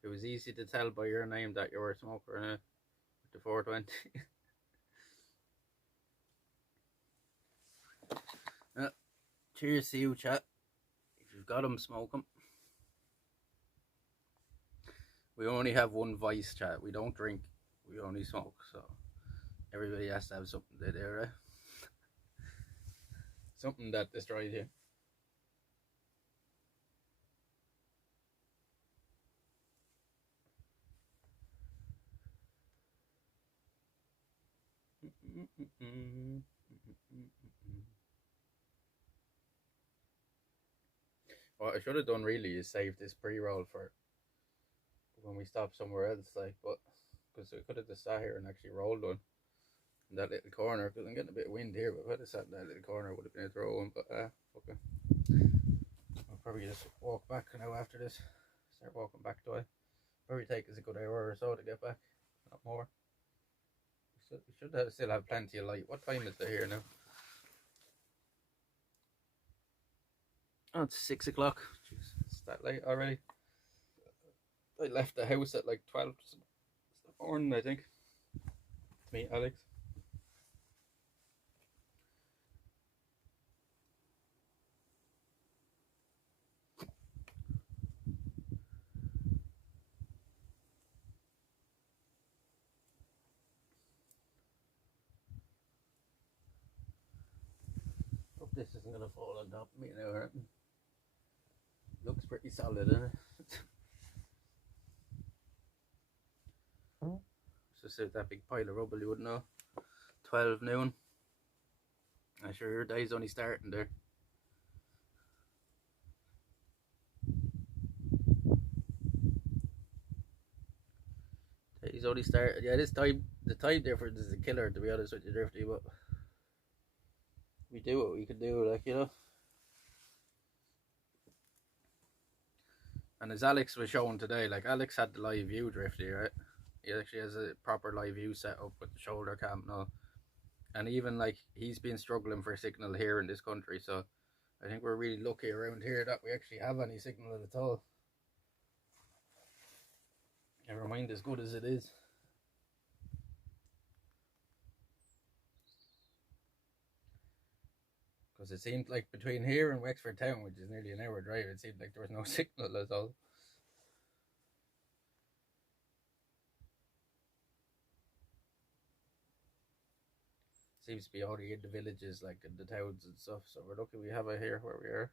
It was easy to tell by your name that you were a smoker with the 420. Cheers to you, chat. If you've got them, smoke them. We only have one vice, chat. We don't drink. We only smoke. So everybody has to have something to do, right? Something that destroys you. What I should have done really is save this pre-roll for when we stopped somewhere else, like, but because we could have just sat here and actually rolled one in that little corner, because I'm getting a bit of wind here, but if I had sat in that little corner, it would have been a throw one, but okay. I'll probably just walk back now after this, start walking back to it. Probably take us a good hour or so to get back, not more. We should still have plenty of light. What time is it here now? Oh, it's 6 o'clock. Jeez, it's that late already. I left the house at like 12 this morning, I think. To meet Alex. Hope this isn't going to fall on top of me now, right? Looks pretty solid, isn't it? Just out that big pile of rubble, you wouldn't know. 12 noon. I'm sure your day's only starting there. Day's only started. Yeah, this time, the time difference is a killer, to be honest with you, Drifty, but we do what we can do, like, you know. And as Alex was showing today, like, Alex had the live view, Drifty, right? He actually has a proper live view set up with the shoulder cam and all. And even, like, he's been struggling for signal here in this country, so I think we're really lucky around here that we actually have any signal at all. Never mind as good as it is. Because it seemed like between here and Wexford town, which is nearly an hour drive, it seemed like there was no signal at all. Seems to be only in the villages, like in the towns and stuff, so we're lucky we have it here where we are.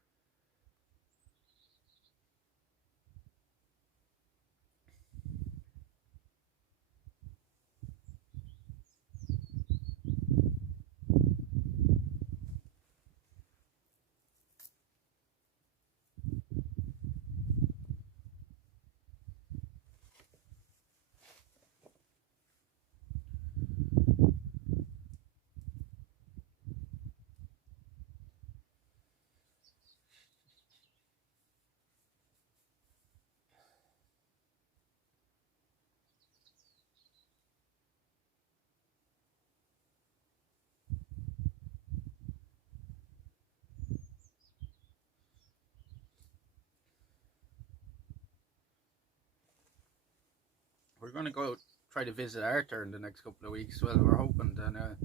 We're going to go try to visit Arthur in the next couple of weeks. Well, we're hoping that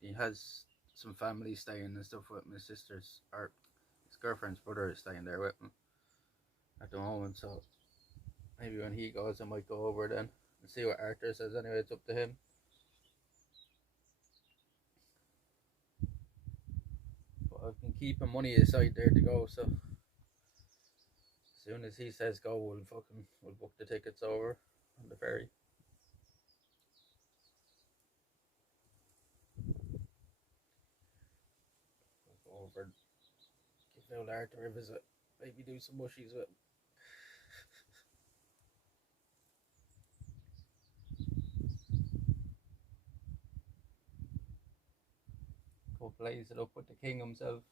he has some family staying and stuff with my sister's, or his girlfriend's brother is staying there with him at the moment, so maybe when he goes I might go over then and see what Arthur says. Anyway, it's up to him. But I've been keeping money aside there to go, so as soon as he says go, we'll book the tickets over on the ferry. We'll go over and give old Arthur a visit, maybe do some mushies with him. Go blaze it up with the king himself.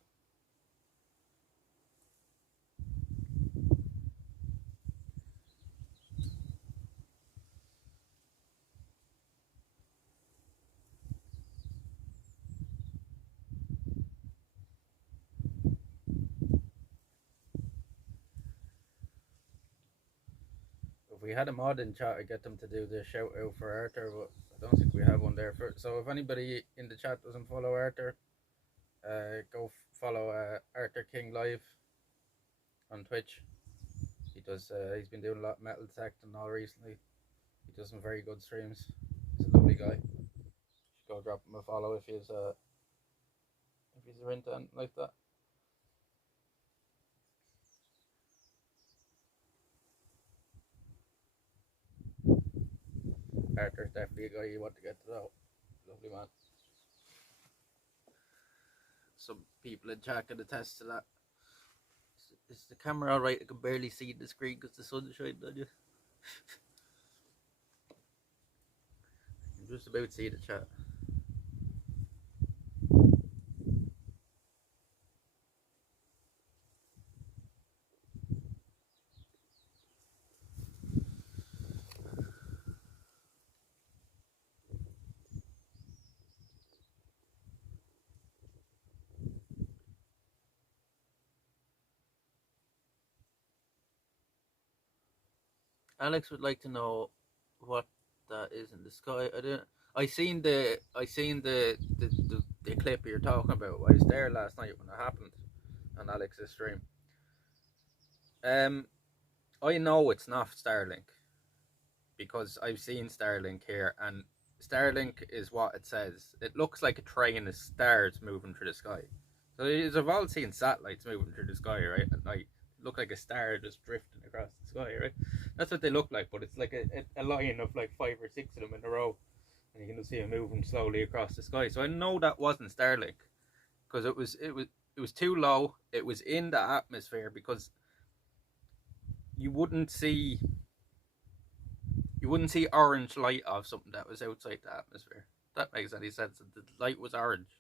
If we had a mod in chat, I'd get them to do the shout out for Arthur, but I don't think we have one there. So if anybody in the chat doesn't follow Arthur, go follow Arthur King Live on Twitch. He does. He's been doing a lot of metal tech and all recently. He does some very good streams. He's a lovely guy. You should go drop him a follow if he's into anything like that. Arthur's definitely a guy you want to get to know. Lovely man. Some people in chat can attest to that. Is the camera alright? I can barely see the screen because the sun's shining on you. I'm just about to see the chat. Alex would like to know what that is in the sky. I seen the clip you're talking about. I was there last night when it happened on Alex's stream. I know it's not Starlink because I've seen Starlink here, and Starlink is what it says. It looks like a train of stars moving through the sky. So you've all seen satellites moving through the sky, right? At night, look like a star just drifting across the sky, right? That's what they look like, but it's like a line of like 5 or 6 of them in a row, and you can just see them moving slowly across the sky. So I know that wasn't Starlink because it was too low. It was in the atmosphere because you wouldn't see orange light of something that was outside the atmosphere. That makes any sense. The light was orange,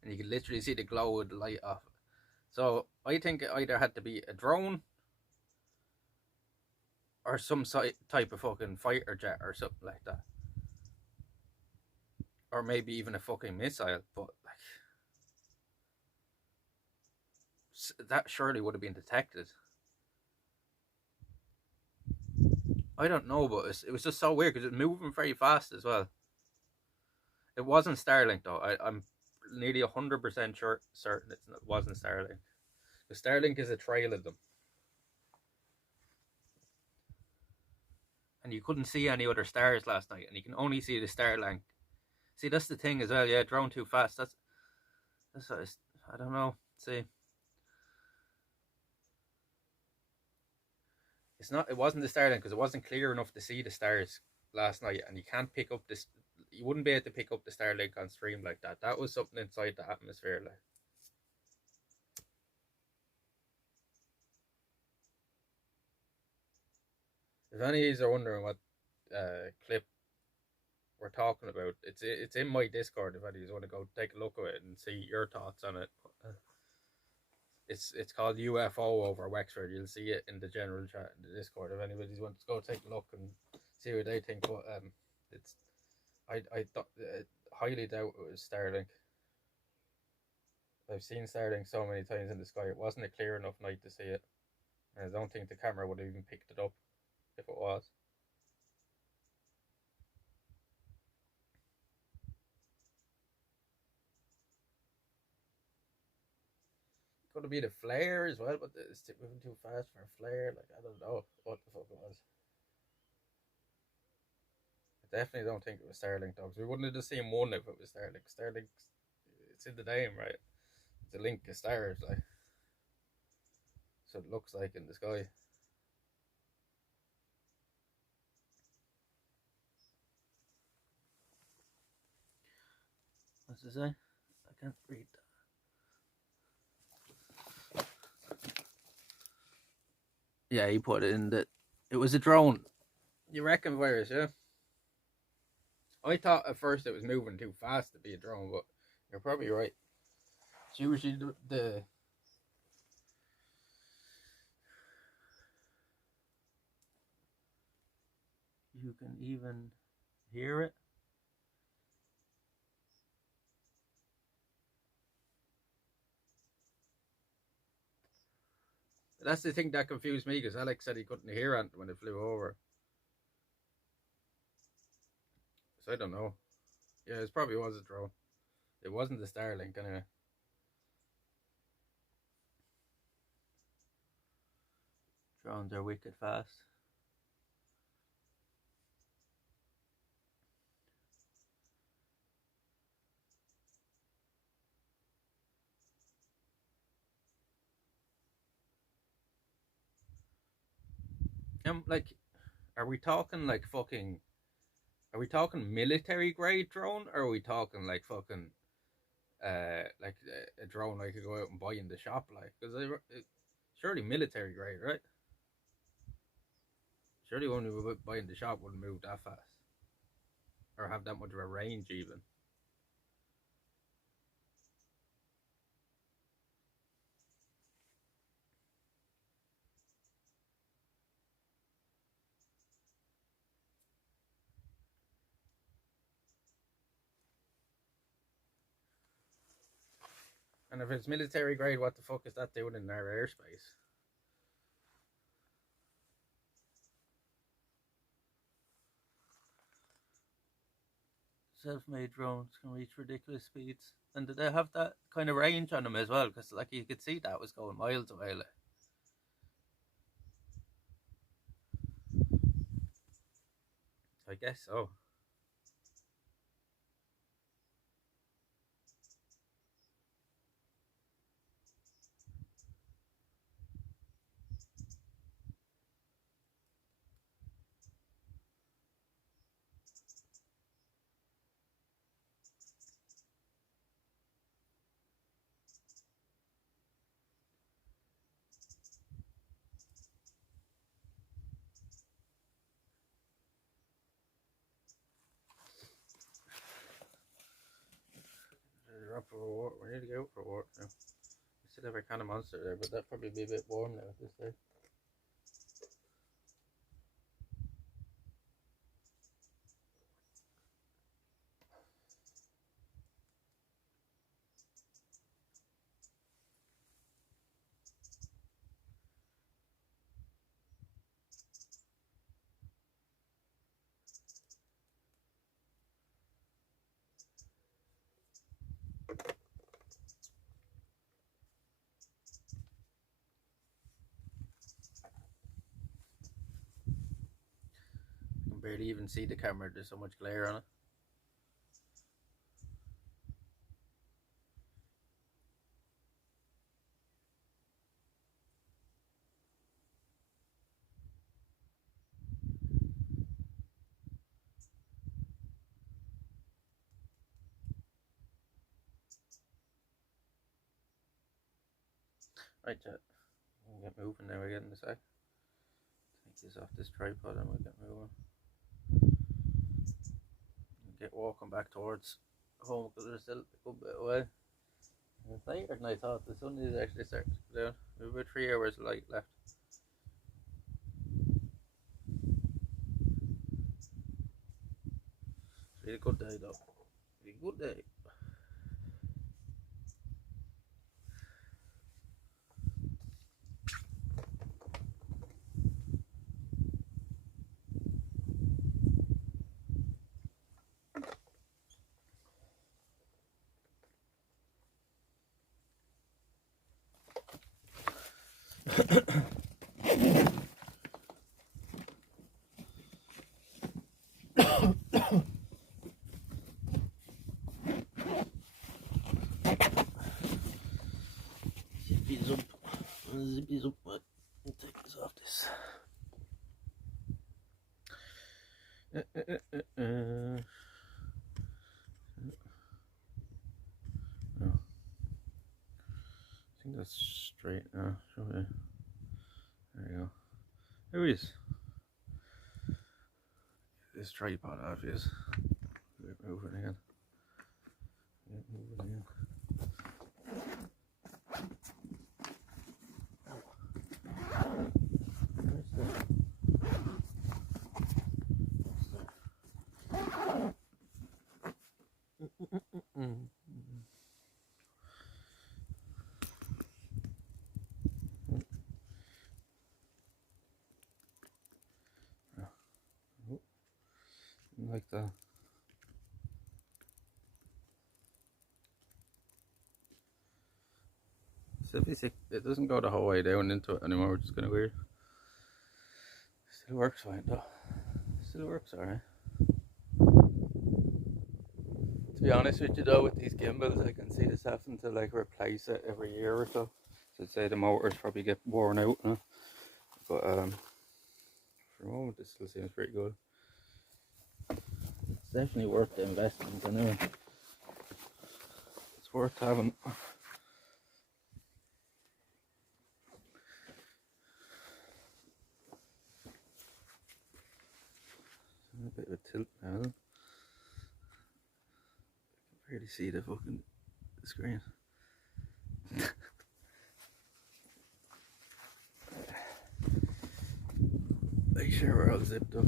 and you could literally see the glow of the light off it. So I think it either had to be a drone or some type of fucking fighter jet or something like that, or maybe even a fucking missile. But like, that surely would have been detected. I don't know, but it was just so weird because it was moving very fast as well. It wasn't Starlink though. I'm nearly 100% certain it wasn't Starlink. The Starlink is a trail of them, and you couldn't see any other stars last night, and you can only see the Starlink. See, that's the thing as well. Yeah, drone too fast. That's what I don't know. See, it wasn't the Starlink because it wasn't clear enough to see the stars last night, and you can't pick up this. You wouldn't be able to pick up the Starlink on stream like that. That was something inside the atmosphere, like. If any of you are wondering what clip we're talking about, it's in my Discord. If any of you want to go take a look at it and see your thoughts on it, it's called UFO over Wexford. You'll see it in the general chat in the Discord. If anybody wants to go take a look and see what they think, but it's I highly doubt it was Starlink. I've seen Starlink so many times in the sky. It wasn't a clear enough night to see it, and I don't think the camera would have even picked it up if it was. Could have been a flare as well, but it's moving too fast for a flare. Like, I don't know what the fuck it was. I definitely don't think it was Starlink dogs. We wouldn't have just seen one if it was Starlink. Starlink, it's in the name, right? It's a link of stars, like. So it looks like in the sky. What's it say? I can't read that. Yeah, he put it in that it was a drone. You reckon, Virus, yeah? I thought at first it was moving too fast to be a drone, but you're probably right. It's usually the you can even hear it. That's the thing that confused me because Alex said he couldn't hear it when it flew over. So I don't know. Yeah, it probably was a drone. It wasn't the Starlink anyway. Drones are wicked fast. Like, are we talking like fucking? Are we talking military grade drone, or are we talking like fucking, like a drone I could go out and buy in the shop, like? Because Surely military grade, right? Surely one who would buy in the shop wouldn't move that fast. Or have that much of a range even. And if it's military grade, what the fuck is that doing in our airspace? Self-made drones can reach ridiculous speeds. And did they have that kind of range on them as well? Because like you could see that was going miles away. Like. I guess so. We're up for a walk. We need to go out for a walk now. We still have a can of Monster there, but that'd probably be a bit warm now at this day. I can barely even see the camera, there's so much glare on it. Right, chat. We'll get moving now again in a sec. Take this off this tripod and we'll get moving. We'll get walking back towards home because we're still a good bit away. It's later than I thought. The sun is actually starting to go down. We have about 3 hours of light left. It's really good day though. Really good day. Zippy's up. Zippy's up. But I'll take this off this. Oh. I think that's straight now. There you go. There he is. This tripod off is. Get moving again. Get moving again. Like that. So it doesn't go the whole way down into it anymore, which is kind of weird. Still works fine though. Still works alright. To be honest with you though, with these gimbals, I can see this having to like replace it every year or so. So I'd say the motors probably get worn out now. But for the moment, this still seems pretty good. It's definitely worth the investment anyway. It's worth having. A bit of a tilt now. I can barely see the fucking screen. Make sure we're all zipped up.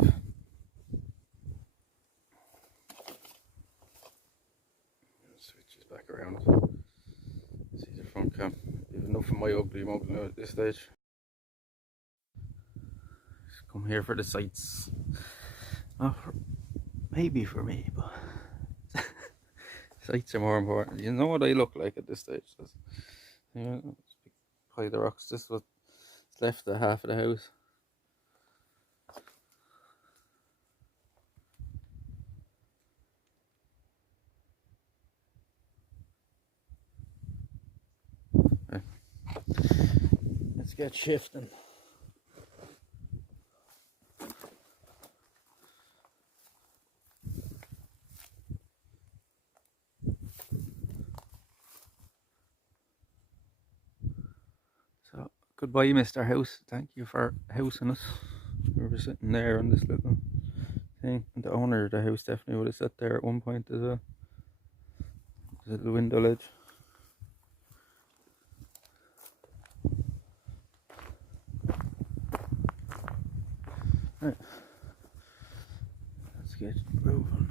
Switch this back around. See the front cam. Even enough of my ugly mug now at this stage. Just come here for the sights. Not for, maybe for me, but sights are more important. You know what I look like at this stage. Yeah, pile the rocks. This is what's left of half of the house. Okay. Let's get shifting. So, goodbye, Mr. House. Thank you for housing us. We were sitting there on this little thing. And the owner of the house definitely would have sat there at one point as well. The little window ledge. Right. Let's get moving.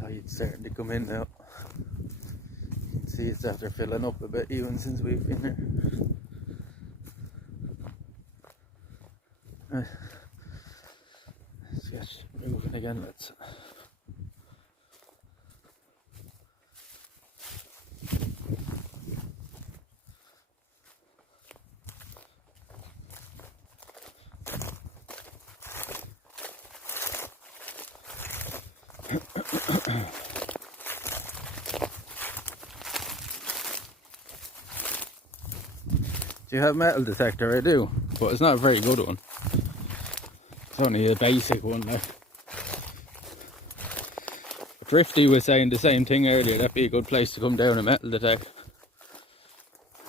Tide's starting to come in now. You can see it's after filling up a bit even since we've been here. Right. Let's get moving again, let's. Do you have a metal detector? I do, but it's not a very good one. It's only a basic one there. Drifty was saying the same thing earlier. That'd be a good place to come down a metal detector.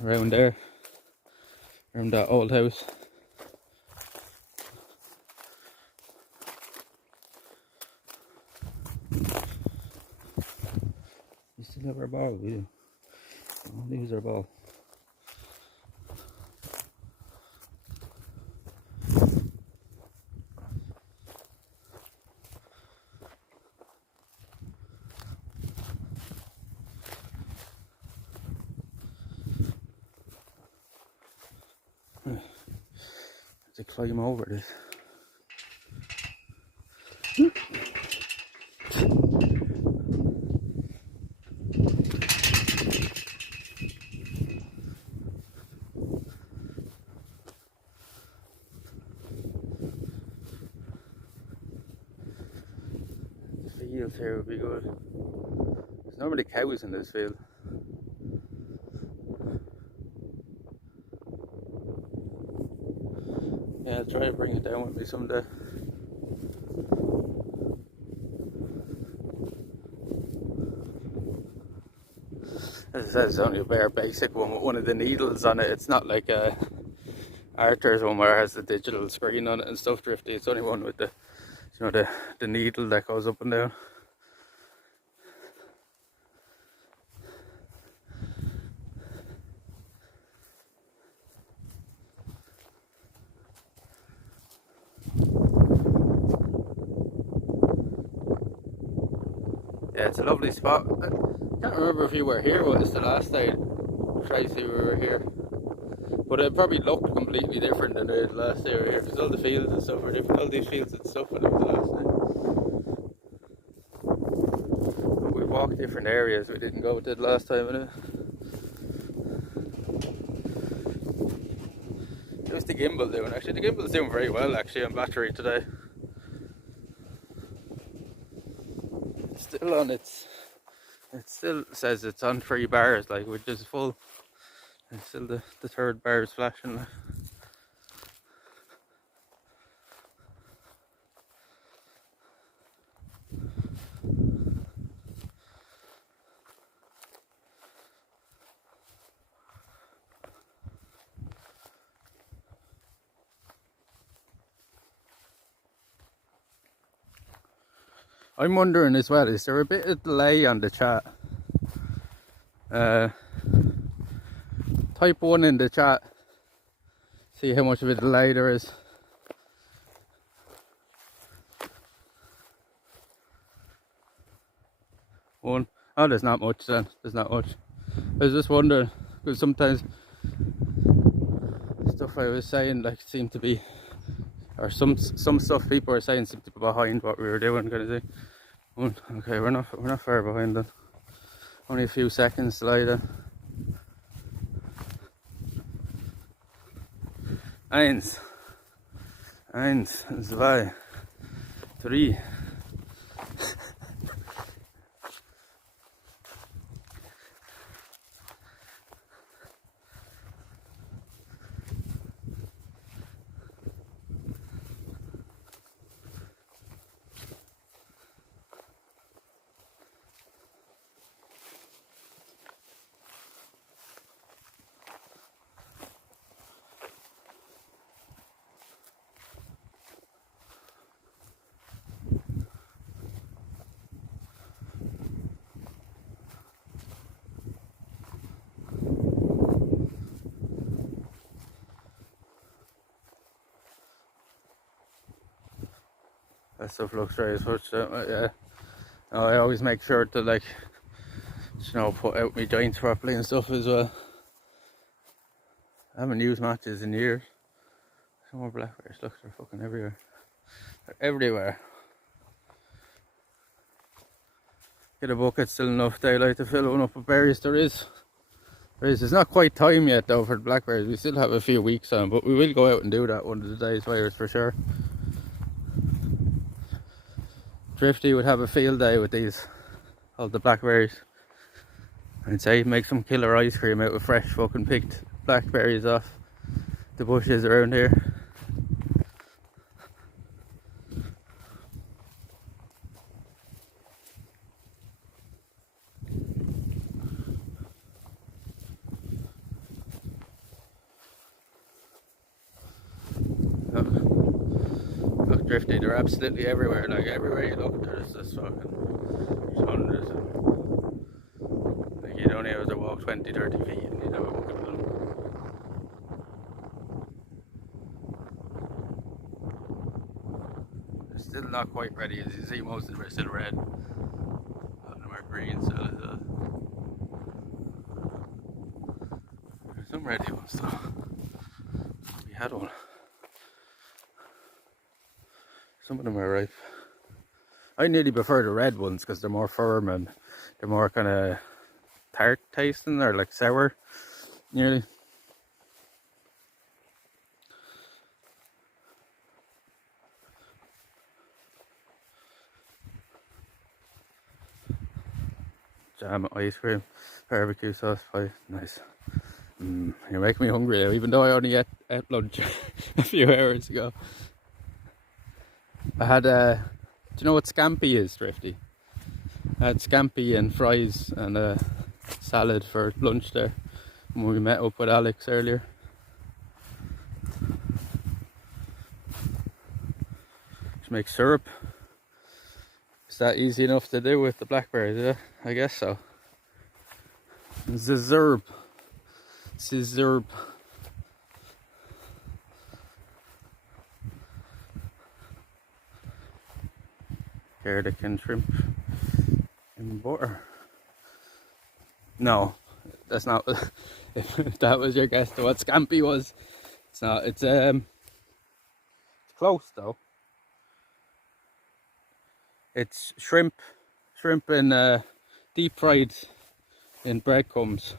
Around there. Around that old house. You still have our ball, we do. Don't lose our ball. To climb over this. The field here would be good. There's not many cows in this field. Yeah, I'll try to bring it down with me someday. As I said, it's only a very basic one with one of the needles on it. It's not like Arthur's one where it has the digital screen on it and stuff, Drifty. It's only one with the, you know, the needle that goes up and down. Yeah, it's a lovely spot. I can't remember if you were here, but it's the last day, Tracy, we were here. But it probably looked completely different than it did last year here, because all the fields and stuff were different. All these fields and stuff when it was the last day. But we walked different areas we didn't go to the last time, innit? How's the gimbal doing? Actually, the gimbal's doing very well actually on battery today. It's still on its... It still says it's on 3 bars, like, which is full. And still the third bar is flashing. Like. I'm wondering as well, is there a bit of delay on the chat? Type 1 in the chat. See how much of a delay there is. One. Oh, there's not much then. There's not much. I was just wondering, because sometimes stuff I was saying like seemed to be, or some stuff people were saying seemed to be behind what we were doing, kind of thing. One. Okay, we're not far behind then. Only a few seconds delay then. 1, 2, 3. That stuff looks very switched out, yeah. No, I always make sure to, like, you know, put out my joints properly and stuff as well. I haven't used matches in years. Some more blackberries, look, they're fucking everywhere. They're everywhere. Get a bucket, still enough daylight to fill one up with berries. There is. It's not quite time yet though for the blackberries. We still have a few weeks on, but we will go out and do that one of the days, fires for sure. Drifty would have a field day with these, all the blackberries. I'd say make some killer ice cream out of fresh fucking picked blackberries off the bushes around here. Look, Drifty, they're absolutely everywhere. Like everywhere you look, there's this fucking, there's hundreds of them. Like you'd only have to walk 20-30 feet and you'd have a bucket of them. They're still not quite ready, as you see. Most of them are still red. A lot of them are green still as well. There's some ready ones though. We had one. Some of them are ripe. I nearly prefer the red ones because they're more firm and they're more kind of tart tasting, or like sour, nearly. Jam, ice cream, barbecue sauce pie, nice. You're making me hungry now, even though I only ate lunch a few hours ago. I had do you know what scampi is, Drifty? I had scampi and fries and a salad for lunch there when we met up with Alex earlier. Just make syrup. Is that easy enough to do with the blackberries? Yeah, I guess so. Scissor. Garlic and shrimp and butter. No, That's not if that was your guess to what scampi was. It's not. It's close though. It's shrimp in deep fried in breadcrumbs.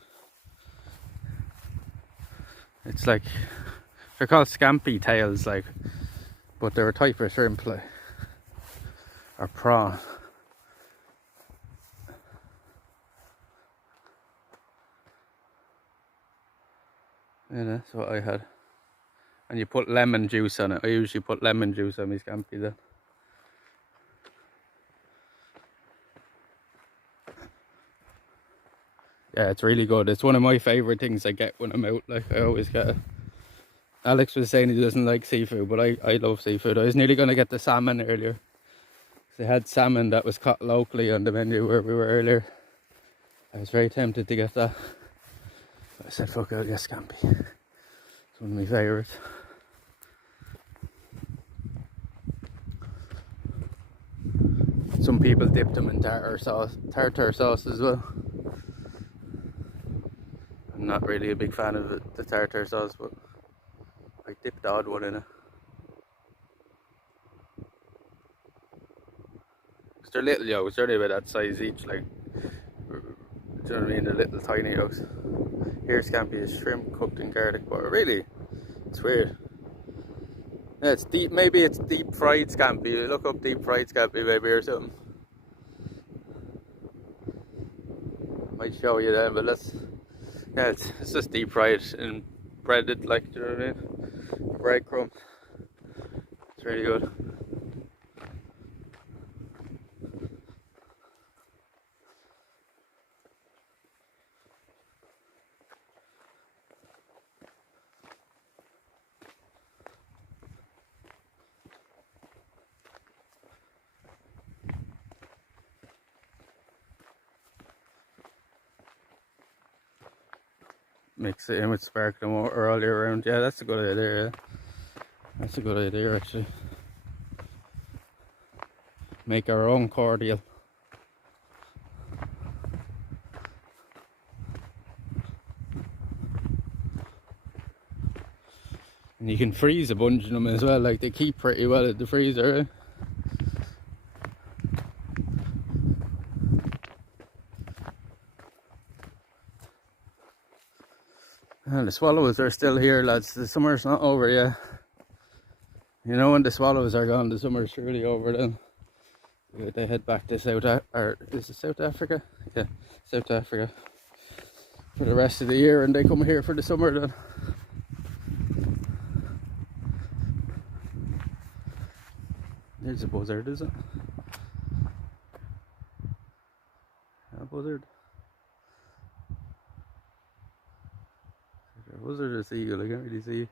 It's like they're called scampi tails, like, but they're a type of shrimp, like, or prawn. Yeah, that's what I had. And you put lemon juice on it. I usually put lemon juice on my scampi then. Yeah, it's really good. It's one of my favourite things I get when I'm out. Like, I always get it. Alex was saying he doesn't like seafood, but I love seafood. I was nearly going to get the salmon earlier. They had salmon that was caught locally on the menu where we were earlier. I was very tempted to get that. But I said, fuck it, I'll get scampi. It's one of my favourites. Some people dip them in tartar sauce as well. I'm not really a big fan of the tartar sauce, but I dipped the odd one in it. Cause they're little yolks, they're only about that size each, like, do you know what I mean? They're little tiny yolks. Here scampi is shrimp cooked in garlic butter. Really? It's weird. Yeah, it's deep, maybe it's deep fried scampi. Look up deep fried scampi maybe or something. Might show you then, but yeah, it's just deep fried and breaded, like, do you know what I mean? Breadcrumbs. It's really good. Mix it in with sparkling water all year round. Yeah, that's a good idea. Yeah. That's a good idea, actually. Make our own cordial. And you can freeze a bunch of them as well. Like, they keep pretty well at the freezer. Eh? And the swallows are still here, lads. The summer's not over yet. You know, when the swallows are gone, the summer's surely over then. They head back to South Africa? Yeah, South Africa. For the rest of the year, and they come here for the summer then. There's a buzzard, is it? A buzzard. A buzzard or a seagull, I can't really see.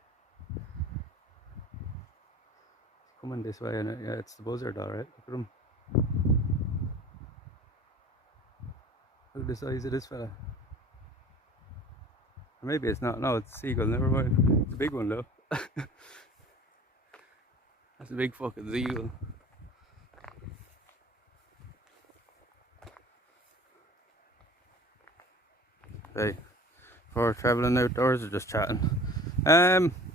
Coming this way, and yeah, it's the buzzard, alright. Look at him. Look at the size of this fella. Or maybe it's not. No, it's a seagull. Never mind. It's a big one though. That's a big fucking seagull. Hey, for travelling outdoors or just chatting?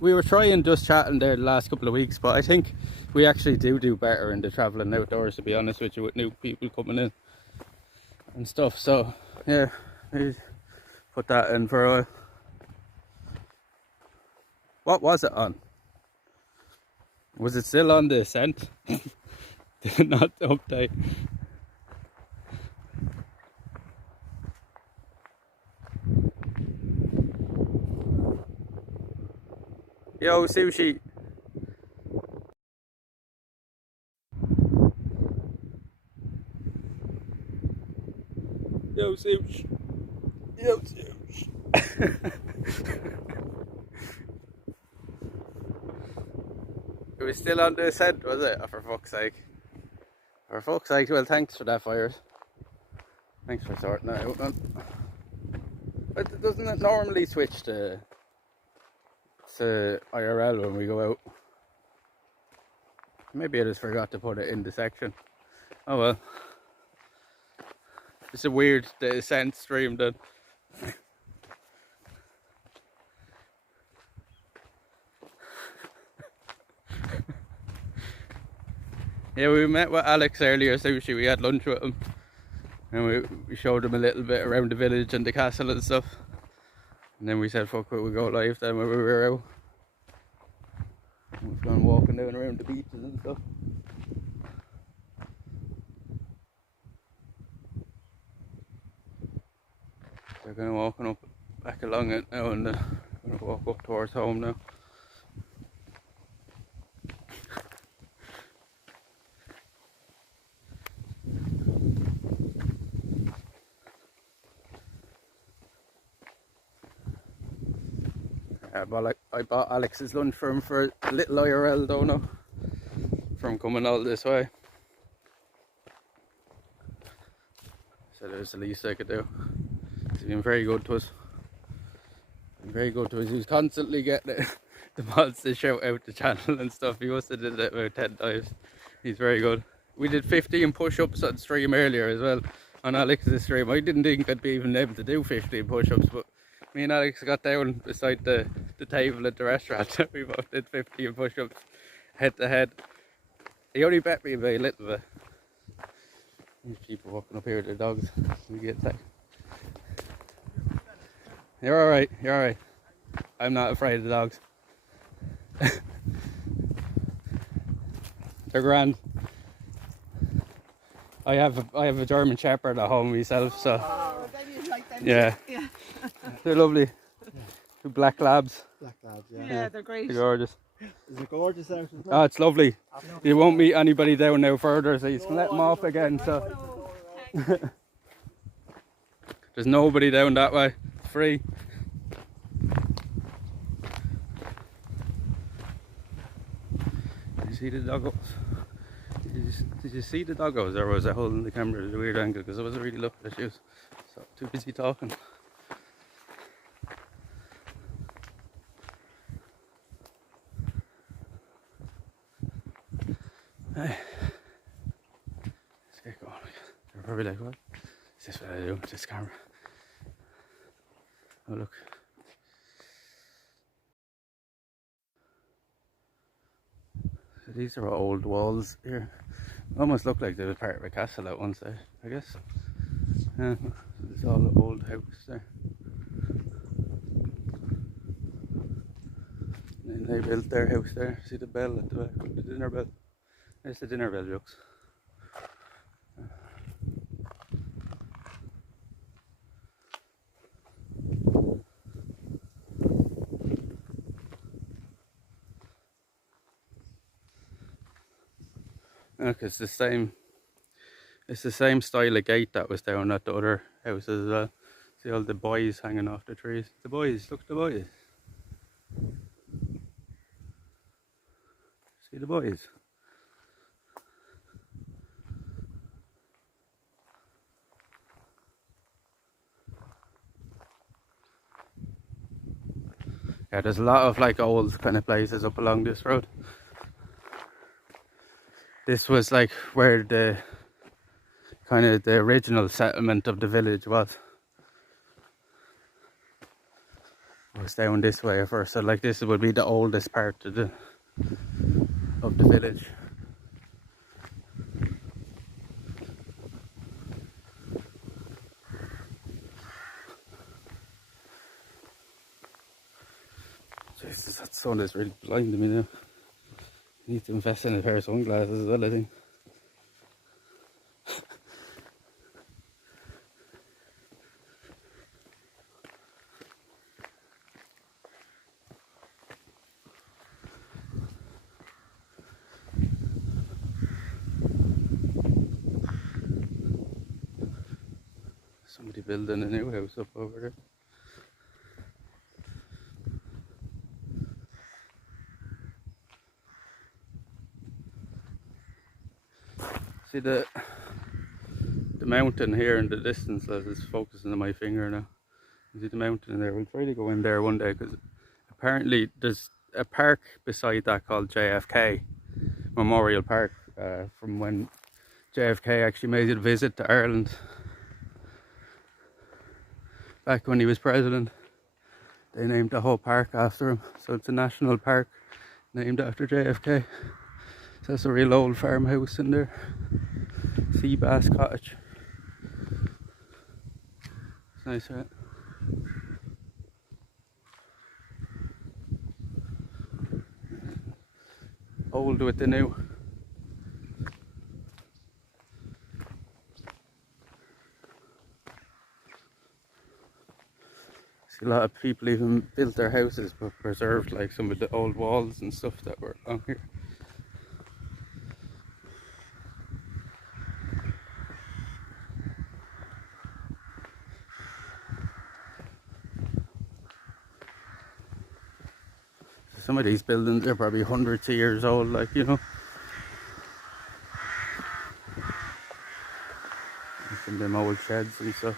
We were trying just chatting there the last couple of weeks, but I think we actually do better in the travelling outdoors, to be honest with you, with new people coming in and stuff. So yeah, maybe put that in for a while. What was it on? Was it still on the ascent? Not the update. Yo, sushi. Yo, sushi. Yo, sushi. It was still on the ascent, was it? Oh, for fuck's sake. For fuck's sake, well, thanks for that, Fires. Thanks for sorting that out, man. But doesn't it normally switch to IRL when we go out? Maybe I just forgot to put it in the section. Oh well. It's a weird ascent stream then. Yeah, we met with Alex earlier, Sushi. We had lunch with him. And we showed him a little bit around the village and the castle and stuff. And then we said, fuck it, we'll go live then when we were out. We've gone walking down around the beaches and stuff. They're kind of walking up back along it now, and going to walk up towards home now. I bought Alex's lunch for him for a little IRL though now, from coming all this way. So there's the least I could do. He's been very good to us. Very good to us. He was constantly getting the mods to shout out the channel and stuff. He must have did that about 10 times. He's very good. We did 15 push-ups on stream earlier as well, on Alex's stream. I didn't think I'd be even able to do 15 push-ups, but me and Alex got down beside the table at the restaurant. We both did 15 push-ups head to head. He only bet me by a little bit. There's people walking up here with their dogs. We get that. You're alright, you're alright. I'm not afraid of the dogs. They're grand. I have a German Shepherd at home myself, so yeah. They're lovely. Two black labs. Black labs, yeah. Yeah, they're great. They're gorgeous. Is it gorgeous out as well? Oh, it's lovely. You won't meet anybody down now further, so you can let them off again. So there's nobody down that way. It's free. Did you see the doggos? Did you see the doggos, or was I holding the camera at a weird angle? Because I wasn't really looking at you, so too busy talking. Hey, let's get going. They're probably like, what? Is this what I do with this camera? Oh, look. So these are old walls here. Almost look like they were part of a castle at one side, I guess. Yeah, it's all an old house there. And they built their house there. See the bell at the back, the dinner bell. There's the dinner bell, jokes. Look, it's the same style of gate that was down at the other houses as well. See all the boys hanging off the trees. The boys, look at the boys. See the boys. Yeah, there's a lot of like old kind of places up along this road. This was like where the kind of the original settlement of the village was. It was down this way at first, so like this would be the oldest part of the village. Jesus, that sun is really blinding me now. I need to invest in a pair of sunglasses as well, I think. Somebody building a new house up over there. See the mountain here in the distance that is focusing on my finger now. You see the mountain in there? We'll try to go in there one day, because apparently there's a park beside that called JFK Memorial Park, from when JFK actually made a visit to Ireland back when he was president. They named the whole park after him, so it's a national park named after JFK. So that's a real old farmhouse in there. Sea Bass Cottage. It's nice, right? Old with the new. See, a lot of people even built their houses but preserved like some of the old walls and stuff that were on here. Some of these buildings are probably hundreds of years old, like, you know. Some of them old sheds and stuff.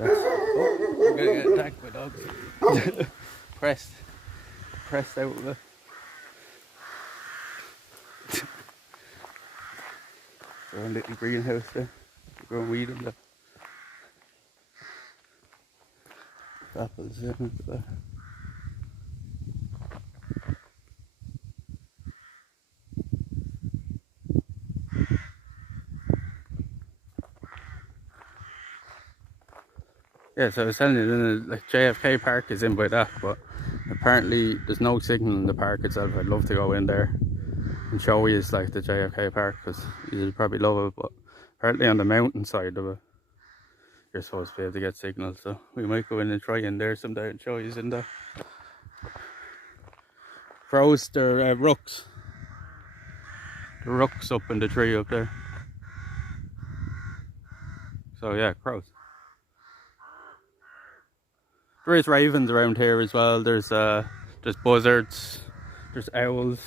Oh, I'm gonna get attacked by dogs. Pressed out of it. Their own little greenhouse there. Growing weed in there. Apples there. Look at that. Yeah, so I was telling you, like JFK Park is in by that, but apparently there's no signal in the park itself. I'd love to go in there and show you like the JFK Park, because you'd probably love it, but apparently on the mountain side of it you're supposed to be able to get signal, so we might go in and try in there someday and show you in there. Crows, they're rooks. The rooks up in the tree up there. So yeah, crows. There is ravens around here as well. There's buzzards, there's owls.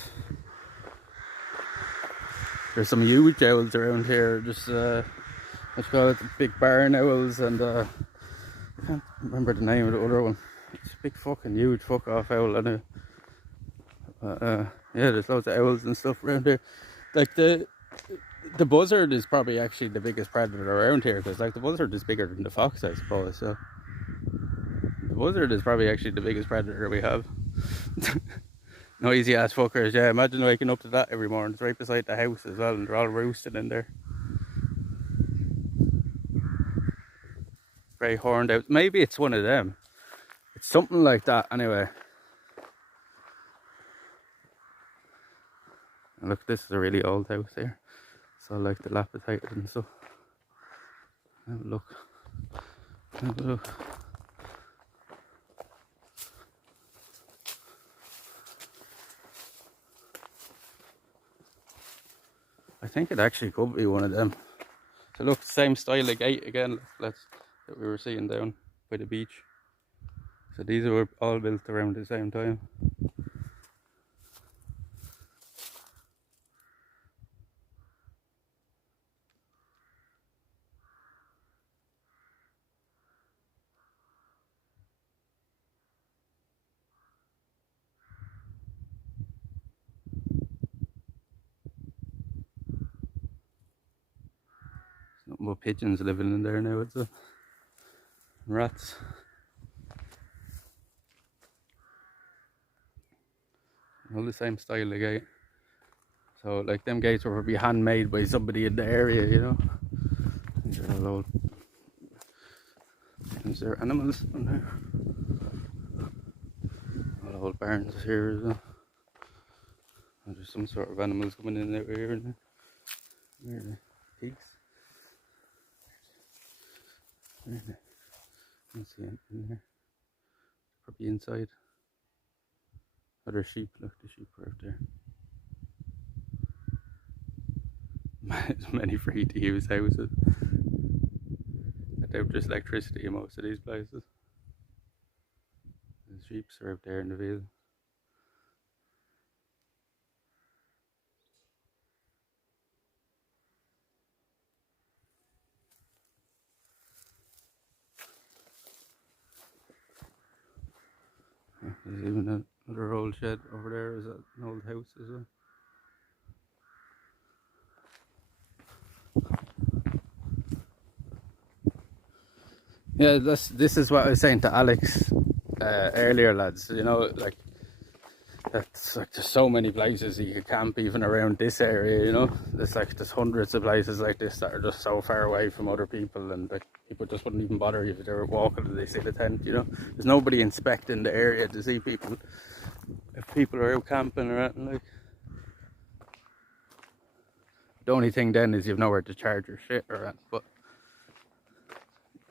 There's some huge owls around here. Just what you call it, the big barn owls, and I can't remember the name of the other one. It's a big fucking huge fuck off owl, and yeah, there's loads of owls and stuff around here. Like the buzzard is probably actually the biggest predator around here, because like the buzzard is bigger than the fox, I suppose. So the buzzard is probably actually the biggest predator we have. Noisy ass fuckers, yeah. Imagine waking up to that every morning. It's right beside the house as well, and they're all roosting in there. Very horned out. Maybe it's one of them. It's something like that, anyway. And look, this is a really old house here. So like dilapidated and stuff. Have a look. Have a look. I think it actually could be one of them. So look, same style of gate again. That we were seeing down by the beach. So these were all built around the same time. Nothing but pigeons living in there now, it's a rats. All the same style of gate. So like them gates were probably handmade by somebody in the area, you know. These are all old. Is there animals on there? All old barns here as well. And there's some sort of animals coming in out here and there. Where are the pigs? Where are they? I don't see anything in there. Probably inside. Other sheep, look, the sheep are out there. Many free to use houses. I doubt there's electricity in most of these places. The sheep are out there in the field. There's even another old shed over there. Is that an old house as well? Yeah, this is what I was saying to Alex earlier, lads. You know, like that's like there's so many places you could camp even around this area. You know, there's hundreds of places like this that are just so far away from other people, and like people just wouldn't even bother if they were walking and they see the tent. You know, there's nobody inspecting the area to see people if people are out camping or anything. Like the only thing then is you've nowhere to charge your shit or anything, but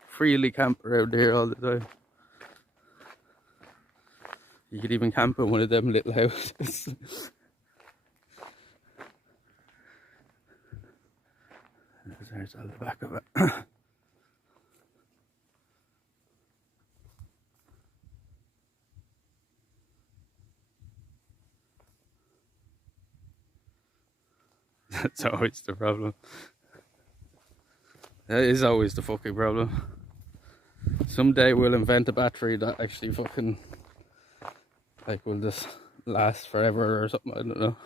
freely camp around here all the time. You could even camp in one of them little houses. There's all the back of it. That's always the problem. That is always the fucking problem. Someday we'll invent a battery that actually fucking like will just last forever or something, I don't know.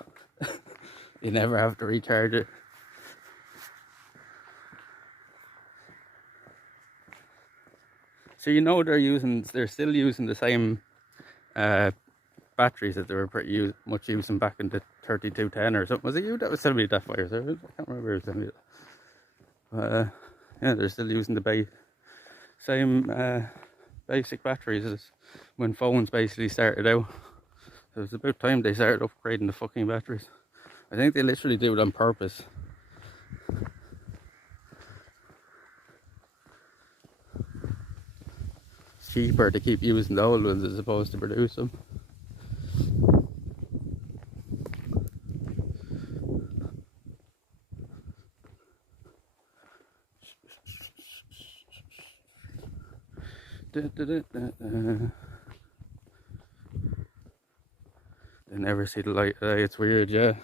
You never have to recharge it. So you know they're still using the same batteries that they were pretty much using back in the 3210 or something. Was it you that was telling me that fire service? I can't remember who was telling me that. But yeah, they're still using the same basic batteries as when phones basically started out. So it's about time they started upgrading the fucking batteries. I think they literally do it on purpose. It's cheaper to keep using the old ones as opposed to produce them. They never see the light today. It's weird, yeah.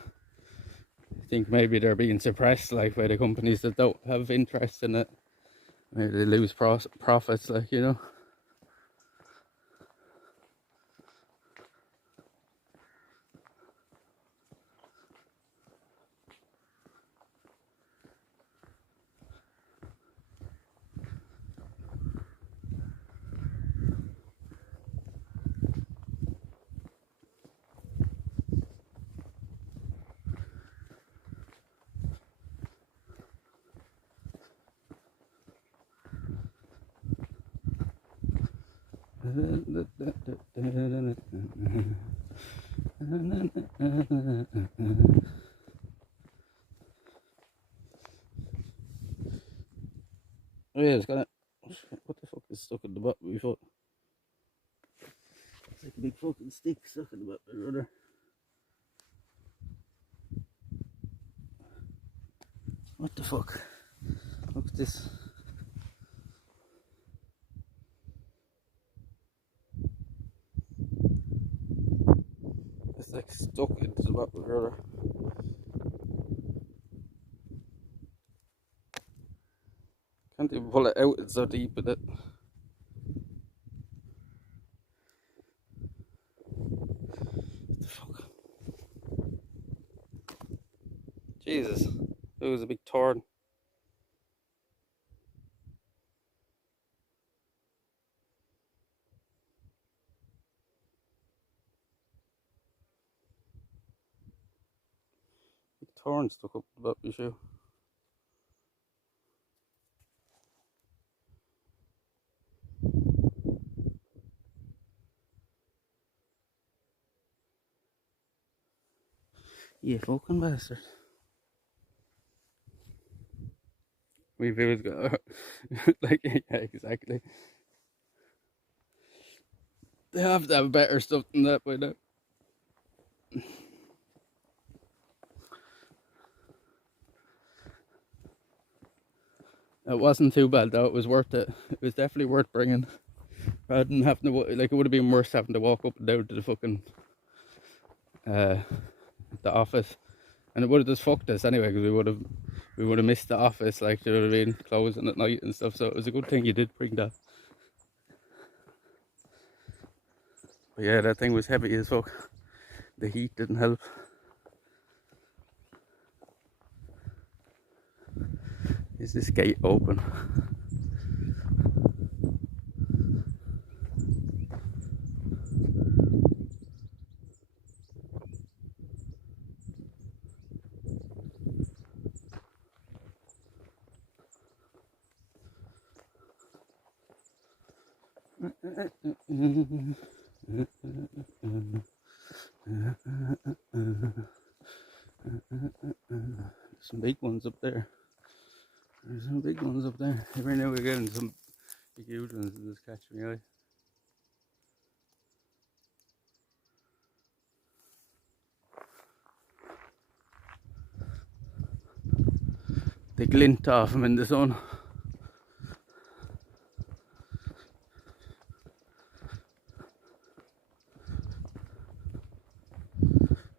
I think maybe they're being suppressed like by the companies that don't have interest in it. Maybe they lose profits, like, you know. Oh yeah, it's got it. What the fuck is stuck in the butt of my foot? It's like a big fucking stick stuck in the butt of my rudder. What the fuck? Look at this. It's like stuck into the butt of my rudder. Can't even pull it out, it's so deep with it. What the fuck? Jesus, it was a big torn. Big torn stuck up the butt of my shoe. You fucking bastard. We've always got like, yeah, exactly. They have to have better stuff than that by now. It wasn't too bad though, it was worth it. It was definitely worth bringing. Rather than having to, like, it would have been worse having to walk up and down to the fucking, the office. And it would have just fucked us anyway, because we would have missed the office, like, you know what I mean, closing at night and stuff. So it was a good thing you did bring that. But yeah, that thing was heavy as fuck. The heat didn't help. Is this gate open? Some big ones up there. There's some big ones up there. Every now and again, some big huge ones that just catch my eye. They glint off them in the sun.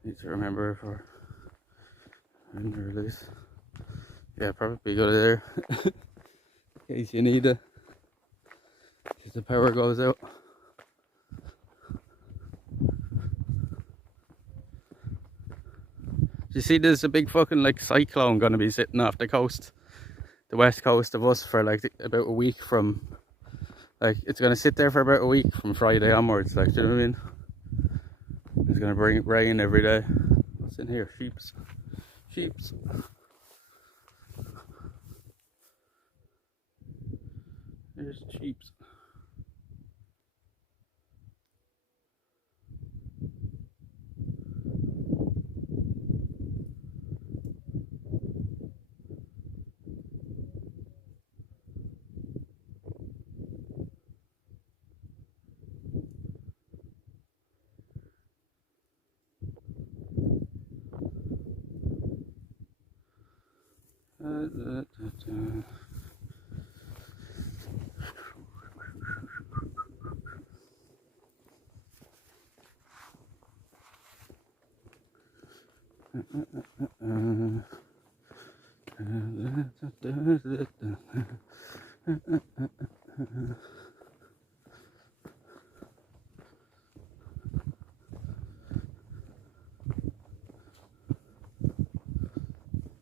Need to remember for when to release. Yeah, probably go there in case you need it. If the power goes out. You see, there's a big fucking like cyclone gonna be sitting off the coast, the west coast of us for like about a week from, like it's gonna sit there for about a week from Friday onwards. Like, do you know what I mean? It's gonna bring rain every day. What's in here? Sheeps. Sheeps. There's sheeps.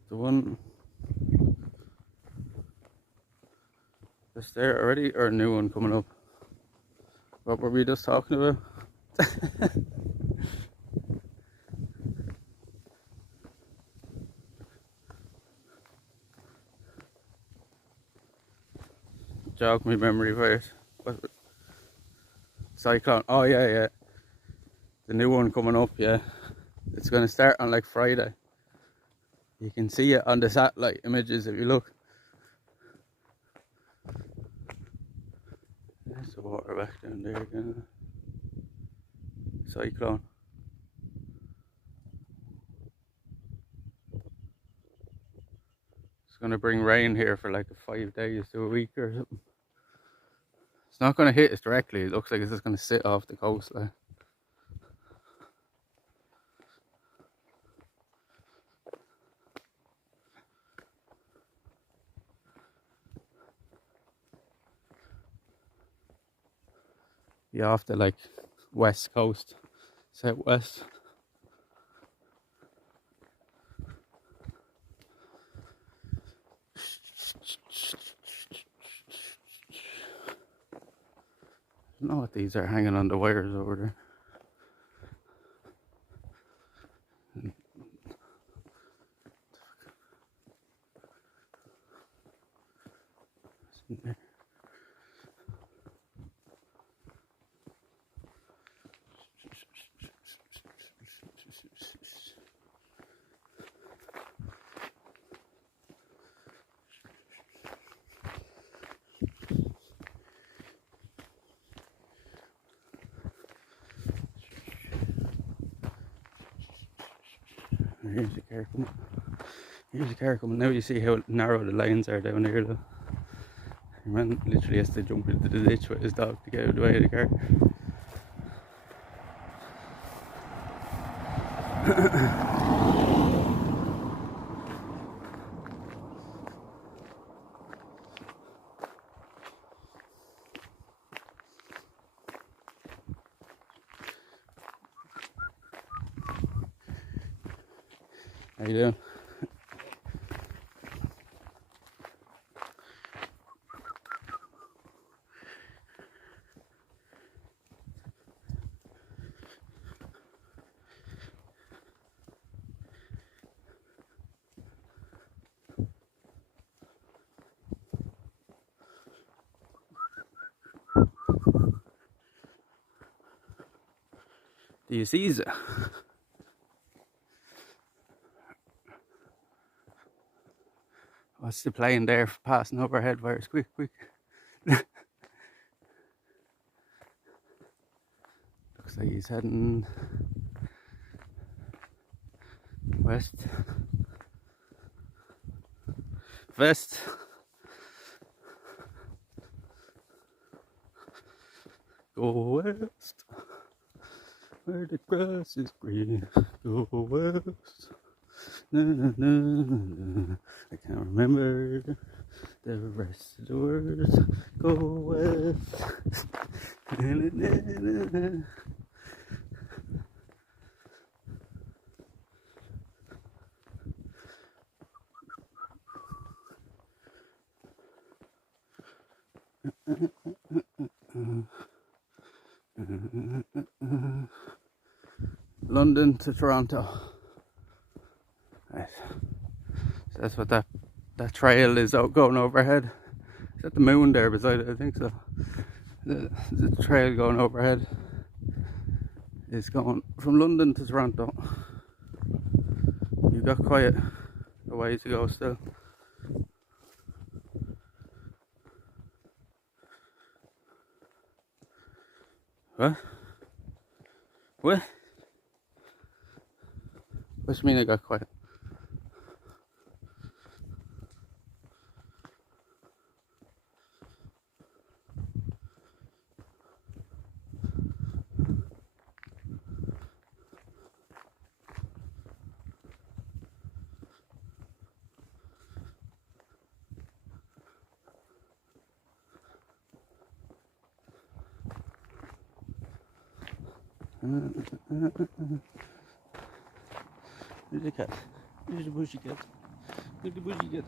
The one that's there already, or a new one coming up? What were we just talking about? Jog me memory first. Cyclone. Oh yeah, yeah. The new one coming up, yeah. It's gonna start on like Friday. You can see it on the satellite images if you look. There's the water back down there again. Cyclone. It's gonna bring rain here for like 5 days to a week or something. It's not gonna hit us directly. It looks like it's just gonna sit off the coast like. Yeah, off the like west coast, southwest. I don't know what these are hanging on the wires over there. Here's the car coming. Here's the car coming. Now you see how narrow the lanes are down here though. Your man literally has to jump into the ditch with his dog to get out of the way of the car. How you doing? Do you see it? What's the plane there passing overhead? Where's quick, quick? Looks like he's heading west. West. Go west, where the grass is green. Go west. Na, na, na, na. I can't remember the rest of the words. Go west. Na, na, na, na. London to Toronto. Right. So that's what that trail is out going overhead. Is that the moon there beside it? I think so. The trail going overhead is going from London to Toronto. You've got quite a way to go still. What? What? What do you mean I got quiet? Where's the cat? Where's the bushy cat? Where's the bushy cat?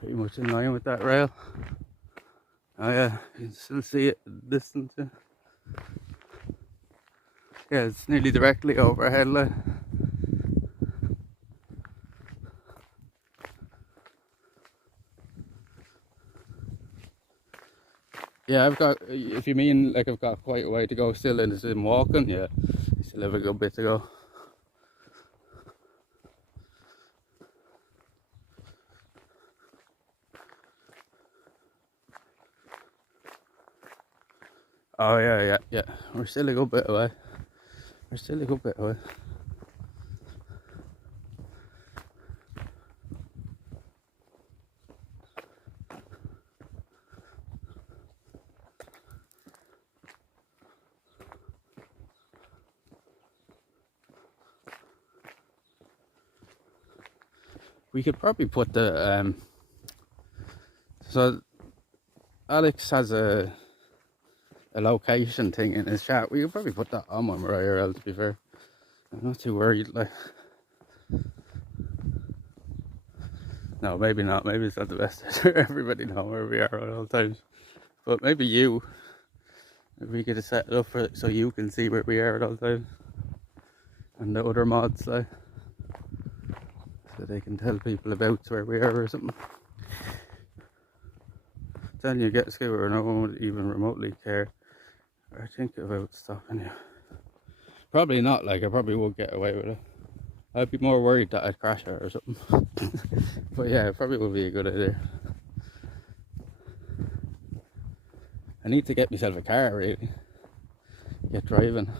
Pretty much in line with that rail. Oh yeah, you can still see it at the distance. Yeah, it's nearly directly overhead. Like. Yeah, I've got, if you mean like I've got quite a way to go still and it's in walking, yeah, I still have a good bit to go. Oh yeah. We're still a good bit away. We could probably put the so Alex has a location thing in his chat. We could probably put that on when we're IRL, to be fair. I'm not too worried, like. No, maybe not. Maybe it's not the best to everybody know where we are at all times. But maybe we could set it up for it so you can see where we are at all times. And the other mods, like. So they can tell people about where we are or something. Then you get a scooter, no one would even remotely care or think about stopping you. Probably not, like I probably would get away with it. I'd be more worried that I'd crash her or something. But yeah, it probably would be a good idea. I need to get myself a car, really. Get driving.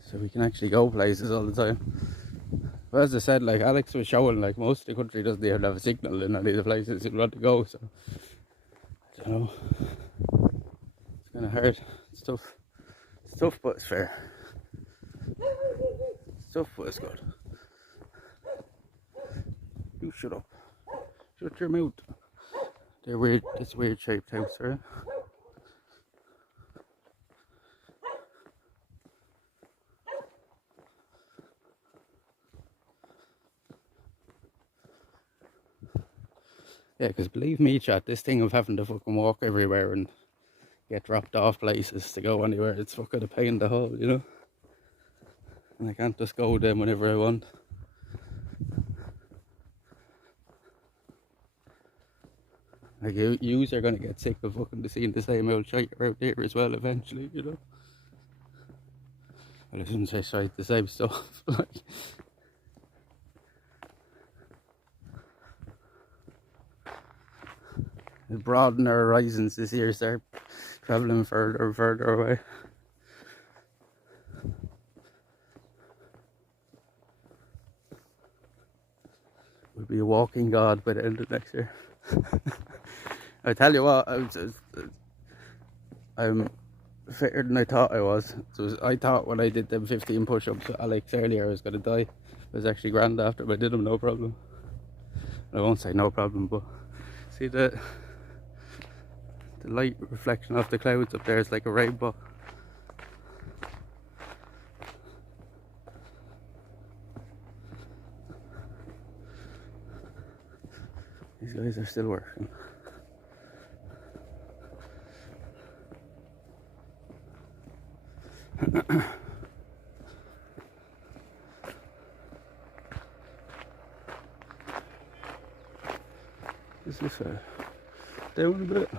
So we can actually go places all the time. But as I said, like Alex was showing, like most of the country doesn't even have a signal in any of the places you want to go, so I don't know. It's kind of hard. It's tough. It's tough, but it's fair. It's tough, but it's good. You shut up. Shut your mouth. They're weird. This weird shaped house, right? Yeah, because believe me, chat, this thing of having to fucking walk everywhere and get dropped off places to go anywhere, it's fucking a pain in the hole, you know? And I can't just go then whenever I want. Like, yous are gonna get sick of fucking seeing the same old shite out there as well eventually, you know? Well, I shouldn't say shite, the same stuff. Like, broaden our horizons this year, start travelling further and further away. We'll be a walking god by the end of next year. I tell you what, I'm fitter than I thought I was. So I thought when I did them 15 push-ups with Alex earlier I was going to die. I was actually grand after, but I did them no problem. I won't say no problem, but see the light reflection off the clouds up there is like a rainbow. These guys are still working. Is this down a bit?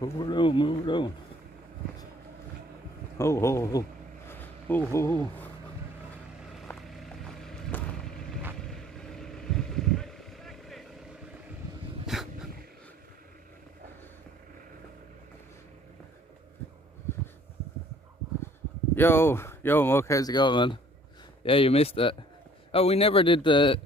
Move her down, move her down. Ho, ho, ho. Ho, ho, ho. Yo, Muck, how's it going, man? Yeah, you missed it. Oh, we never did the...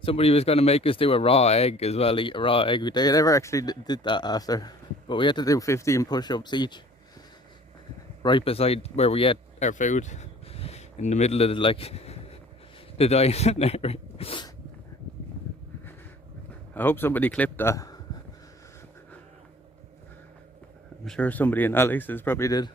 Somebody was going to make us do a raw egg as well, eat a raw egg. They never actually did that after. But we had to do 15 push-ups each. Right beside where we ate our food. In the middle of the dining area. I hope somebody clipped that. I'm sure somebody in Alex's probably did.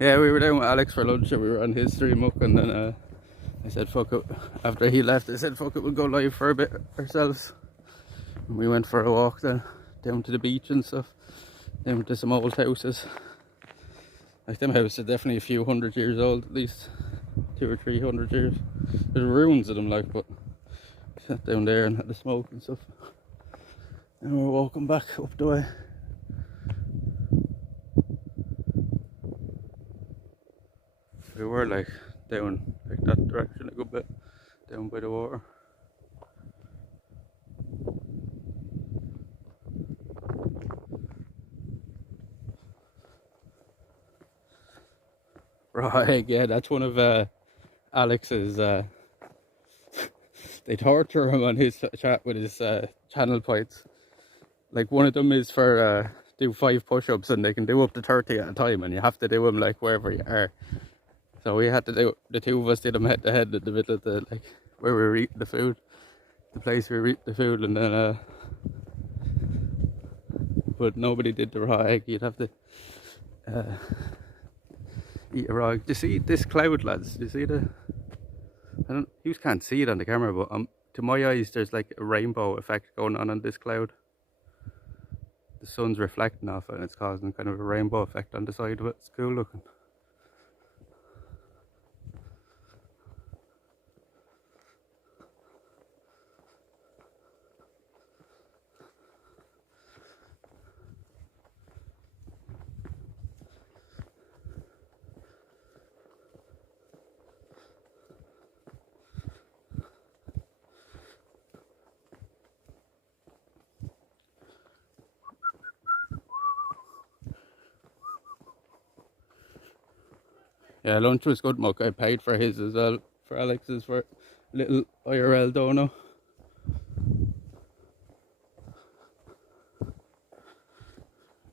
Yeah, we were down with Alex for lunch and we were on his stream up, and then I said fuck it. After he left I said fuck it, we'll go live for a bit ourselves. And we went for a walk then, down to the beach and stuff, down to some old houses. Like, them houses are definitely a few 100 years old, at least 200 or 300 years. There's ruins of them, like, but we sat down there and had a smoke and stuff. And we're walking back up the way. We were like down like that direction a good bit, down by the water. Right, yeah, that's one of Alex's. They torture him on his chat with his channel points. Like, one of them is for do 5 push-ups, and they can do up to 30 at a time, and you have to do them like wherever you are. So we had to do, the two of us did them head to head in the middle of the, like, where we were eating the food, the place we were eating the food, and then but nobody did the raw egg. You'd have to eat a raw egg. Do you see this cloud, lads? Do you see the, you can't see it on the camera, but to my eyes there's like a rainbow effect going on this cloud. The sun's reflecting off it and it's causing kind of a rainbow effect on the side of it. It's cool looking. Yeah, lunch was good, Muck. I paid for his as well, for Alex's, for a little IRL dono.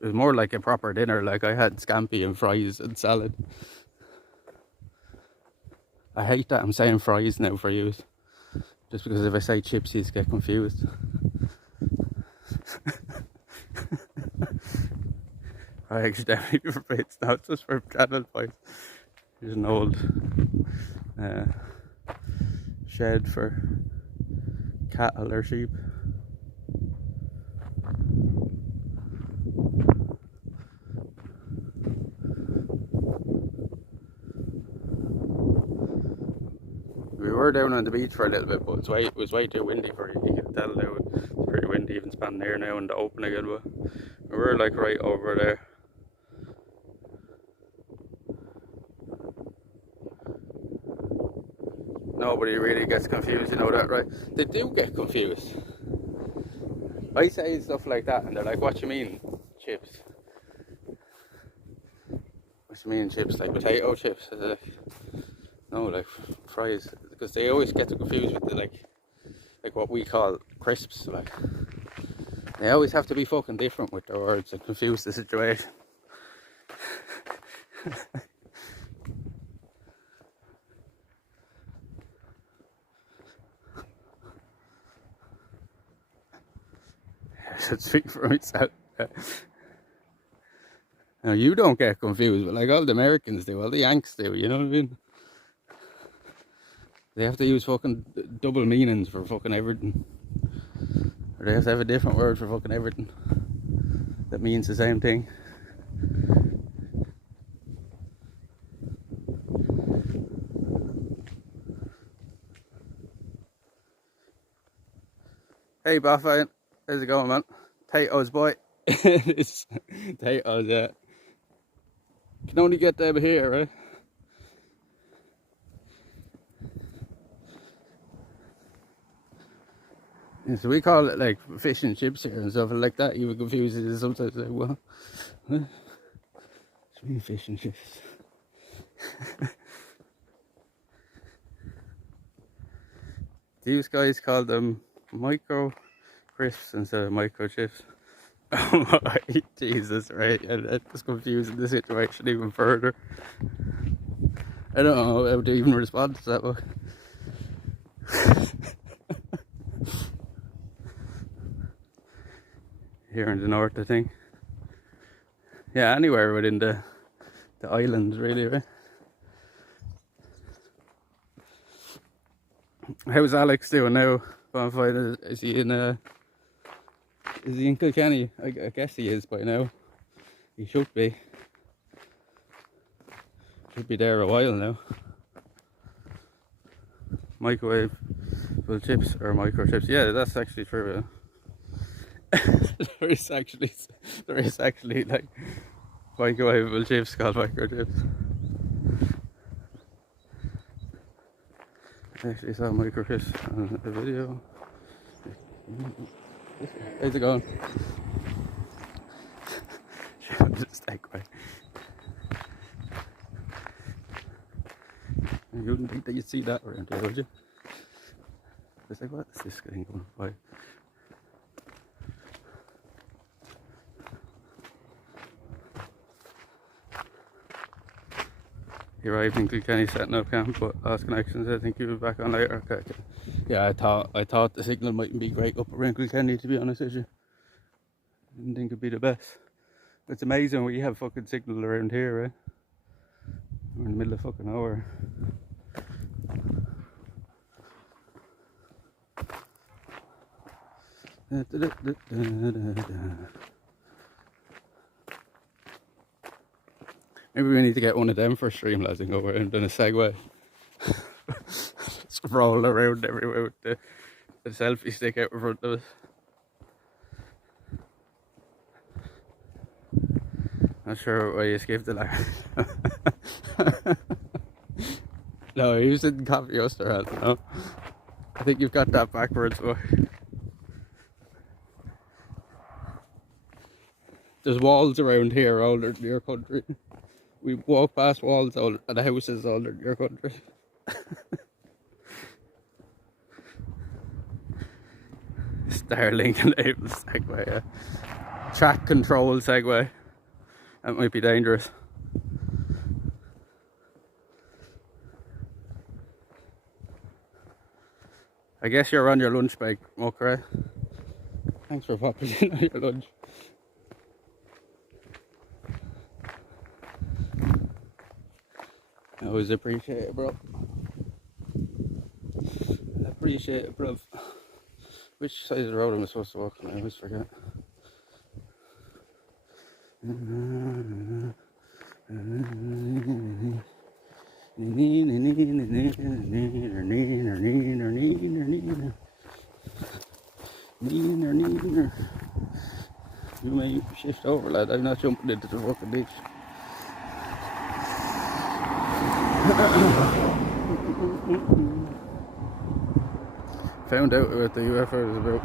It was more like a proper dinner. Like, I had scampi and fries and salad. I hate that I'm saying fries now for you. Just because if I say chips, he's get confused. I accidentally forbade not just for channel points. Here's an old shed for cattle or sheep. We were down on the beach for a little bit, but it was way too windy for you. You can tell now it's pretty windy, even standing there now in the open again. But we were like right over there. Nobody really gets confused, you know that, right? They do get confused. I say stuff like that, and they're like, "What you mean, chips? What you mean chips? Like potato chips?" I like, no, like fries, because they always get confused with the like what we call crisps. Like they always have to be fucking different with their words and confuse the situation. I should speak for myself. Now you don't get confused, but like all the Americans do, all the Yanks do, you know what I mean? They have to use fucking double meanings for fucking everything. Or they have to have a different word for fucking everything that means the same thing. Hey Buffett, how's it going, man? Potatoes, boy. It's potatoes, yeah. Can only get them here, right? Yeah, so we call it like fish and chips here and stuff like that. You would confuse it sometimes. Like, well, what? It's really fish and chips. These guys call them micro crisps instead of microchips. Oh my Jesus, right? And that was confusing the situation even further. I don't know how to even respond to that one. Here in the north, I think. Yeah, anywhere within the islands, really, right? How's Alex doing now? Bonfire, is he in Kilkenny? I guess he is by now. He should be. Should be there a while now. Microwave full chips or microchips? Yeah, that's actually true. there is actually like microwavable chips called microchips. I actually saw microchips on a video. How's it going? Just like right. You wouldn't think that you'd see that around here, would you? It's like, what is this thing going by? He arrived in Kilkenny setting up camp, but lost connections. I think he was back on later. Okay. Yeah, I thought the signal mightn't be great up around Kilkenny, to be honest with you. Didn't think it'd be the best. It's amazing we have fucking signal around here, right? We're in the middle of fucking nowhere. Maybe we need to get one of them for Streamlabs and go around in a Segway. Just roll around everywhere with the selfie stick out in front of us. Not sure why you skipped it like. No, he was in Coffee Osterhout, you know. I think you've got that backwards, boy. There's walls around here older than your country. We walk past walls older, and houses older than your country. Starlink enabled Segway, yeah. Track control Segway. That might be dangerous. I guess you're on your lunch break, okay? Thanks for popping in on your lunch. I always appreciate it, bro. I appreciate it, bro. Which side of the road am I supposed to walk on? I always forget. You may shift over, lad. I'm not jumping into the fucking ditch. Found out what the UFO was about.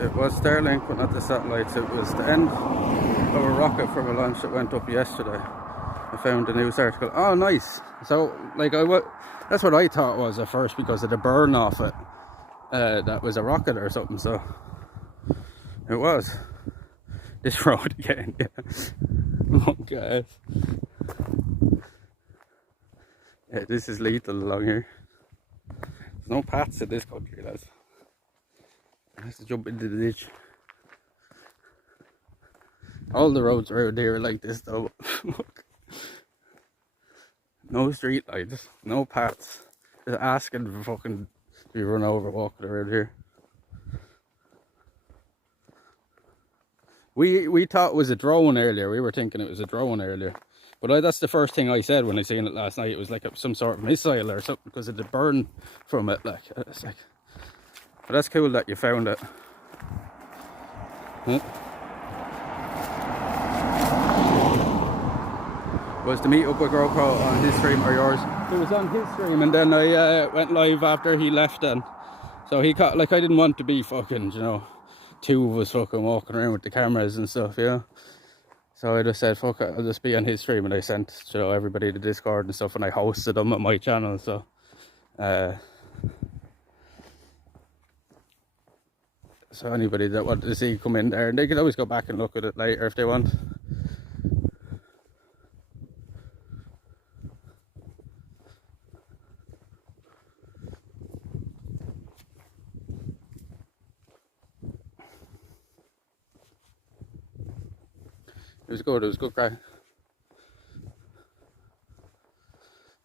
It was Starlink, but not the satellites. It was the end of a rocket from a launch that went up yesterday. I found a news article. Oh, nice. So, like, that's what I thought was at first because of the burn off it. That was a rocket or something. So it was. This road again. Yeah. Long guys. Yeah, this is lethal along here. There's no paths in this country, lads. I have to jump into the ditch. All the roads around here are like this though. No street lights, no paths. Just asking for fucking to be run over walking around here. We thought it was a drone earlier. We were thinking it was a drone earlier. But that's the first thing I said when I seen it last night. It was like some sort of missile or something because of the burn from it. Like, it's like, but that's cool that you found it. Huh? Was to meet up with GoPro on his stream or yours? It was on his stream, and then I went live after he left. Then, so he got like I didn't want to be fucking, you know, two of us fucking walking around with the cameras and stuff, you know. So I just said, fuck it, I'll just be on his stream, and I sent, you know, everybody the Discord and stuff, and I hosted them on my channel. So, so anybody that wanted to see come in there, and they can always go back and look at it later if they want. It was good crack.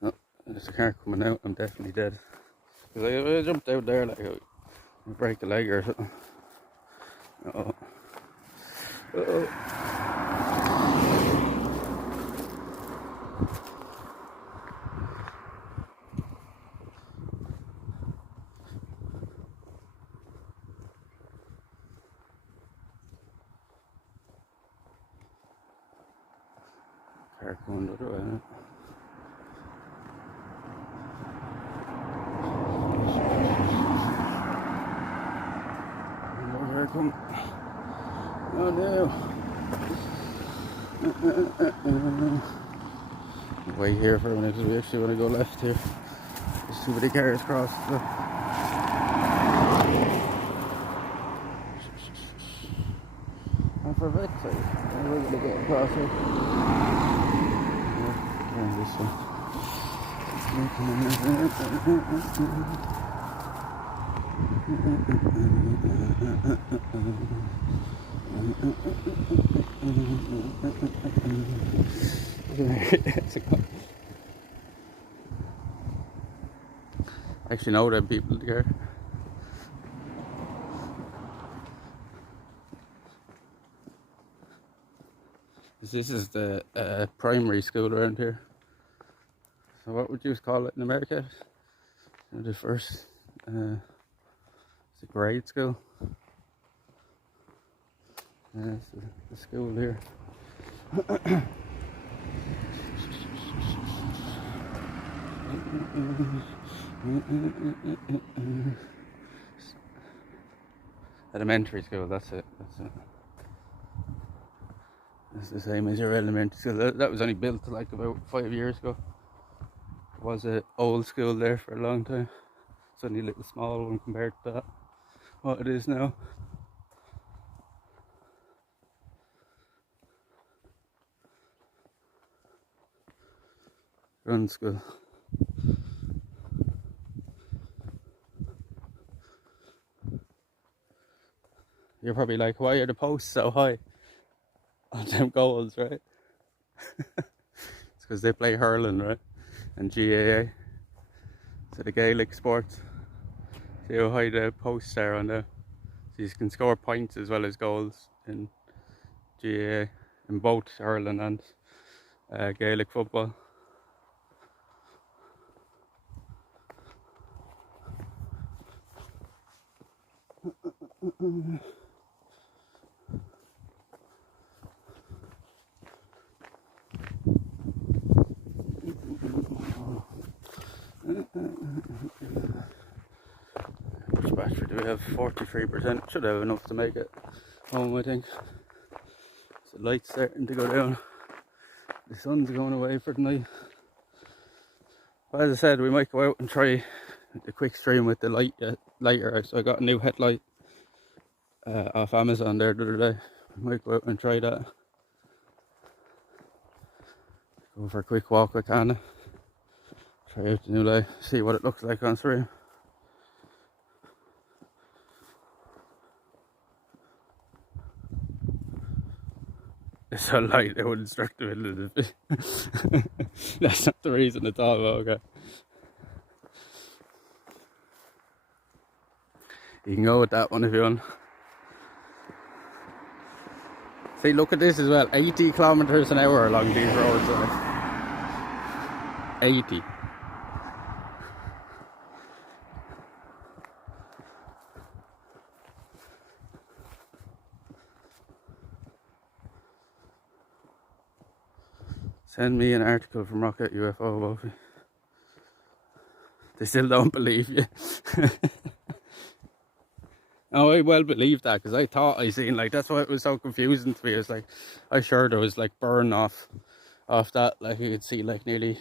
Oh, there's a car coming out, I'm definitely dead. Because I jumped out there like I break a leg or something. Uh-oh. Uh-oh. Car going the other way. Here I come. Oh no. Wait here for a minute because we actually want to go left here. There's too many cars crossed. So. And for Vex, we're going to get across here. Yeah, this one. I actually know them people there. This is the primary school around here. So what would you call it in America? The first, it's a grade school. Yeah, it's the school here. Elementary school, that's it. It's the same as your elementary school. That was only built like about 5 years ago. It was an old school there for a long time. It's only a little small one compared to that, what it is now. Run school. You're probably like, why are the posts so high on them goals, right? It's because they play hurling, right? And GAA. So the Gaelic sports. See how high the posts are on there. So you can score points as well as goals in GAA, in both hurling and Gaelic football. Which battery do we have? 43%. Should have enough to make it home, I think. So the light's starting to go down. The sun's going away for the night. But as I said, we might go out and try the quick stream with the lighter. So I got a new headlight off Amazon there the other day. We might go out and try that. Go for a quick walk with Anna. Try out the new light. See what it looks like on stream. It's so light it wouldn't strike the middle of the video. That's not the reason at all, but okay. You can go with that one if you want. See, look at this as well. 80 kilometers an hour along these roads. 80. Send me an article from Rocket UFO, Wolfie. They still don't believe you. Oh, I well believe that, because I thought I seen, like, that's why it was so confusing to me. It was like, I sure there was like burn off that, like you could see like nearly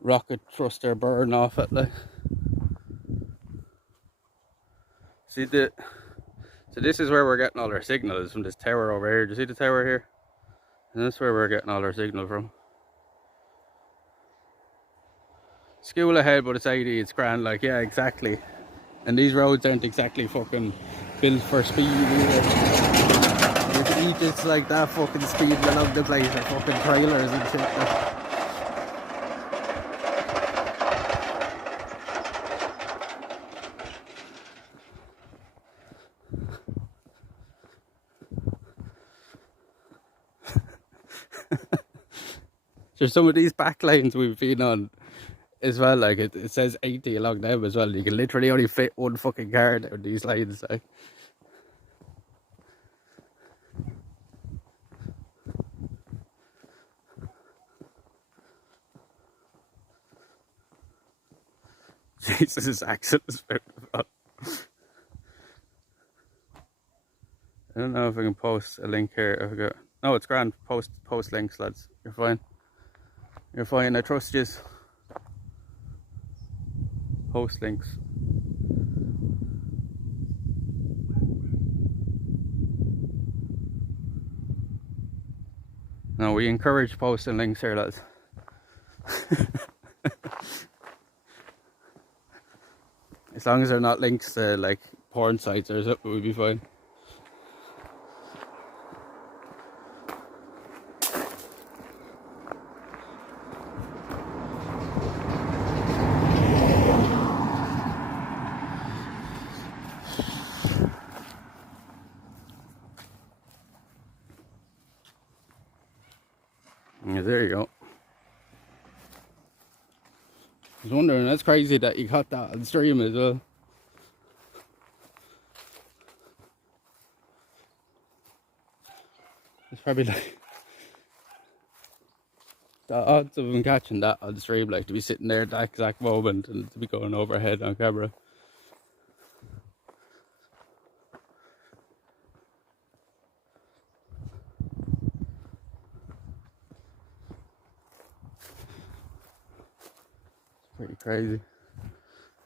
rocket thruster burn off it, like. See so this is where we're getting all our signals from, this tower over here. Do you see the tower here? And that's where we're getting all our signal from. School ahead, but it's 80, it's grand, like, yeah, exactly. And these roads aren't exactly fucking built for speed either. If you eat it's like that fucking speed along the place, or fucking trailers and shit. Like. There's some of these back lanes we've been on as well, like it says 80 along them as well. You can literally only fit one fucking car down these lanes, like. Jesus, this accent is beautiful. I don't know if I can post a link here. If I go, no, it's grand. Post links, lads. You're fine. You're fine. I trust you. Post links. No, we encourage posting links here, lads. As long as they're not links to like porn sites or something, we'll be fine. Yeah, there you go. I was wondering, that's crazy that you got that on stream as well. It's probably like the odds of him catching that on stream, like to be sitting there at that exact moment and to be going overhead on camera. Pretty crazy.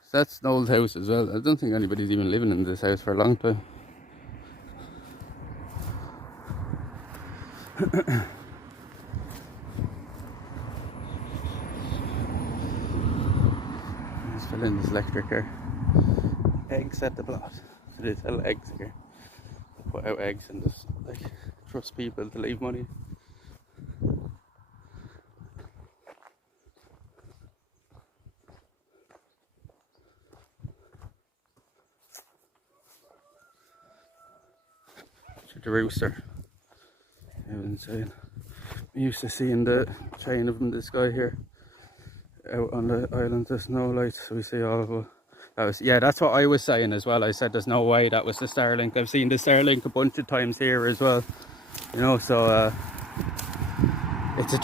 So that's an old house as well. I don't think anybody's even living in this house for a long time. Let's fill in this electric here. Eggs at the plot. So they sell eggs here. put out eggs and just like trust people to leave money. The rooster. I was insane. I'm used to seeing the chain of them in the sky here. Out on the island, there's no lights, so we see all of them. Yeah, that's what I was saying as well. I said there's no way that was the Starlink. I've seen the Starlink a bunch of times here as well. You know, so it's a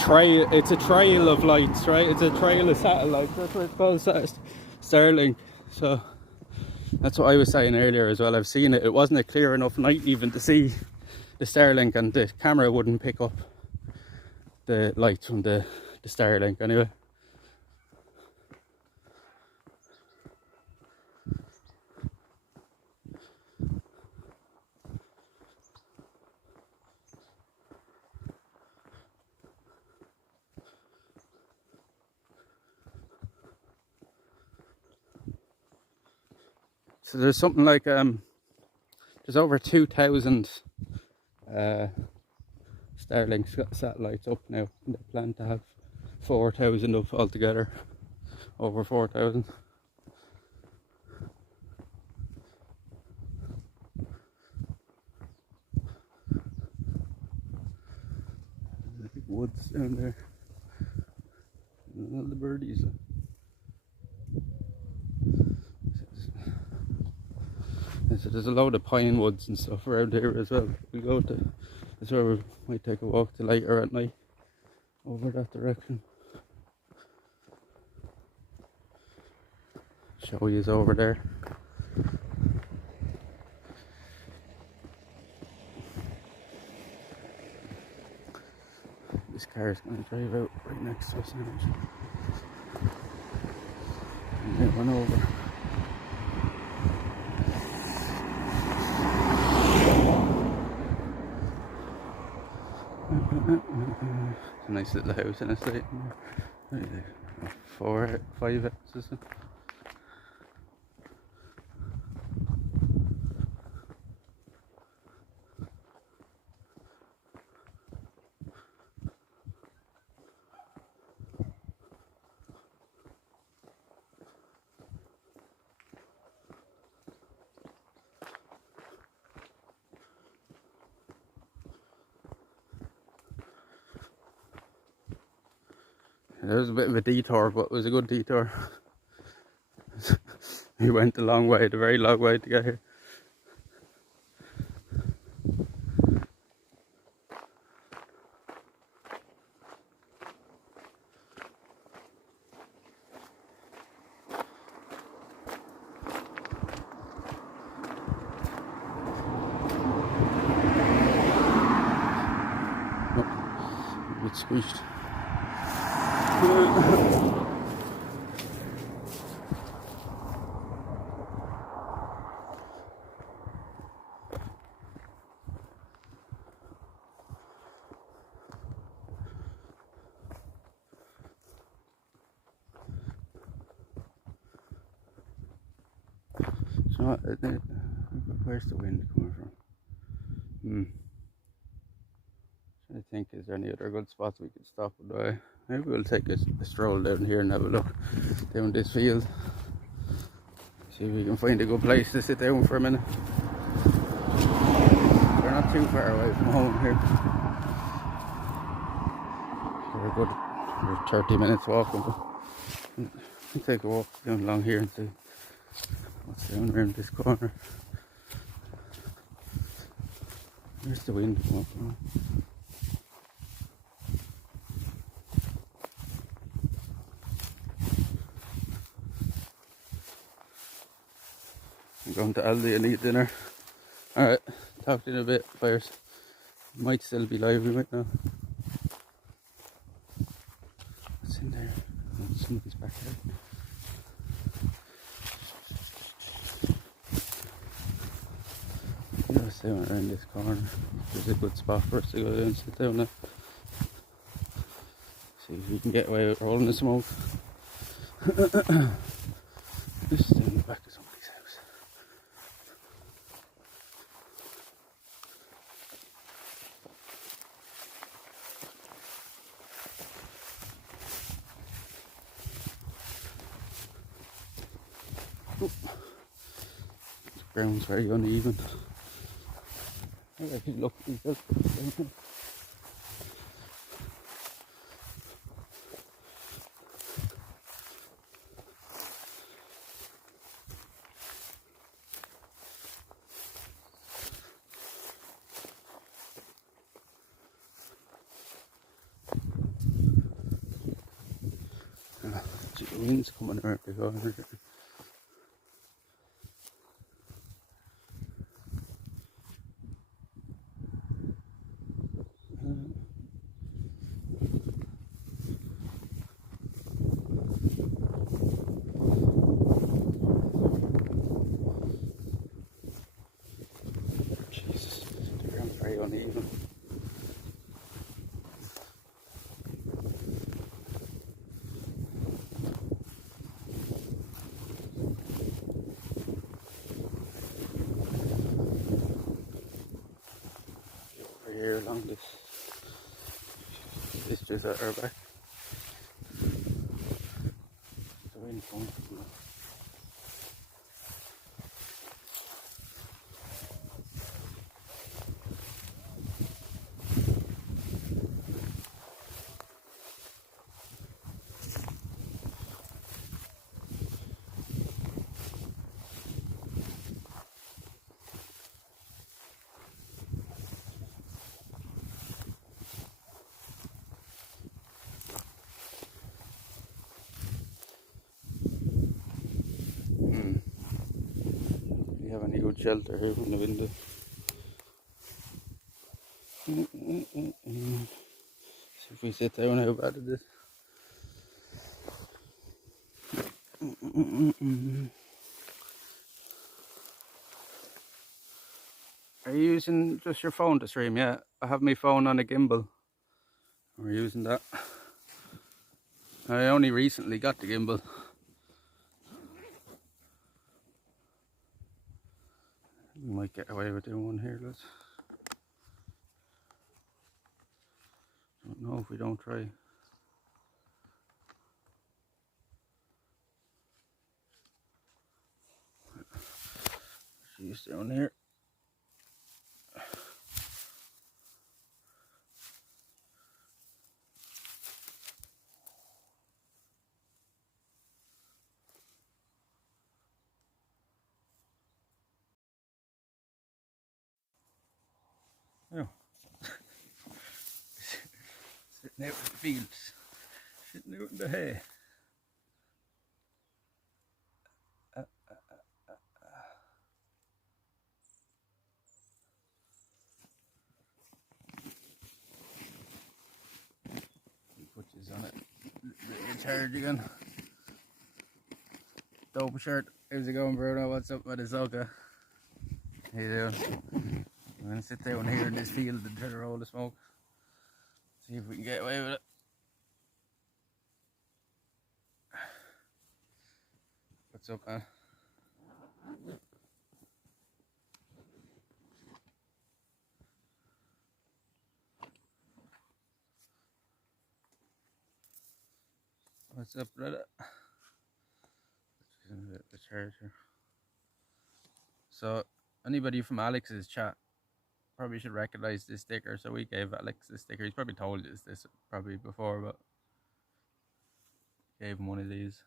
trail of lights, right? It's a trail of satellites. That's what it's called, Starlink. So that's what I was saying earlier as well. I've seen it. It wasn't a clear enough night even to see the Starlink, and the camera wouldn't pick up the lights from the Starlink anyway. So there's something like there's over 2,000 Starlink satellites up now, and they plan to have 4,000 up altogether. Over 4,000. There's big woods down there. And all the birdies. So there's a load of pine woods and stuff around here as well. We go to, that's where we might take a walk to later at night, over that direction. Show you over there. This car is going to drive out right next to us now. And it went over. It's a nice little house in a state. Right there. 4, 5 houses. There was a bit of a detour, but it was a good detour. He went a long way, a very long way to get here. Oh, a bit squished. So, where's the wind coming from? I think, is there any other good spots we could stop by? Maybe we'll take a stroll down here and have a look down this field. See if we can find a good place to sit down for a minute. We're not too far away from home here. We're 30 minutes walking, but we'll take a walk down along here and see what's down around this corner. There's the wind coming up now. I'm going to Aldi and eat dinner. Alright, talk to you in a bit, fires. Might still be live, we might know. What's in there? Oh, somebody's back there. Yeah, stay around this corner. There's a good spot for us to go down and sit down there. See if we can get away with rolling the smoke. This is in the back of somebody's house. The ground's very uneven. Look, the wind's coming around the corner. Jesus, the ground's very uneven. Over here along this just at our back. The wind coming from that. We have any good shelter here from the window. See if we sit down, how bad it is. Are you using just your phone to stream? Yeah, I have my phone on a gimbal. We're using that. I only recently got the gimbal. We might get away with doing one here, let's. Don't know if we don't try. She's down here. Oh. Sitting out in the fields. Sitting out in the hay. Put this on it. Recharge again. Dope shirt. How's it going, Bruno? What's up with the soca? How you doing? I'm gonna sit down here in this field and try to roll the smoke. See if we can get away with it. What's up, man? What's up, brother? The charger. So, anybody from Alex's chat probably should recognize this sticker. So we gave Alex this sticker. He's probably told us this probably before, but gave him one of these.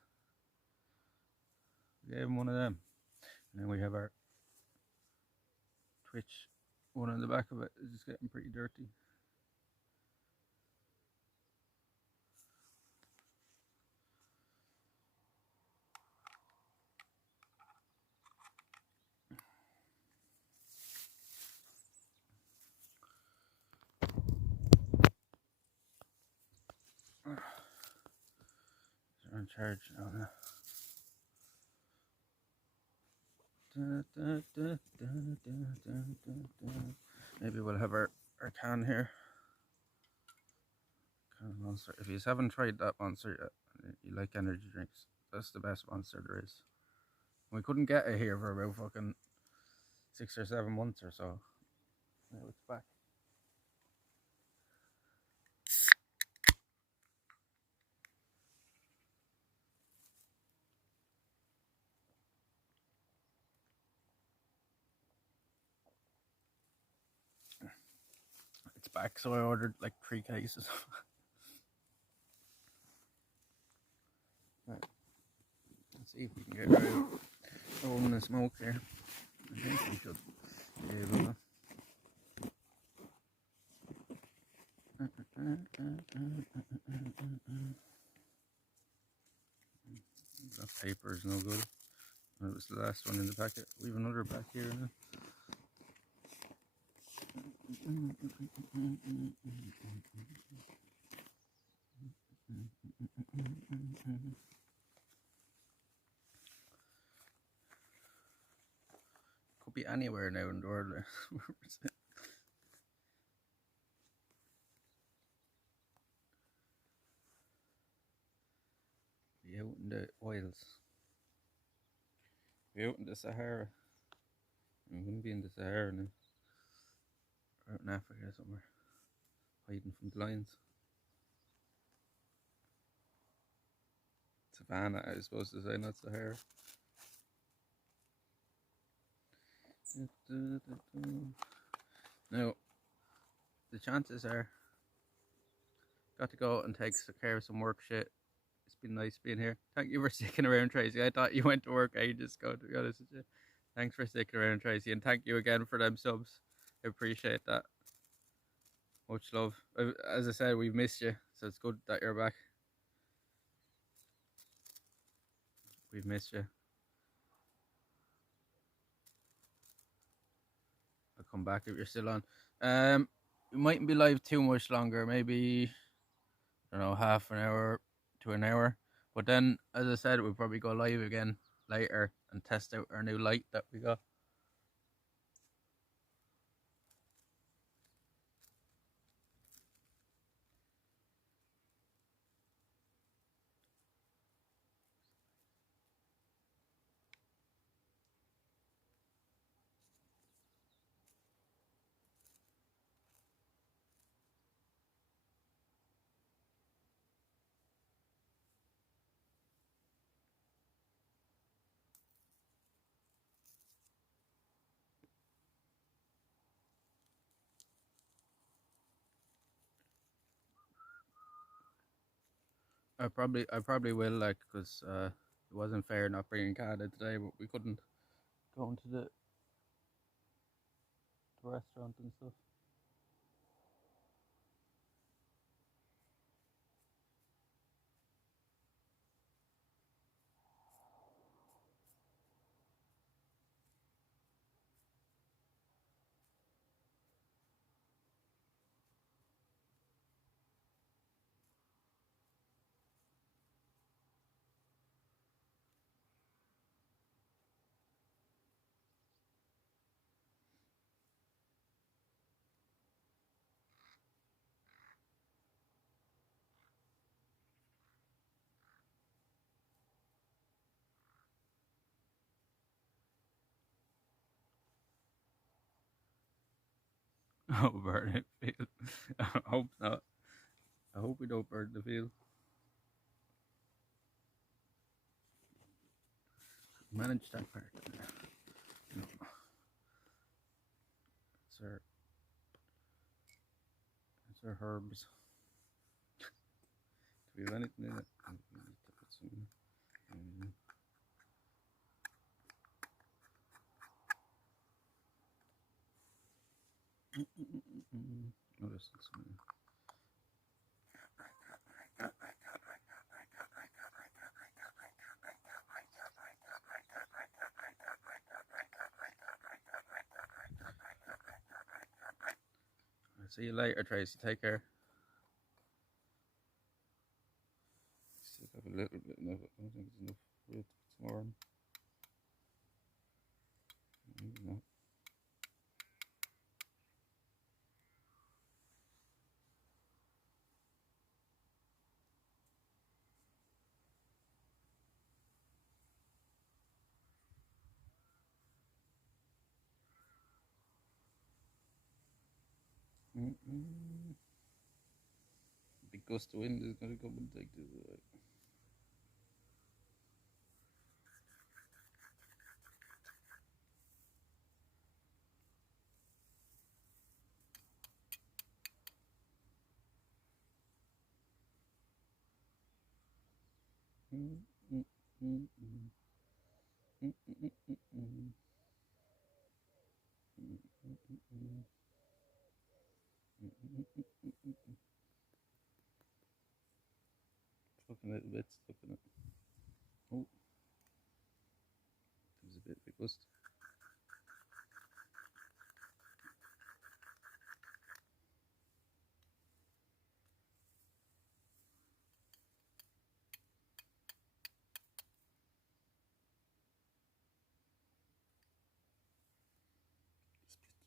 We gave him one of them. And then we have our Twitch one on the back of it. It's just getting pretty dirty. They're on charge now. Maybe we'll have our can here. Can Monster. If you haven't tried that Monster yet, you like energy drinks, that's the best Monster there is. We couldn't get it here for about fucking 6 or 7 months or so. Now it's back. back, so I ordered like 3 cases. Right. Let's see if we can get rid of rolling the smoke here. I think we should be able to. That paper is no good. That was the last one in the packet. We have another back here now. Could be anywhere now in the world. Be out in the wilds. Be out in the Sahara. We wouldn't be in the Sahara now. Or out in Africa somewhere. Hiding from the lions. Savannah, I was supposed to say, not Sahara. Now, the chances are, got to go out and take care of some work shit. It's been nice being here. Thank you for sticking around, Tracy. I thought you went to work ages ago, to be honest with you. Thanks for sticking around, Tracy, and thank you again for them subs. I appreciate that. Much love. As I said, we've missed you, so it's good that you're back. We've missed you. I'll come back if you're still on. We mightn't be live too much longer, maybe, I don't know, half an hour to an hour. But then, as I said, we'll probably go live again later and test out our new light that we got. I probably will, like, because it wasn't fair not bringing Canada today, but we couldn't go into the restaurant and stuff. Oh, burn it field. I hope not. I hope we don't burn the field. Manage that part. No. It's our herbs. Do we have anything in it? We need to put some in. Oh, there's some. See you later, Tracy. Take care. Still have a little bit enough. I don't think it's enough fruit. It's more. Maybe not. Big gust of wind is going to come and take this away. Fucking little bit stuck in it. Oh, there's a bit of a gust.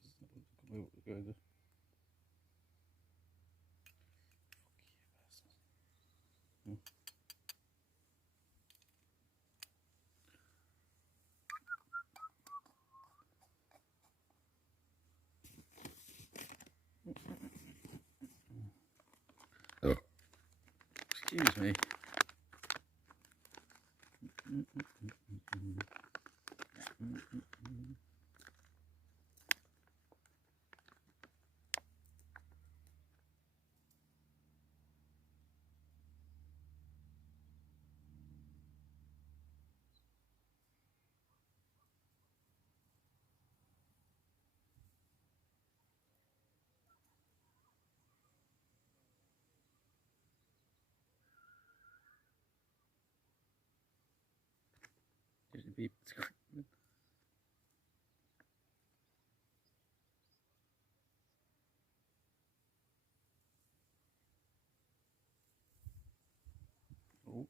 This bit doesn't want to come out together. Oh, excuse me. There's the people screaming. Oh.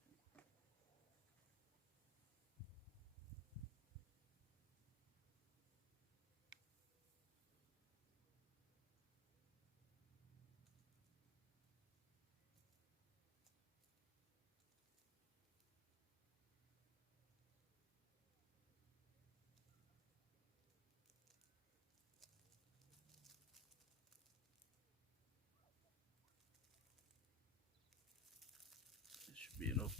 This should be enough.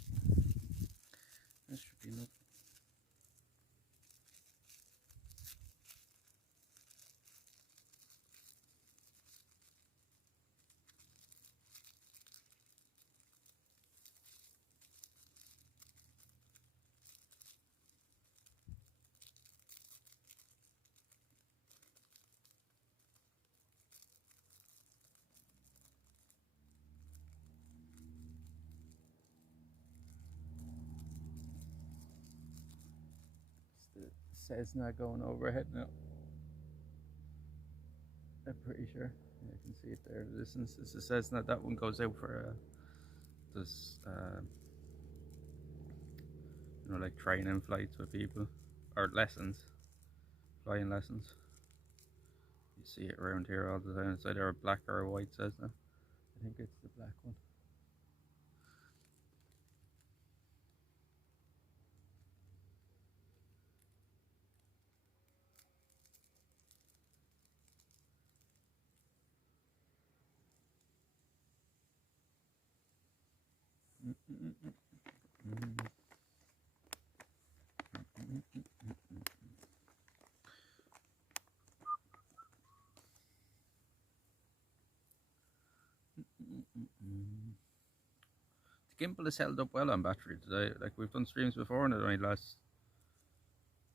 This should be enough. It's the Cessna going overhead now. I'm pretty sure. Yeah, you can see it there. The distance. This is Cessna. That one goes out for this, you know, like training flights with people or lessons, flying lessons. You see it around here all the time. It's either a black or a white Cessna. I think it's the black one. The gimbal is held up well on battery today. Like we've done streams before and it only lasts,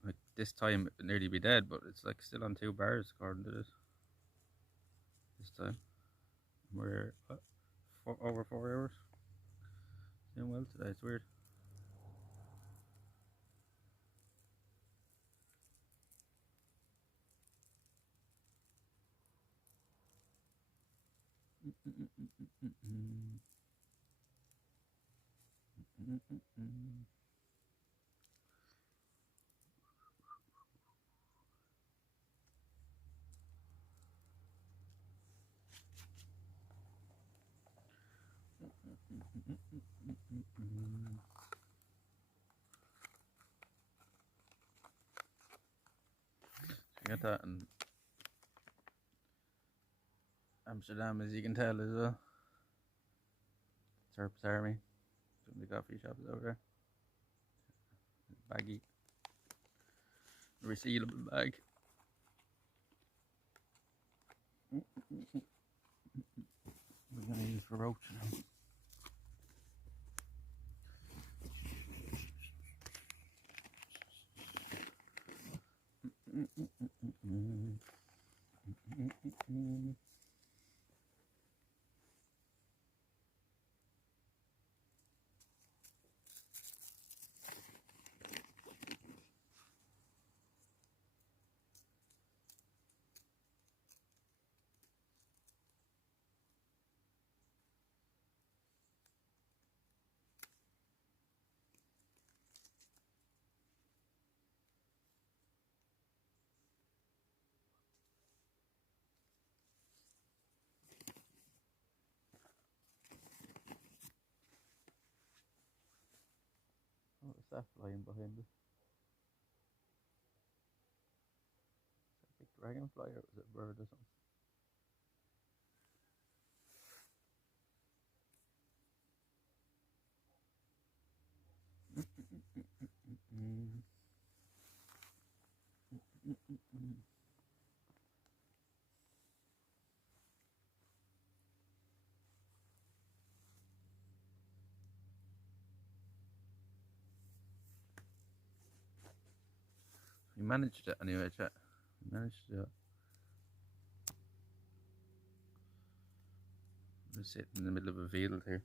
like this time it nearly be dead, but it's like still on 2 bars according to this. This time we're over 4 hours. Doing well today. It's weird. I got that in Amsterdam, as you can tell, as well. Terps Army. Some of the coffee shops over there. Baggy. Resealable bag. We're gonna use for roach now. What was that flying behind us? Was that a big dragonfly or was it a bird or something? We managed it anyway, chat. We managed to do it. We're sitting in the middle of a field here,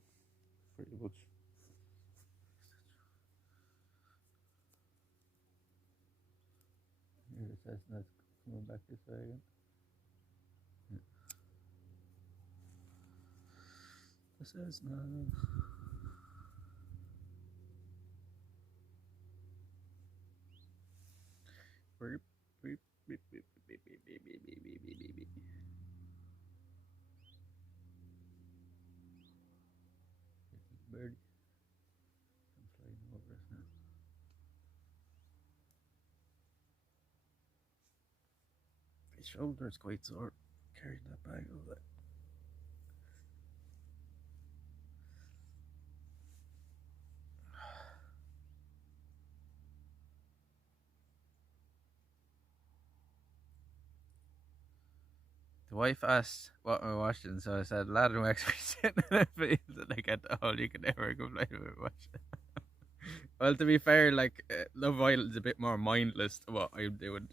pretty much. Here it says now it's coming back this way again. Yeah. It says now. Beep, beep, beep, beep, beep, beep, beep, beep, beep, beep, beep, beep, beep. Birdie. I'm flying over us now. My shoulder's quite sore carrying that bag over there. The wife asked what we're watching, so I said, lad and Wax were sitting in a field and I get the whole you can never complain about watching. Well, to be fair, like, Love Island's a bit more mindless to what I'm doing.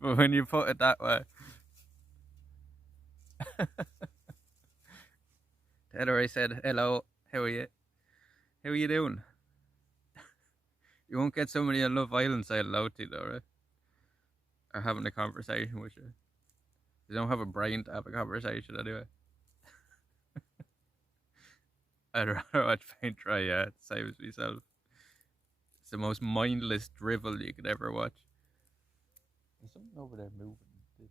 But when you put it that way. Taylor, I said, hello, how are you? How are you doing? You won't get somebody on Love Island saying hello to you, though, right? Or having a conversation with you. They don't have a brain to have a conversation anyway. I'd rather watch paint dry, yeah, it's the same as myself. It's the most mindless drivel you could ever watch. There's something over there moving. I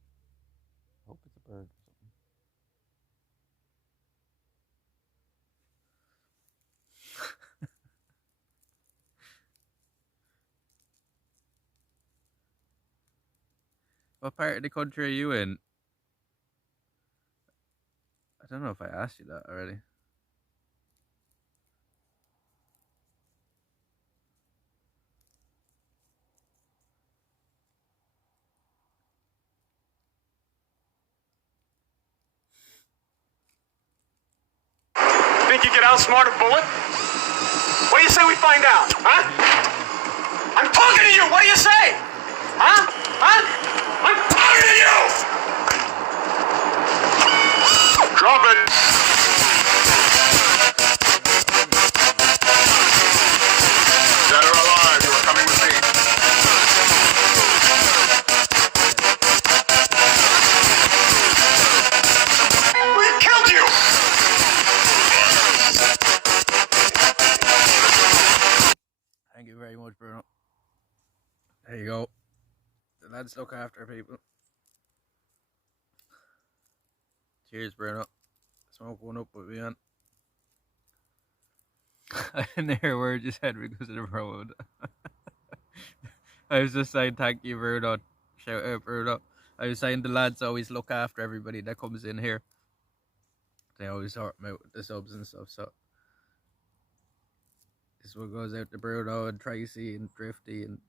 hope it's a bird or something. What part of the country are you in? I don't know if I asked you that already. Think you could outsmart a bullet? What do you say we find out, huh? I'm talking to you! What do you say? Huh? Huh? I'm talking to you! Drop it! Dead or alive, you are coming with me. We killed you! Thank you very much, Bruno. There you go. The lads look after people. Cheers, Bruno. Smoke one up with me on. I didn't hear a word you said because of the road. I was just saying thank you, Bruno. Shout out, Bruno. I was saying the lads always look after everybody that comes in here. They always sort them out with the subs and stuff, so this one goes out to Bruno and Tracy and Drifty and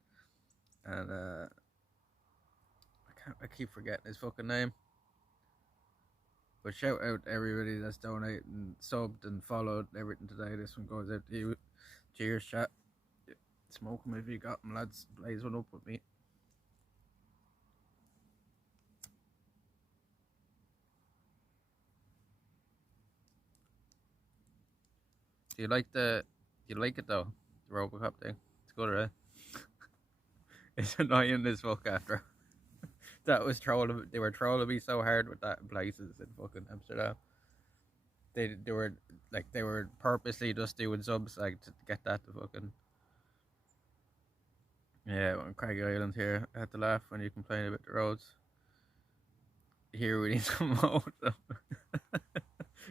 I keep forgetting his fucking name. But shout out to everybody that's donated and subbed and followed everything today. This one goes out to you. Cheers, chat. Smoke them if you got them, lads. Blaze one up with me. Do you like the? Do you like it though? The Robocop thing. It's good, right? It's annoying as fuck after. That was trolling. They were trolling me so hard with that in places in fucking Amsterdam. They were purposely just doing subs like to get that to fucking. Yeah, on Craig Island here, I had to laugh when you complain about the roads. Here we need to mow them.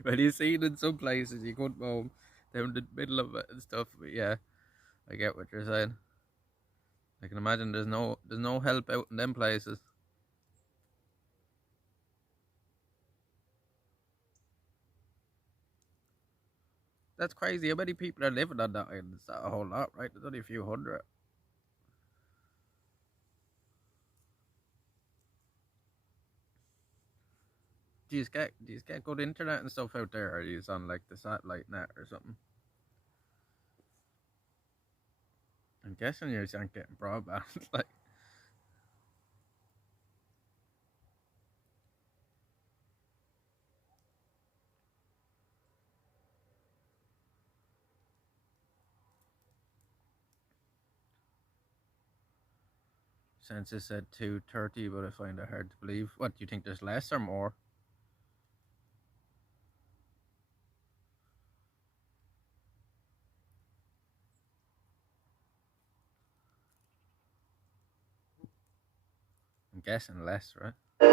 Well, you see it in some places you couldn't mow them down the middle of it and stuff. But yeah, I get what you're saying. I can imagine there's no help out in them places. That's crazy. How many people are living on that island? It's not a whole lot, right? There's only a few hundred. Do you get good internet and stuff out there, or are you on like the satellite net or something? I'm guessing you aren't getting broadband. Like, census said 230, but I find it hard to believe. What do you think? There's less or more? I'm guessing less, right? Toto?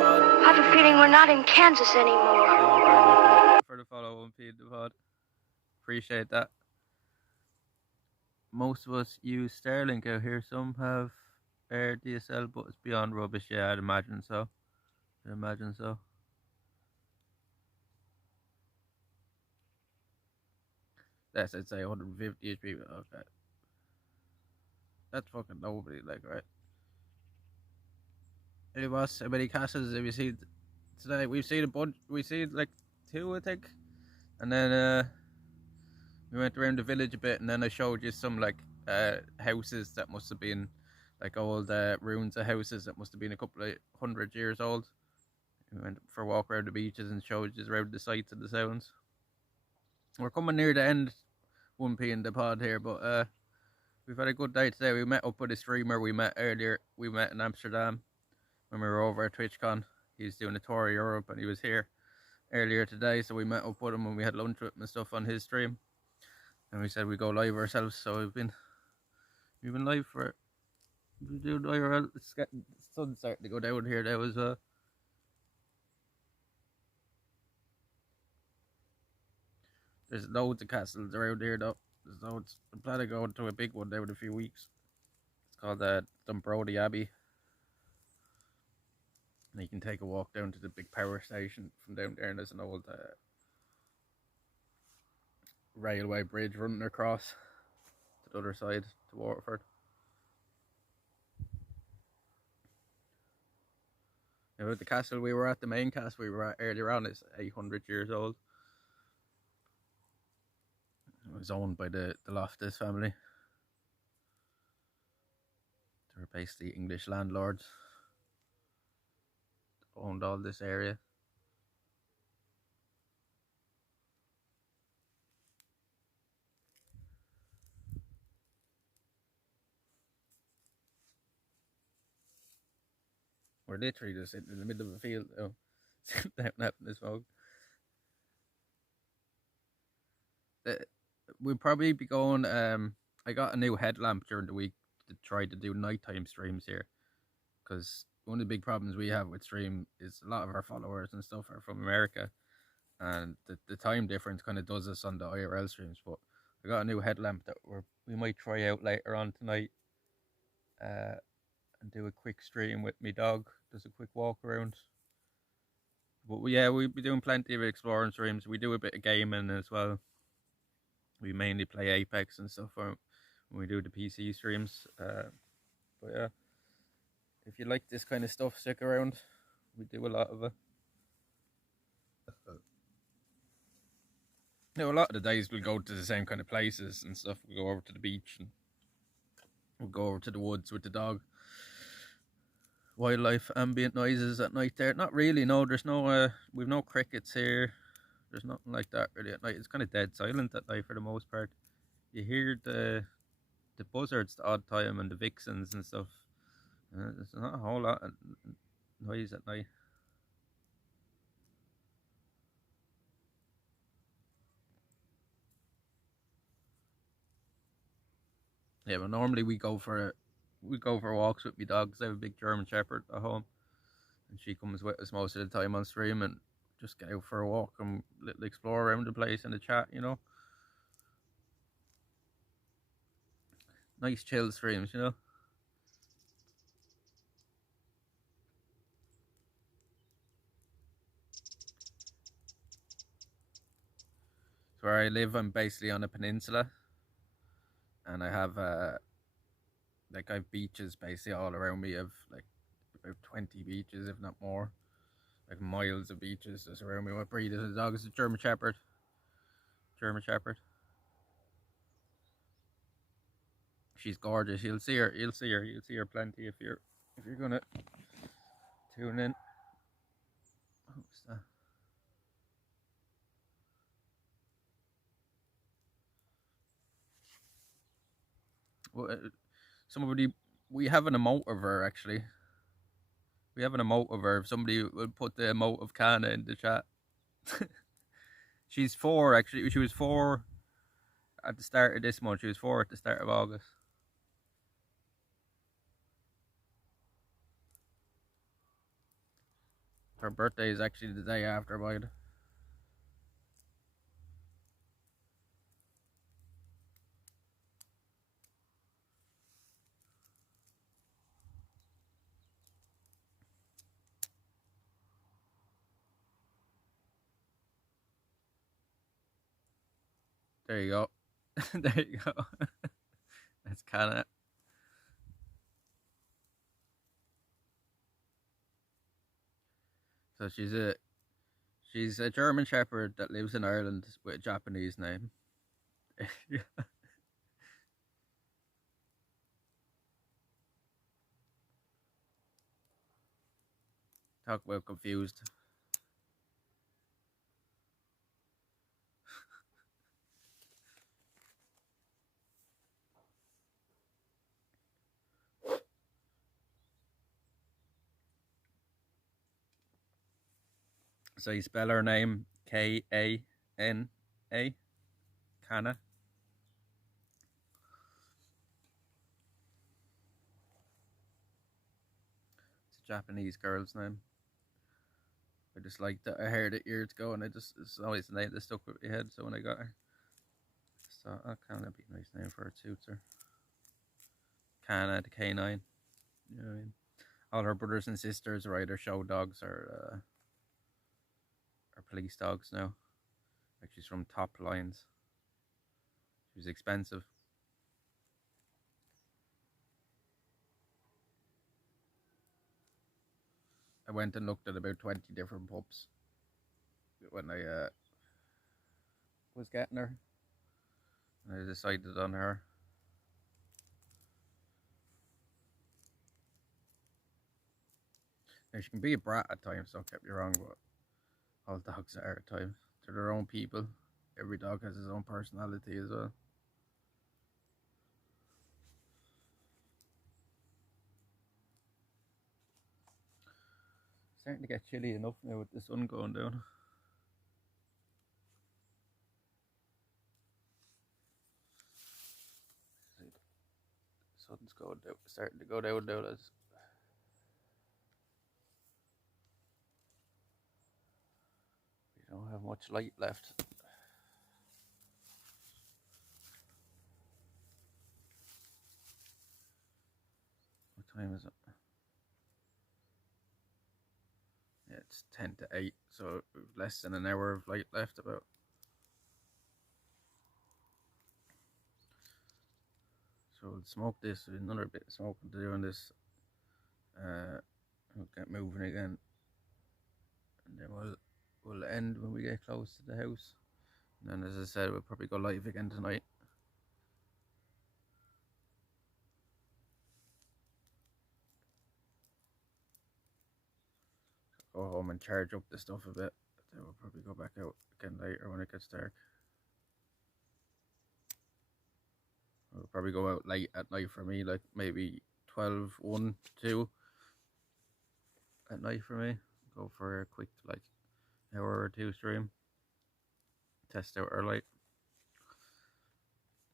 I have a feeling we're not in Kansas anymore. For the follow 1p in the pod. Appreciate that. Most of us use Starlink out here. Some have Air DSL, but it's beyond rubbish. Yeah, I'd imagine so. Yes, I'd say 150 people. Okay. That's fucking nobody, like, right? Hey, boss, how many castles have you seen today? We've seen a bunch. We've seen like 2, I think. And then we went around the village a bit, and then I showed you some like houses that must have been like old ruins of houses that must have been a couple of 100 years old. We went for a walk around the beaches and showed you around the sights and the sounds. We're coming near the end, 1p in the pod here, but we've had a good day today. We met up with a streamer we met earlier. We met in Amsterdam when we were over at TwitchCon. He's doing a tour of Europe, and he was here earlier today, so we met up with him and we had lunch with him and stuff on his stream. And we said we go live ourselves, so we've been live for we do IRL. It's getting the sun's starting to go down here now as well. There's loads of castles around here though. There's loads. I'm planning on going to a big one now in a few weeks. It's called Dumbrody Abbey. And you can take a walk down to the big power station from down there, and there's an old railway bridge running across to the other side to Waterford. Now, the castle we were at, the main castle we were at earlier on, is 800 years old. It was owned by the Loftus family. They were basically English landlords. Owned all this area. We're literally just sitting in the middle of a field, sitting down having a smoke. We'll probably be going. I got a new headlamp during the week to try to do nighttime streams here, because one of the big problems we have with stream is a lot of our followers and stuff are from America, and the time difference kind of does us on the IRL streams. But I got a new headlamp that we might try out later on tonight, and do a quick stream with me dog. Just a quick walk around. But yeah, we'll be doing plenty of exploring streams. We do a bit of gaming as well. We mainly play Apex and stuff when we do the PC streams. But yeah, if you like this kind of stuff, stick around. We do a lot of it. Now, a lot of the days we'll go to the same kind of places and stuff. We'll go over to the beach and we'll go over to the woods with the dog. Wildlife, ambient noises at night there. Not really, no. There's no, we've no crickets here. There's nothing like that really at night. It's kind of dead silent at night for the most part. You hear the buzzards the odd time and the vixens and stuff. There's not a whole lot of noise at night. Yeah, but normally we go for walks with my dogs. I have a big German Shepherd at home, and she comes with us most of the time on stream and just get out for a walk and little explore around the place and a chat, you know. Nice chill streams, you know. So where I live, I'm basically on a peninsula, and I have like I have beaches basically all around me. I've like about 20 beaches, if not more. Like miles of beaches just around me. What breed is the dog? Is a German Shepherd. German Shepherd. She's gorgeous. You'll see her. You'll see her plenty if you're gonna tune in. What's that? Well, we have an emote of her actually. We have an emote of her. If somebody would put the emote of Kana in the chat. She's 4 actually. She was 4 at the start of this month. She was 4 at the start of August. Her birthday is actually the day after mine. There you go. There you go. That's kind of. So she's a German Shepherd that lives in Ireland with a Japanese name. Talk about confused. So you spell her name Kana. Kana. It's a Japanese girl's name. I just liked it. I heard it years ago, and it's always the name that stuck with my head. So when I got her, so that kind of be a nice name for her. It suits her. Kana, the K9. You know what I mean? All her brothers and sisters are either show dogs or police dogs now. Like she's from Top Lines. She was expensive. I went and looked at about 20 different pups when I was getting her. And I decided on her. Now she can be a brat at times, don't get me wrong, but all dogs are at times. They're their own people. Every dog has his own personality as well. Starting to get chilly enough now with the sun going down. The sun's going down, starting to go down now, lads. We don't have much light left. What time is it? Yeah, it's 10 to 8, so less than an hour of light left about. So we'll smoke this, another bit of smoking to do on this. We'll get moving again. And then we'll end when we get close to the house. And as I said, we'll probably go live again tonight. Go home and charge up the stuff a bit. Then we'll probably go back out again later when it gets dark. We'll probably go out late at night for me, like maybe 12, 1, 2 at night for me. Go for a quick, like, hour or two stream. Test out our light.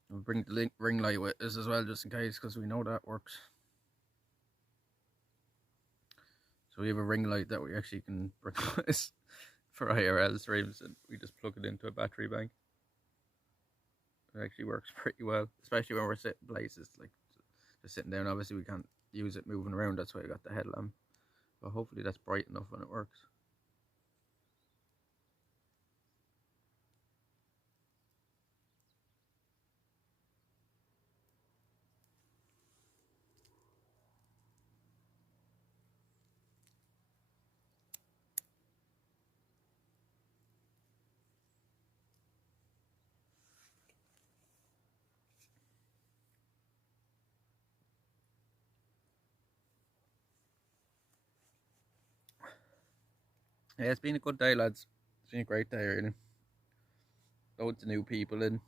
We'll bring the ring light with us as well, just in case, because we know that works. So we have a ring light that we actually can bring with us for IRL streams, and we just plug it into a battery bank. It actually works pretty well, especially when we're sitting places, like just sitting down. Obviously we can't use it moving around, that's why I got the headlamp. But hopefully that's bright enough when it works. Yeah, it's been a good day, lads. It's been a great day, really. Loads of new people in.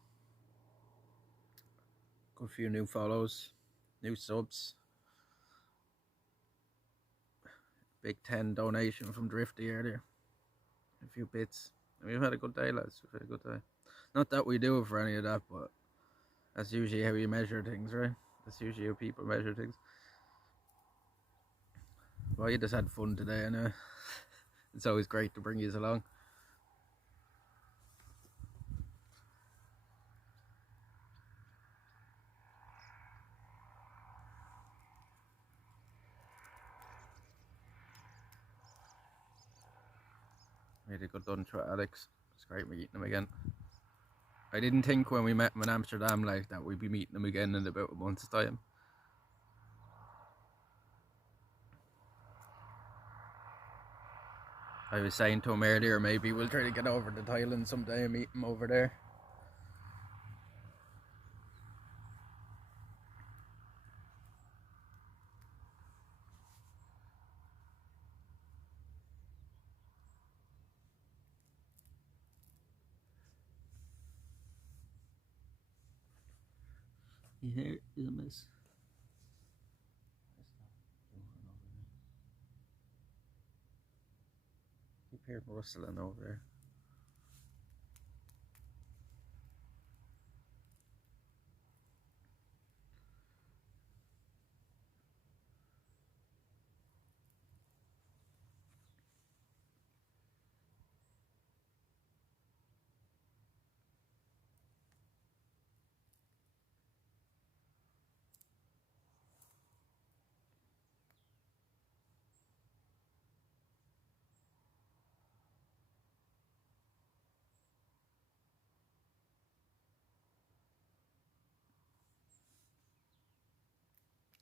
Good few new follows, new subs. Big 10 donation from Drifty earlier. A few bits. And we've had a good day, lads. We've had a good day. Not that we do it for any of that, but that's usually how you measure things, right? That's usually how people measure things. Well, you just had fun today, anyway. It's always great to bring you along. We had a good lunch with Alex. It's great meeting him again. I didn't think when we met him in Amsterdam like that we'd be meeting him again in about a month's time. I was saying to him earlier, maybe we'll try to get over to Thailand someday and meet him over there. Your hair is a mess. Keep hearing rustling over there.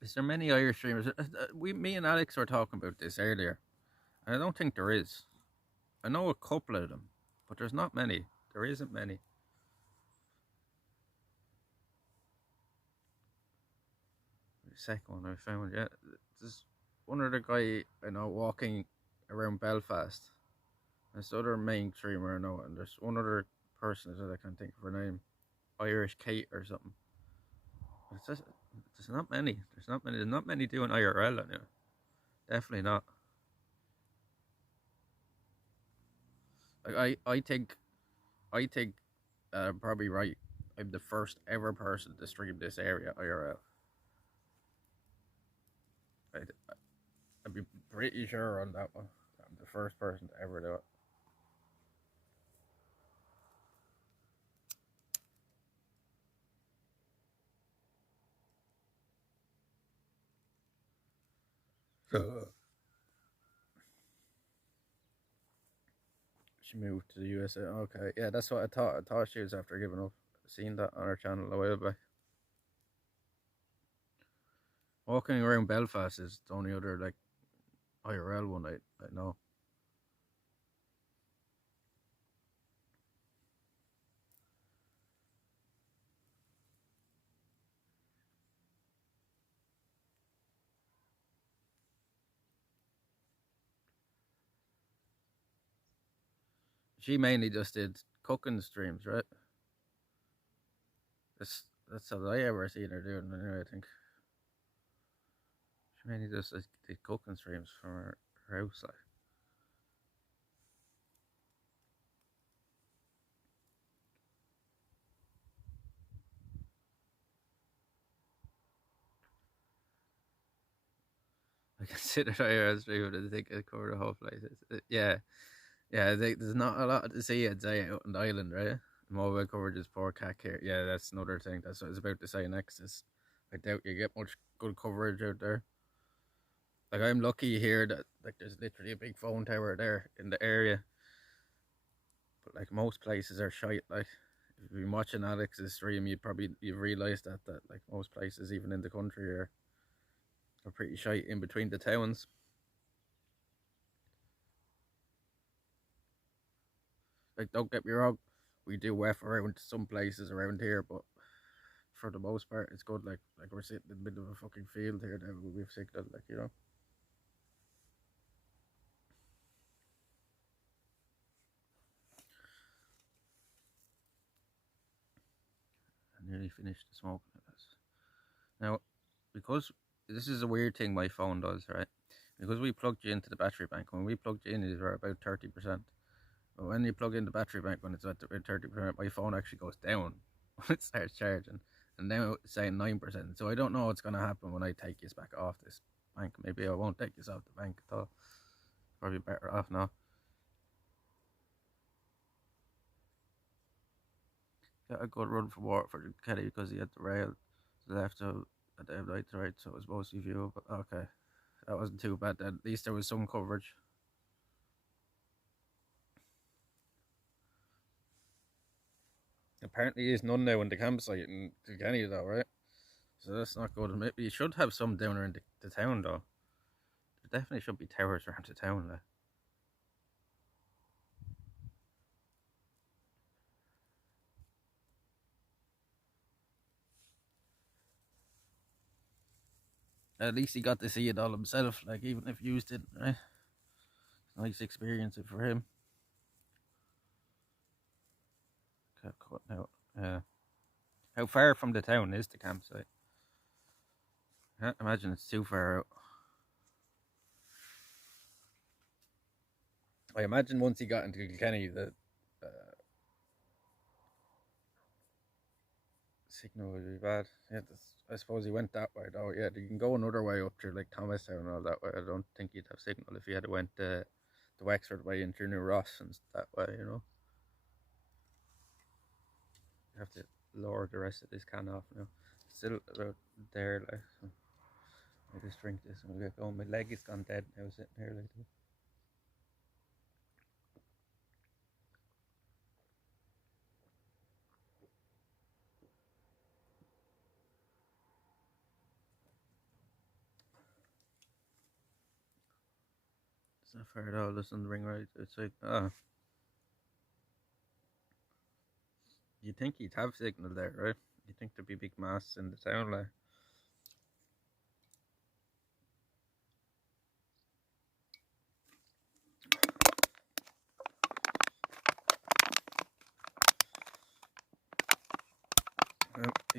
Is there many Irish streamers? Me and Alex were talking about this earlier. I don't think there is. I know a couple of them, but there's not many. There isn't many. The second one I found, yeah. There's one other guy I know walking around Belfast. There's the other main streamer I know, and there's one other person that I can't think of her name. Irish Kate or something. It's just, there's not many. There's not many doing IRL anyway. Definitely not. I think I'm probably right. I'm the first ever person to stream this area IRL. I'd be pretty sure on that one. I'm the first person to ever do it. She moved to the USA. Okay, yeah, that's what I thought. I thought she was after giving up. Seen that on her channel a while back. Walking around Belfast is the only other like IRL one I know. She mainly just did cooking streams, right? That's all I ever seen her doing. Anyway, I think she mainly just did cooking streams from her house, like. I consider I was streaming and I think I covered the whole place. Yeah, yeah. There's not a lot to see, I'd say, out on the island, right? Mobile coverage is poor cack here. Yeah, that's another thing. That's what I was about to say next. Is I doubt you get much good coverage out there. Like I'm lucky here that like there's literally a big phone tower there in the area. But like most places are shite. Like if you've been watching Alex's stream, you've realised that like most places, even in the country, are pretty shite in between the towns. Like don't get me wrong, we do wef around some places around here, but for the most part, it's good. Like we're sitting in the middle of a fucking field here now. We've signal, like, you know. I nearly finished the smoking of this. Now, because this is a weird thing my phone does, right? Because we plugged you into the battery bank. When we plugged you in, it was about 30%. But when you plug in the battery bank, when it's at 30%, my phone actually goes down when it starts charging. And now it's saying 9%. So I don't know what's going to happen when I take this back off this bank. Maybe I won't take this off the bank at all. Probably better off now. Got a good run for Waterford Kelly because he had the rail to the left of the right to right, so it was mostly view. But okay, that wasn't too bad then. At least there was some coverage. Apparently, there's none now in the campsite in Kilkenny, though, right? So that's not good. Maybe you should have some down around the town, though. There definitely should be towers around the town, like. At least he got to see it all himself, like, even if you used it, right? Nice experience for him. Kept cutting out. How far from the town is the campsite? I can't imagine it's too far out. I imagine once he got into Kilkenny, the signal would be bad. Yeah, I suppose he went that way though. Yeah, you can go another way up to like Thomastown and all that way. I don't think you'd have signal if you had went the Wexford way into New Ross and that way, you know. You have to lower the rest of this can off now. It's still about there, like. So I just drink this and we'll get going. My leg is gone dead now sitting here like this. It's not fair at all. This on the ring right. It's like you'd think he'd have signal there, right? You'd think there'd be big masts in the town, like.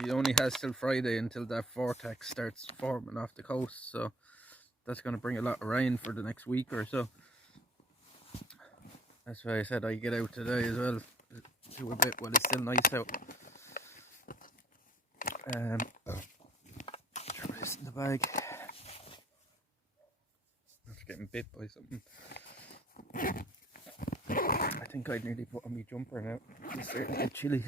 He only has till Friday until that vortex starts forming off the coast, so that's going to bring a lot of rain for the next week or so. That's why I said I get out today as well, do a bit while it's still nice out. Throw this in the bag. After getting bit by something. I think I'd nearly put on my jumper now. It's starting to get chilly.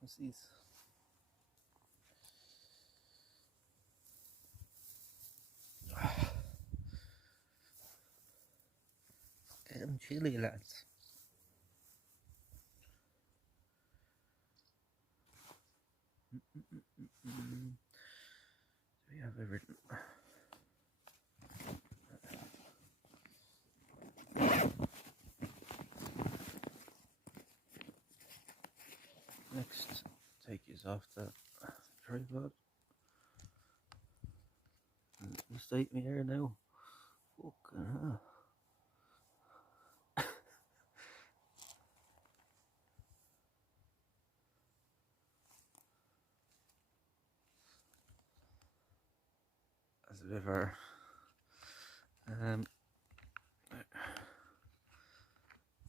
What's these? Damn chilly, lads. We have everything. Next, take his off the tripod. Mistake me here now. Fucking hell. That's a bit far.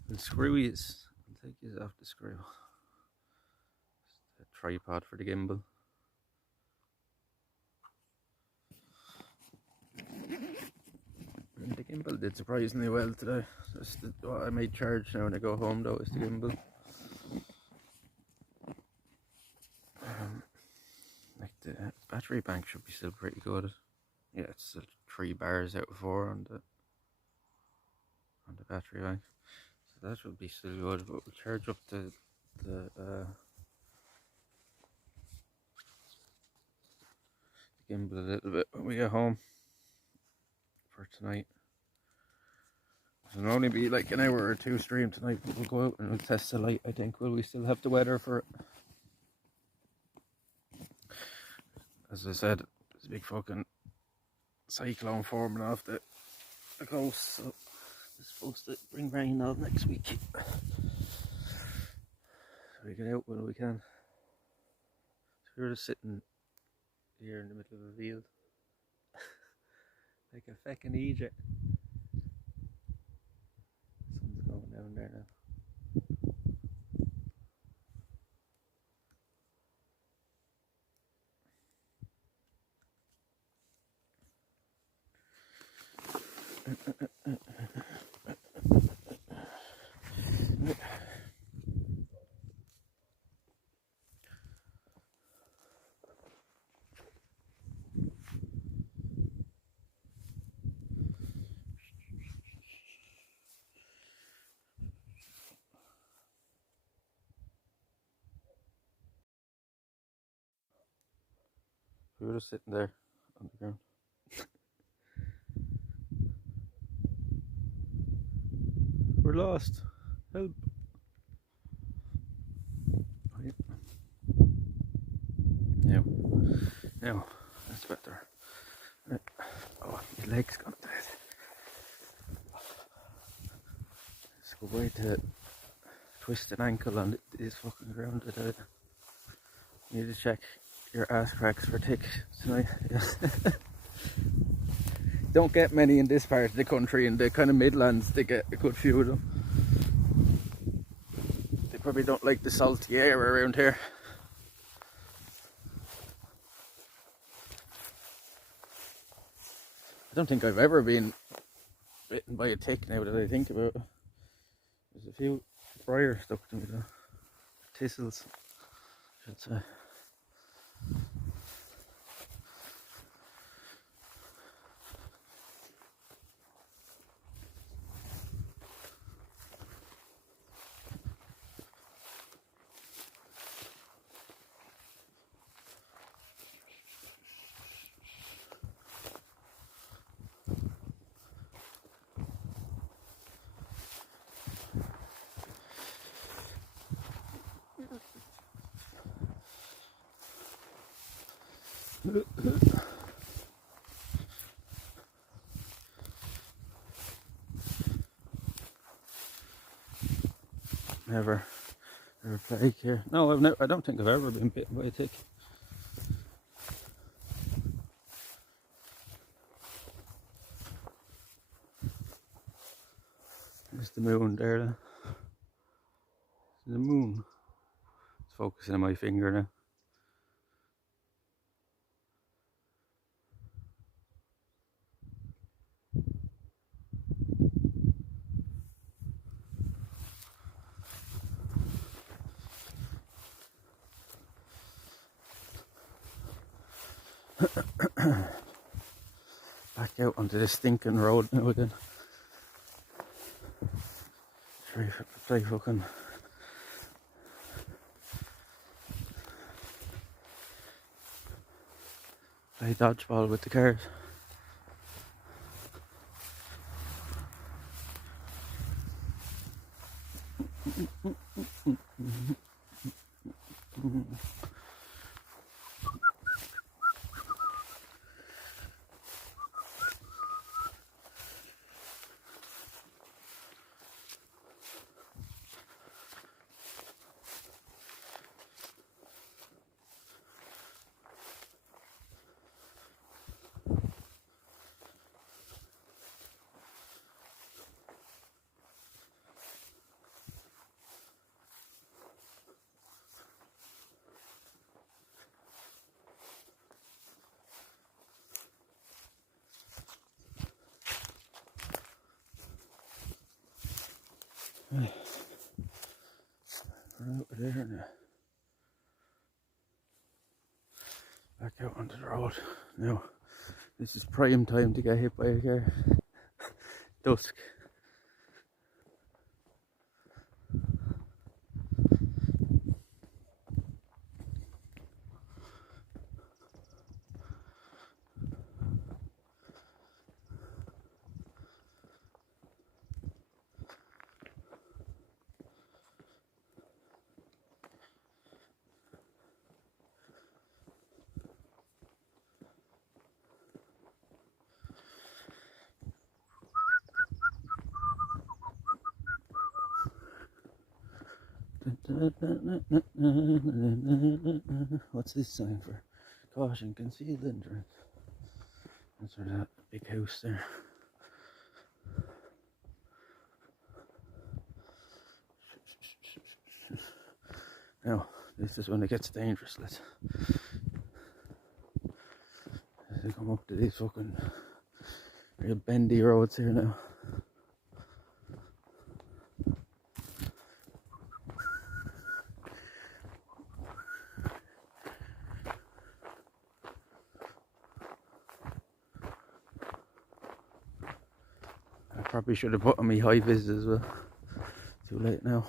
The screw is. I'll take this off the screw. It's a tripod for the gimbal. And the gimbal did surprisingly well today. Just what I made charge now when I go home though is the gimbal. Like the battery bank should be still pretty good. Yeah, it's still 3 bars out of 4 on the battery bank. So that should be still good, but we'll charge up the gimbal a little bit when we get home for tonight. It'll only be like an hour or 2 stream tonight, but we'll go out and we'll test the light, I think. Will we still have the weather for it? As I said, there's a big fucking cyclone forming off the coast, so it's supposed to bring rain out next week. So we get out when we can. So we're just sitting here in the middle of a field. Like a feckin' Egypt. Sun's going down there now. We were just sitting there on the ground. We're lost. Help. Right. Now, that's better. Right. Oh, my leg's gone dead. It's a good way to twist an ankle on this fucking ground today. You need to check your ass cracks for ticks tonight. Don't get many in this part of the country. In the kind of Midlands they get a good few of them. They probably don't like the salty air around here. I don't think I've ever been bitten by a tick now that I think about it. There's a few briars stuck to me though. Thistles, I should say. Never plague here. No, I don't think I've ever been bitten by a tick. There's the moon there. Then. The moon. It's focusing on my finger now. Back out onto this stinking road now again. Play fucking play dodgeball with the cars. We're out of there now. Back out onto the road. Now, this is prime time to get hit by a car. Dusk. What's this sign for? Caution, concealed entrance. That's where that big house there. Now, this is when it gets dangerous. Let's come up to these fucking real bendy roads here now. Probably should have put on my high vis as well. Too late now.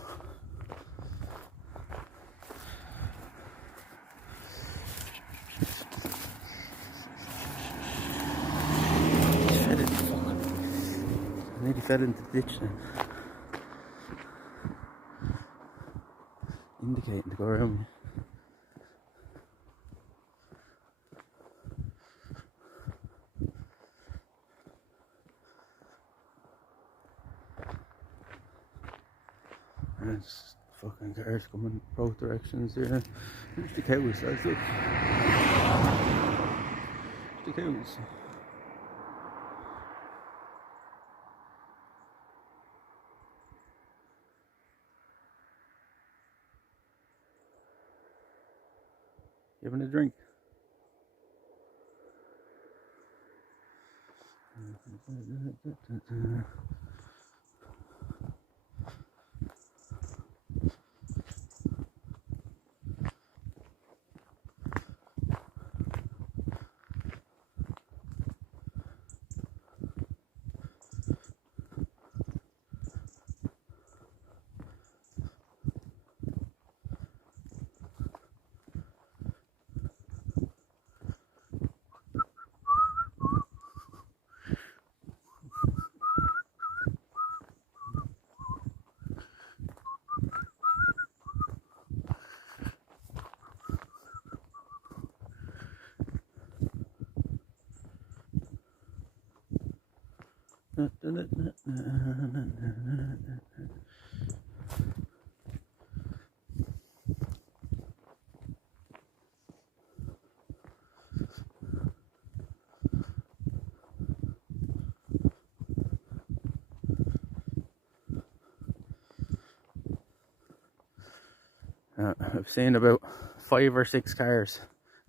I nearly fell into the ditch then. Indicating to go around me. There's fucking cars coming both directions here. There's the cows, that's it. There's the cows. You having a drink? I've seen about 5 or 6 cars,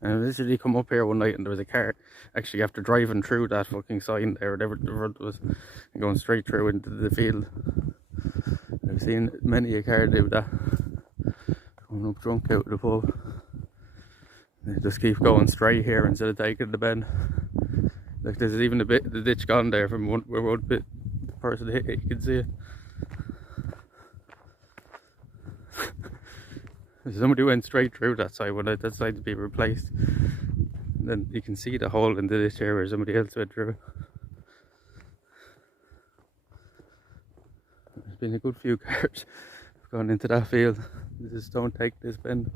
and I literally come up here one night and there was a car actually after driving through that fucking sign there, whatever the road was, and going straight through into the field. I've seen many a car do that, coming up drunk out of the pub. They just keep going straight here instead of taking the bend. Like there's even a bit of the ditch gone there from where one bit the person hit it, you can see it. Somebody went straight through that side when that side to be replaced. Then you can see the hole in the ditch here where somebody else went through. There's been a good few cars gone into that field. They just don't take this bend.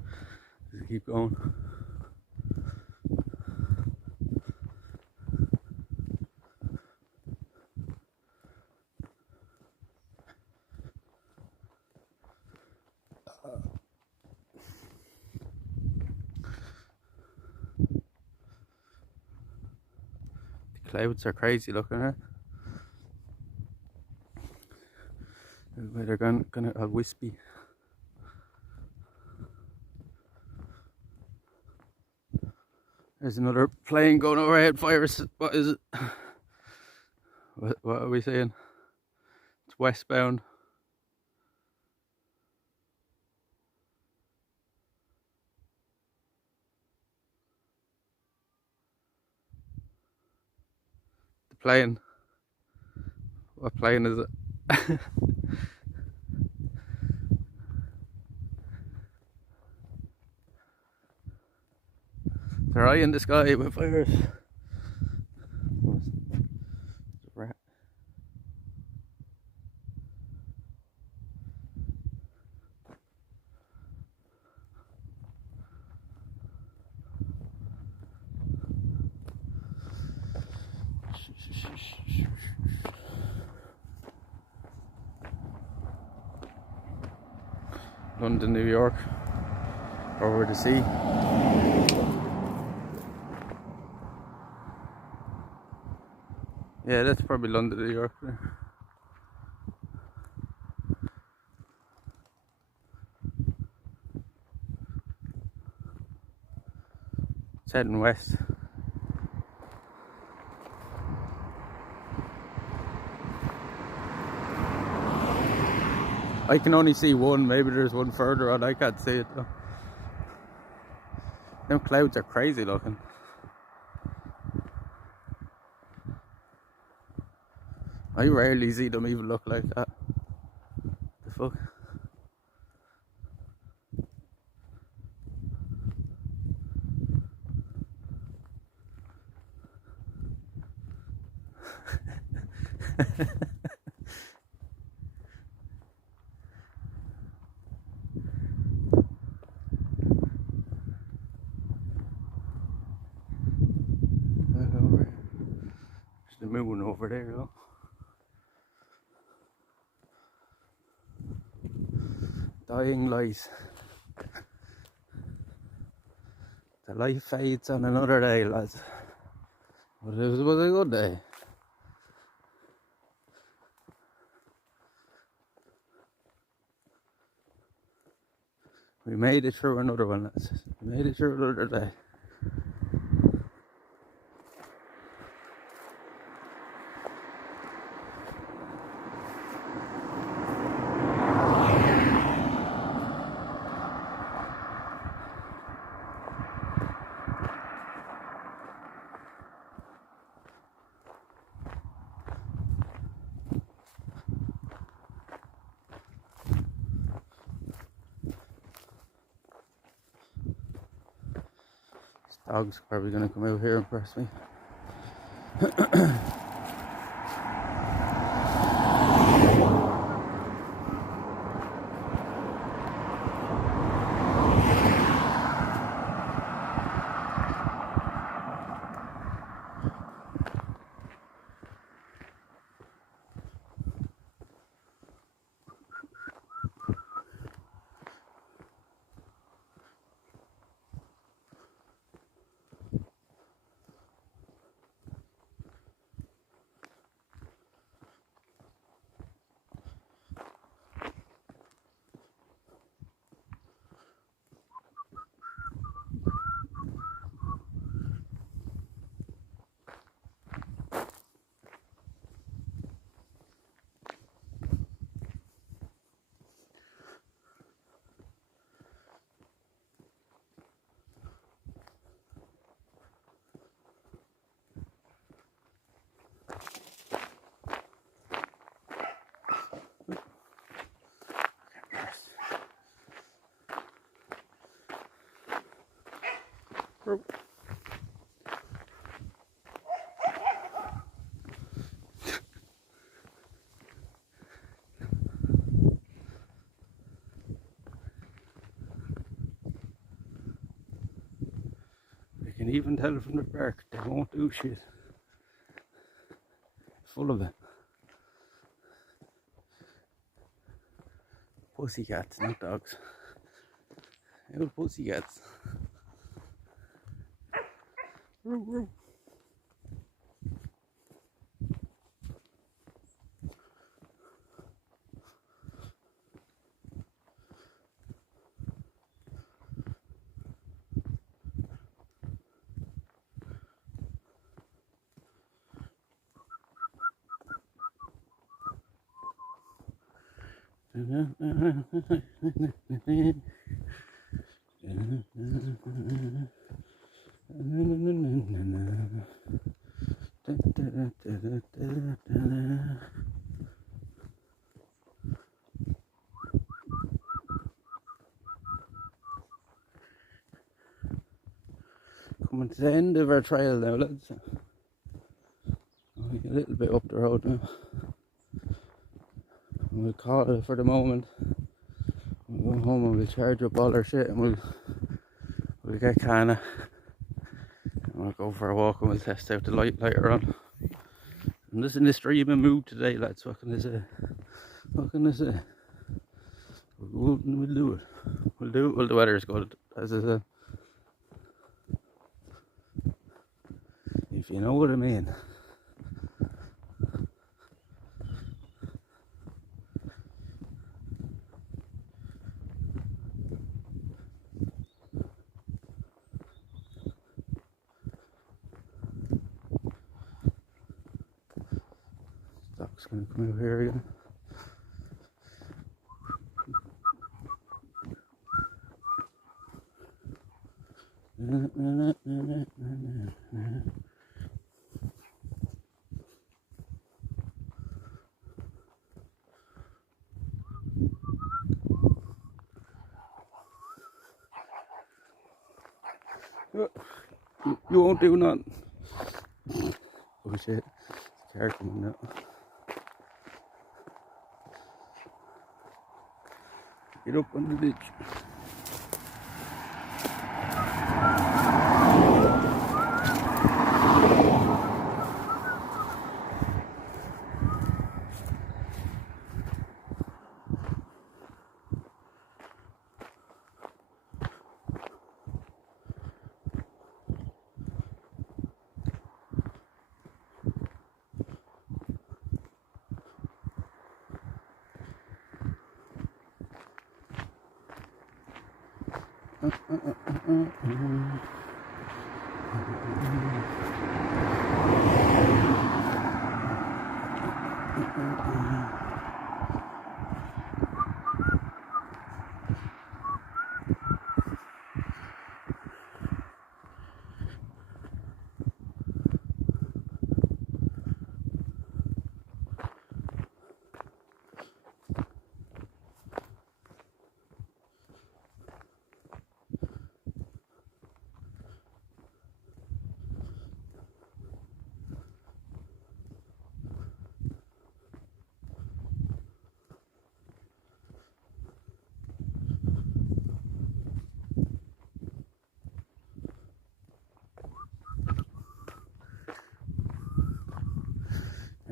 Just keep going. Clouds are crazy looking, eh? They're kind of wispy. There's another plane going overhead. Fires. What is it? What are we saying? It's westbound. plane. What plane is it? They're high in the sky with fires. Rat. London, New York, over the sea. Yeah, that's probably London, New York. It's heading west. I can only see one, maybe there's one further on, I can't see it though. Them clouds are crazy looking. I rarely see them even look like that. The fuck? There's the moon over there though. Dying light. The light fades on another day, lads. But it was a good day. We made it through another one, lads. We made it through another day. Dog's probably gonna come out here and press me. You can even tell from the bark, they won't do shit. Full of it. Pussycats, not dogs. Little pussycats. Coming to the end of our trail now, lads. Only a little bit up the road now. We'll call it for the moment. We'll go home and we'll charge up all our shit and we'll get Kana. And we'll go for a walk and we'll test out the light later on. I'm just in the streaming mood today, lads. What can I say? What can I say? We'll do it. We'll do it while the weather's good, as I said. If you know what I mean. Stock's gonna come over here again. You won't do nothing. Oh shit, car coming out. Get up on the ditch.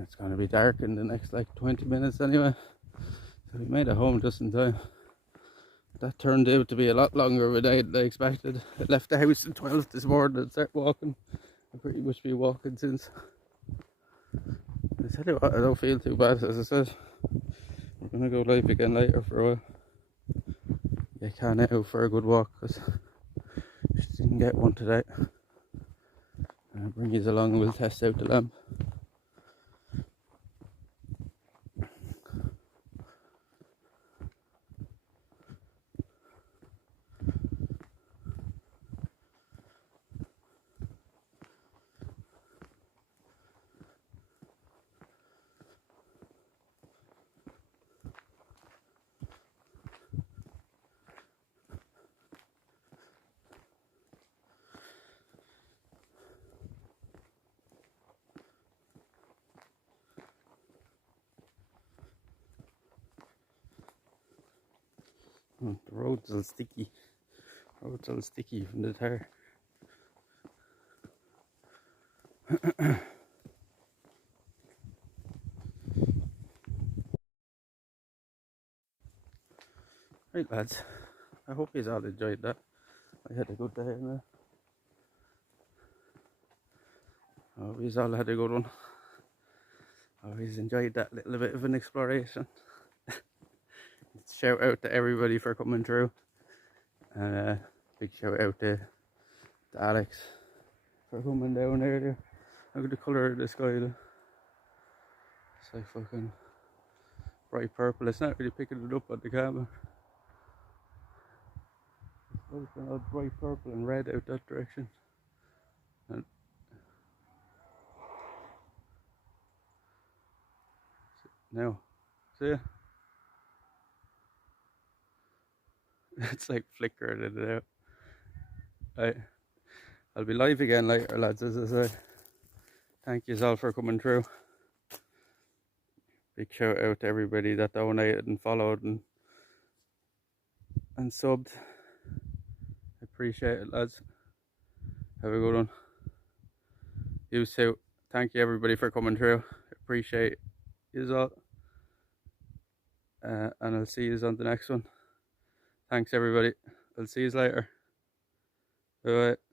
It's going to be dark in the next like 20 minutes anyway, so we made it home just in time. That turned out to be a lot longer of a day than I expected. I left the house at 12 this morning and started walking. I've pretty much been walking since. I tell you what, I don't feel too bad, as I said. We're going to go live again later for a while. Get Kana out for a good walk because she didn't get one today. I'll bring you along and we'll test out the lamp. Oh, the road's all sticky. Road's all sticky from the tire. Right lads, I hope you all enjoyed that. I had a good day in there. I hope you all had a good one. I always enjoyed that little bit of an exploration. Shout out to everybody for coming through. And big shout out to Alex for coming down earlier. Look at the colour of the sky though. It's like fucking bright purple. It's not really picking it up on the camera. It's like all bright purple and red out that direction. And now. See ya. It's like flickered it out. Right. I'll be live again later, lads, as I said. Thank you all for coming through. Big shout out to everybody that donated and followed and subbed. Appreciate it, lads. Have a good one. You too. Thank you everybody for coming through. Appreciate you all. And I'll see you on the next one. Thanks everybody. I'll see you later. Bye bye.